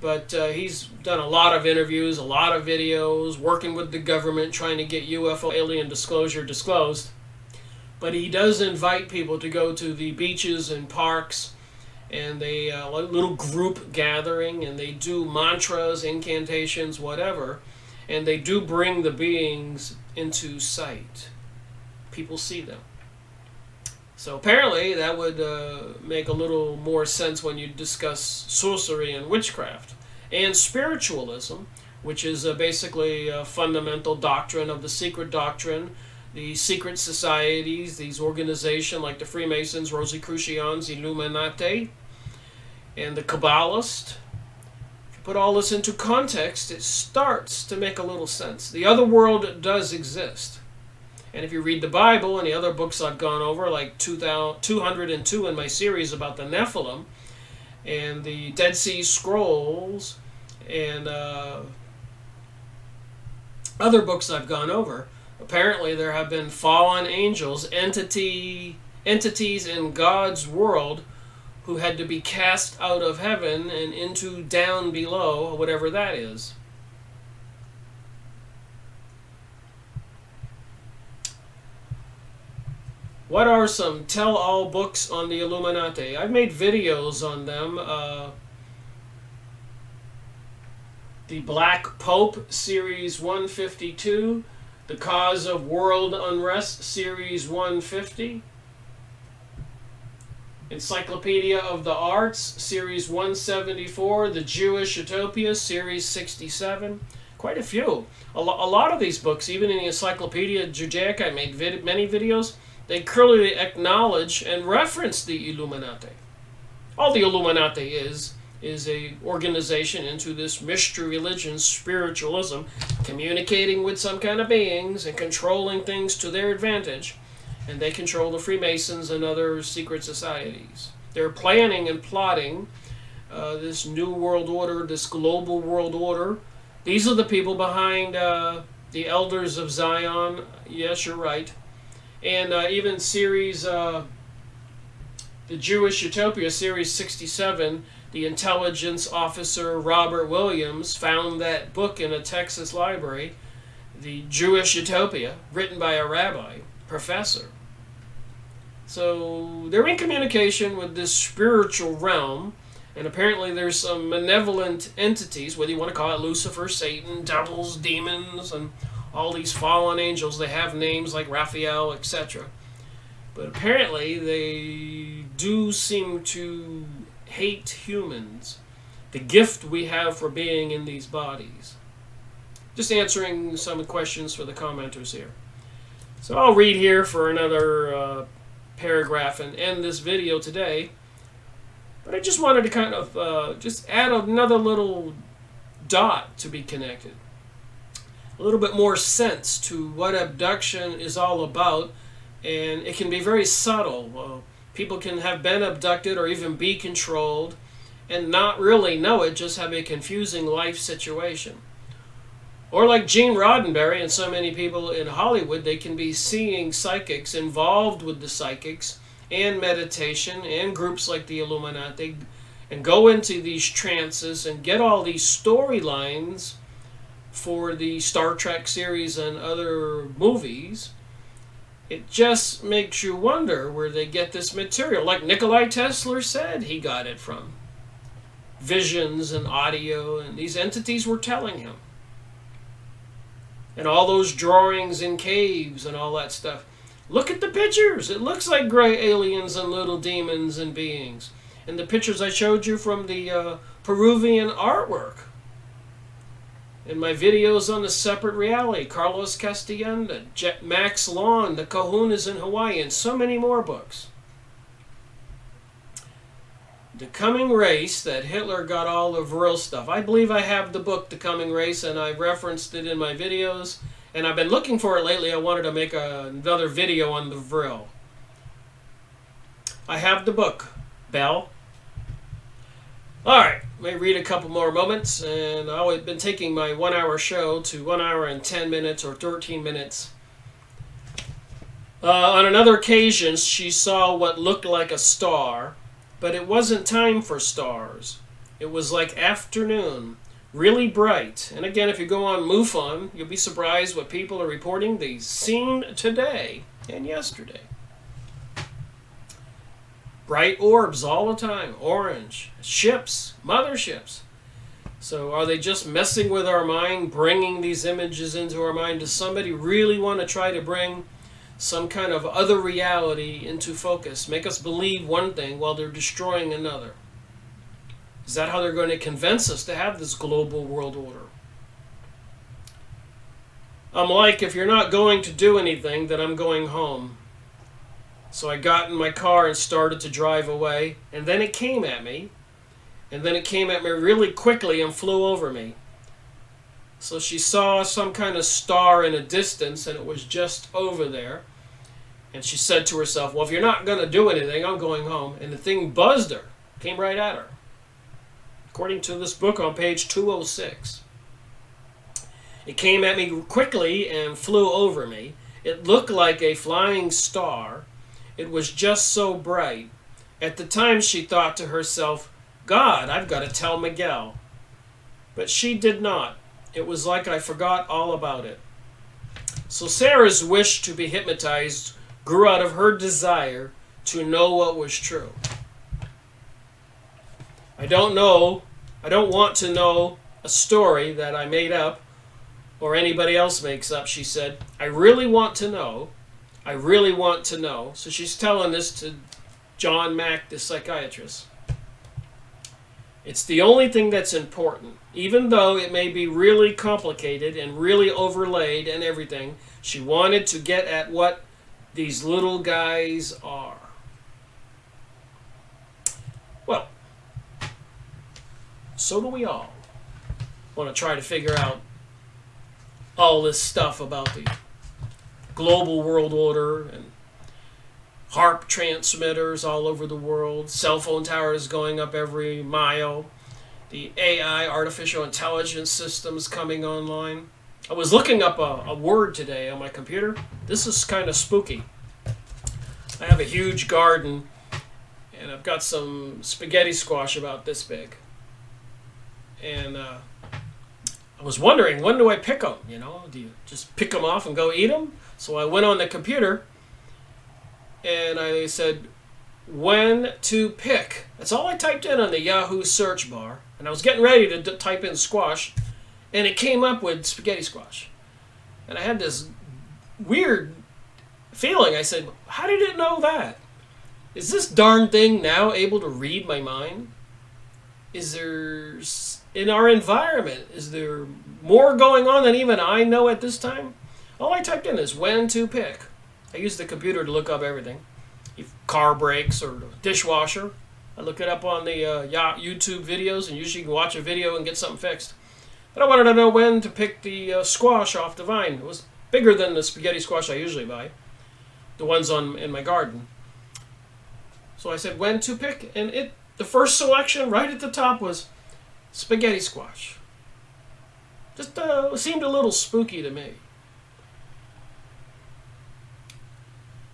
But he's done a lot of interviews, a lot of videos, working with the government, trying to get UFO alien disclosure disclosed. But he does invite people to go to the beaches and parks, and they a little group gathering, and they do mantras, incantations, whatever, and they do bring the beings into sight. People see them. So apparently that would make a little more sense when you discuss sorcery and witchcraft. And spiritualism, which is basically a fundamental doctrine of the secret doctrine, the secret societies, these organizations like the Freemasons, Rosicrucians, Illuminati, and the Kabbalists. If you put all this into context, it starts to make a little sense. The other world does exist. And if you read the Bible and the other books I've gone over, like 202 in my series about the Nephilim, and the Dead Sea Scrolls, and other books I've gone over, apparently there have been fallen angels, entities in God's world who had to be cast out of heaven and into down below, whatever that is. What are some tell-all books on the Illuminati? I've made videos on them. The Black Pope, Series 152. The Cause of World Unrest, Series 150. Encyclopedia of the Arts, Series 174. The Jewish Utopia, Series 67. Quite a few. A lot of these books, even in the Encyclopedia Judaica, I made many videos. They clearly acknowledge and reference the Illuminati. All the Illuminati is a organization into this mystery religion, spiritualism, communicating with some kind of beings and controlling things to their advantage. And they control the Freemasons and other secret societies. They're planning and plotting this new world order, this global world order. These are the people behind the Elders of Zion. Yes, you're right. And even series, the Jewish Utopia, Series 67, the intelligence officer Robert Williams found that book in a Texas library, the Jewish Utopia, written by a rabbi, professor. So they're in communication with this spiritual realm, and apparently there's some malevolent entities, whether you want to call it Lucifer, Satan, devils, demons, and all these fallen angels. They have names like Raphael, etc. But apparently they do seem to hate humans, the gift we have for being in these bodies. Just answering some questions for the commenters here. So I'll read here for another paragraph and end this video today. But I just wanted to kind of just add another little dot to be connected. A little bit more sense to what abduction is all about, and it can be very subtle. People can have been abducted or even be controlled and not really know it, just have a confusing life situation. Or like Gene Roddenberry and so many people in Hollywood, they can be seeing psychics, involved with the psychics and meditation and groups like the Illuminati, and go into these trances and get all these storylines for the Star Trek series and other movies. It just makes you wonder where they get this material. Like Nikolai Tesla said he got it from. Visions and audio, and these entities were telling him. And all those drawings in caves and all that stuff. Look at the pictures. It looks like gray aliens and little demons and beings. and the pictures I showed you from the Peruvian artwork. In my videos on the separate reality, Carlos Castellanda, Max Lawn, the Kahunas in Hawaii, and so many more books. The Coming Race, that Hitler got all the Vril stuff. I believe I have the book, The Coming Race, and I've referenced it in my videos. And I've been looking for it lately. I wanted to make another video on the Vril. I have the book, Bell. Alright, may read a couple more moments, and I've been taking my 1 hour show to 1 hour and 10 minutes or 13 minutes. On another occasion, she saw what looked like a star, but it wasn't time for stars. It was like afternoon, really bright. And again, if you go on MUFON, you'll be surprised what people are reporting they've seen today and yesterday. Bright orbs all the time, orange, ships, motherships. So are they just messing with our mind, bringing these images into our mind? Does somebody really want to try to bring some kind of other reality into focus, make us believe one thing while they're destroying another? Is that how they're going to convince us to have this global world order? I'm like, if you're not going to do anything, then I'm going home. So I got in my car and started to drive away, and then it came at me, and then it came at me really quickly and flew over me. So she saw some kind of star in a distance, and it was just over there. And she said to herself, well, if you're not going to do anything, I'm going home. And the thing buzzed her, came right at her. According to this book on page 206. It came at me quickly and flew over me. It looked like a flying star. It was just so bright. At the time, she thought to herself, God, I've got to tell Miguel. But she did not. It was like I forgot all about it. So Sarah's wish to be hypnotized grew out of her desire to know what was true. I don't want to know a story that I made up or anybody else makes up, she said. I really want to know. I really want to know. So she's telling this to John Mack, the psychiatrist. It's the only thing that's important. Even though it may be really complicated and really overlaid and everything, she wanted to get at what these little guys are. Well, so do we all. Want to try to figure out all this stuff about the global world order and HARP transmitters all over the world, cell phone towers going up every mile, the AI, artificial intelligence systems coming online. I was looking up a word today on my computer. This is kind of spooky. I have a huge garden, and I've got some spaghetti squash about this big. And I was wondering, when do I pick them? You know, do you just pick them off and go eat them? So I went on the computer, and I said, when to pick. That's all I typed in on the Yahoo search bar. And I was getting ready to type in squash, and it came up with spaghetti squash. And I had this weird feeling. I said, how did it know that? Is this darn thing now able to read my mind? Is there, in our environment, is there more going on than even I know at this time? All I typed in is when to pick. I used the computer to look up everything. If car brakes or dishwasher. I look it up on the YouTube videos, and usually you can watch a video and get something fixed. But I wanted to know when to pick the squash off the vine. It was bigger than the spaghetti squash I usually buy. The ones in my garden. So I said when to pick, and the first selection right at the top was spaghetti squash. Just seemed a little spooky to me.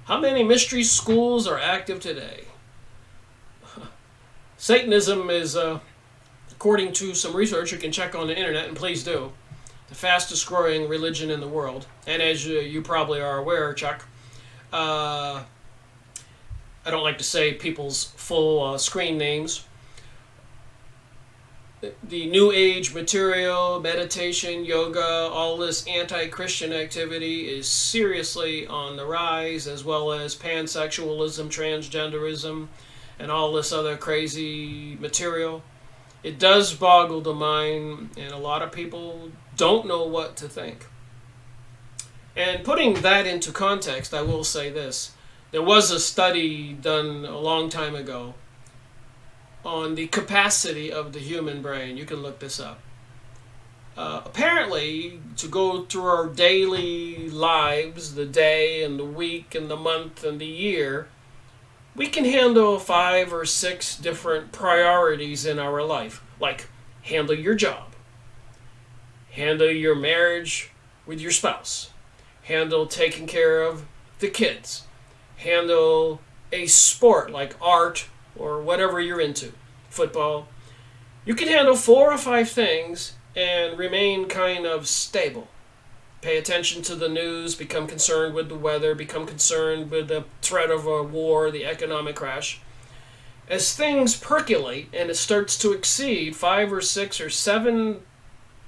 How many mystery schools are active today? Satanism is, according to some research you can check on the internet, and please do, the fastest growing religion in the world. And as you probably are aware, Chuck, I don't like to say people's full screen names. The New Age material, meditation, yoga, all this anti-Christian activity is seriously on the rise, as well as pansexualism, transgenderism, and all this other crazy material. It does boggle the mind, and a lot of people don't know what to think. And putting that into context, I will say this. There was a study done a long time ago on the capacity of the human brain. You can look this up. Apparently, to go through our daily lives, the day and the week and the month and the year, we can handle 5 or 6 different priorities in our life. Like, handle your job, handle your marriage with your spouse, handle taking care of the kids, handle a sport like art or whatever you're into, football. You can handle 4 or 5 things and remain kind of stable. Pay attention to the news, become concerned with the weather, become concerned with the threat of a war, the economic crash. As things percolate and it starts to exceed 5 or 6 or 7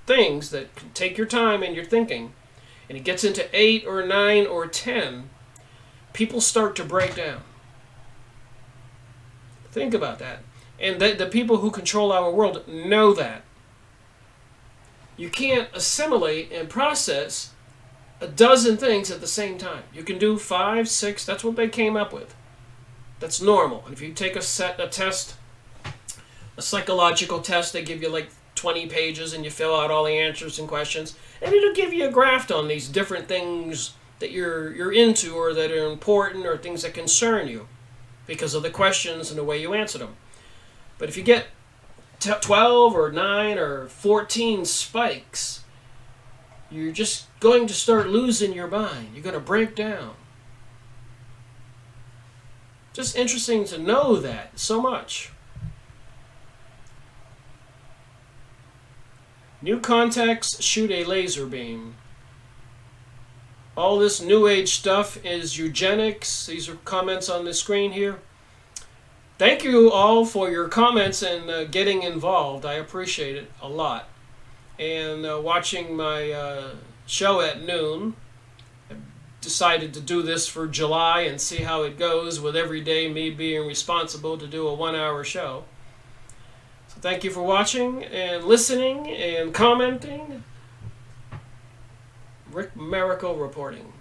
things that can take your time and your thinking, and it gets into 8 or 9 or 10, people start to break down. Think about that. And the people who control our world know that. You can't assimilate and process a dozen things at the same time. You can do 5, 6, that's what they came up with. That's normal. And if you take a test, a psychological test, they give you like 20 pages and you fill out all the answers and questions, and it'll give you a graph on these different things that you're into or that are important or things that concern you because of the questions and the way you answer them. But if you get 12 or 9 or 14 spikes, you're just going to start losing your mind. You're going to break down. Just interesting to know that so much. New contacts shoot a laser beam. All this New Age stuff is eugenics. These are comments on the screen here. Thank you all for your comments and getting involved. I appreciate it a lot. And watching my show at noon. I decided to do this for July and see how it goes with every day me being responsible to do a 1-hour show. So thank you for watching and listening and commenting. Rick Miracle reporting.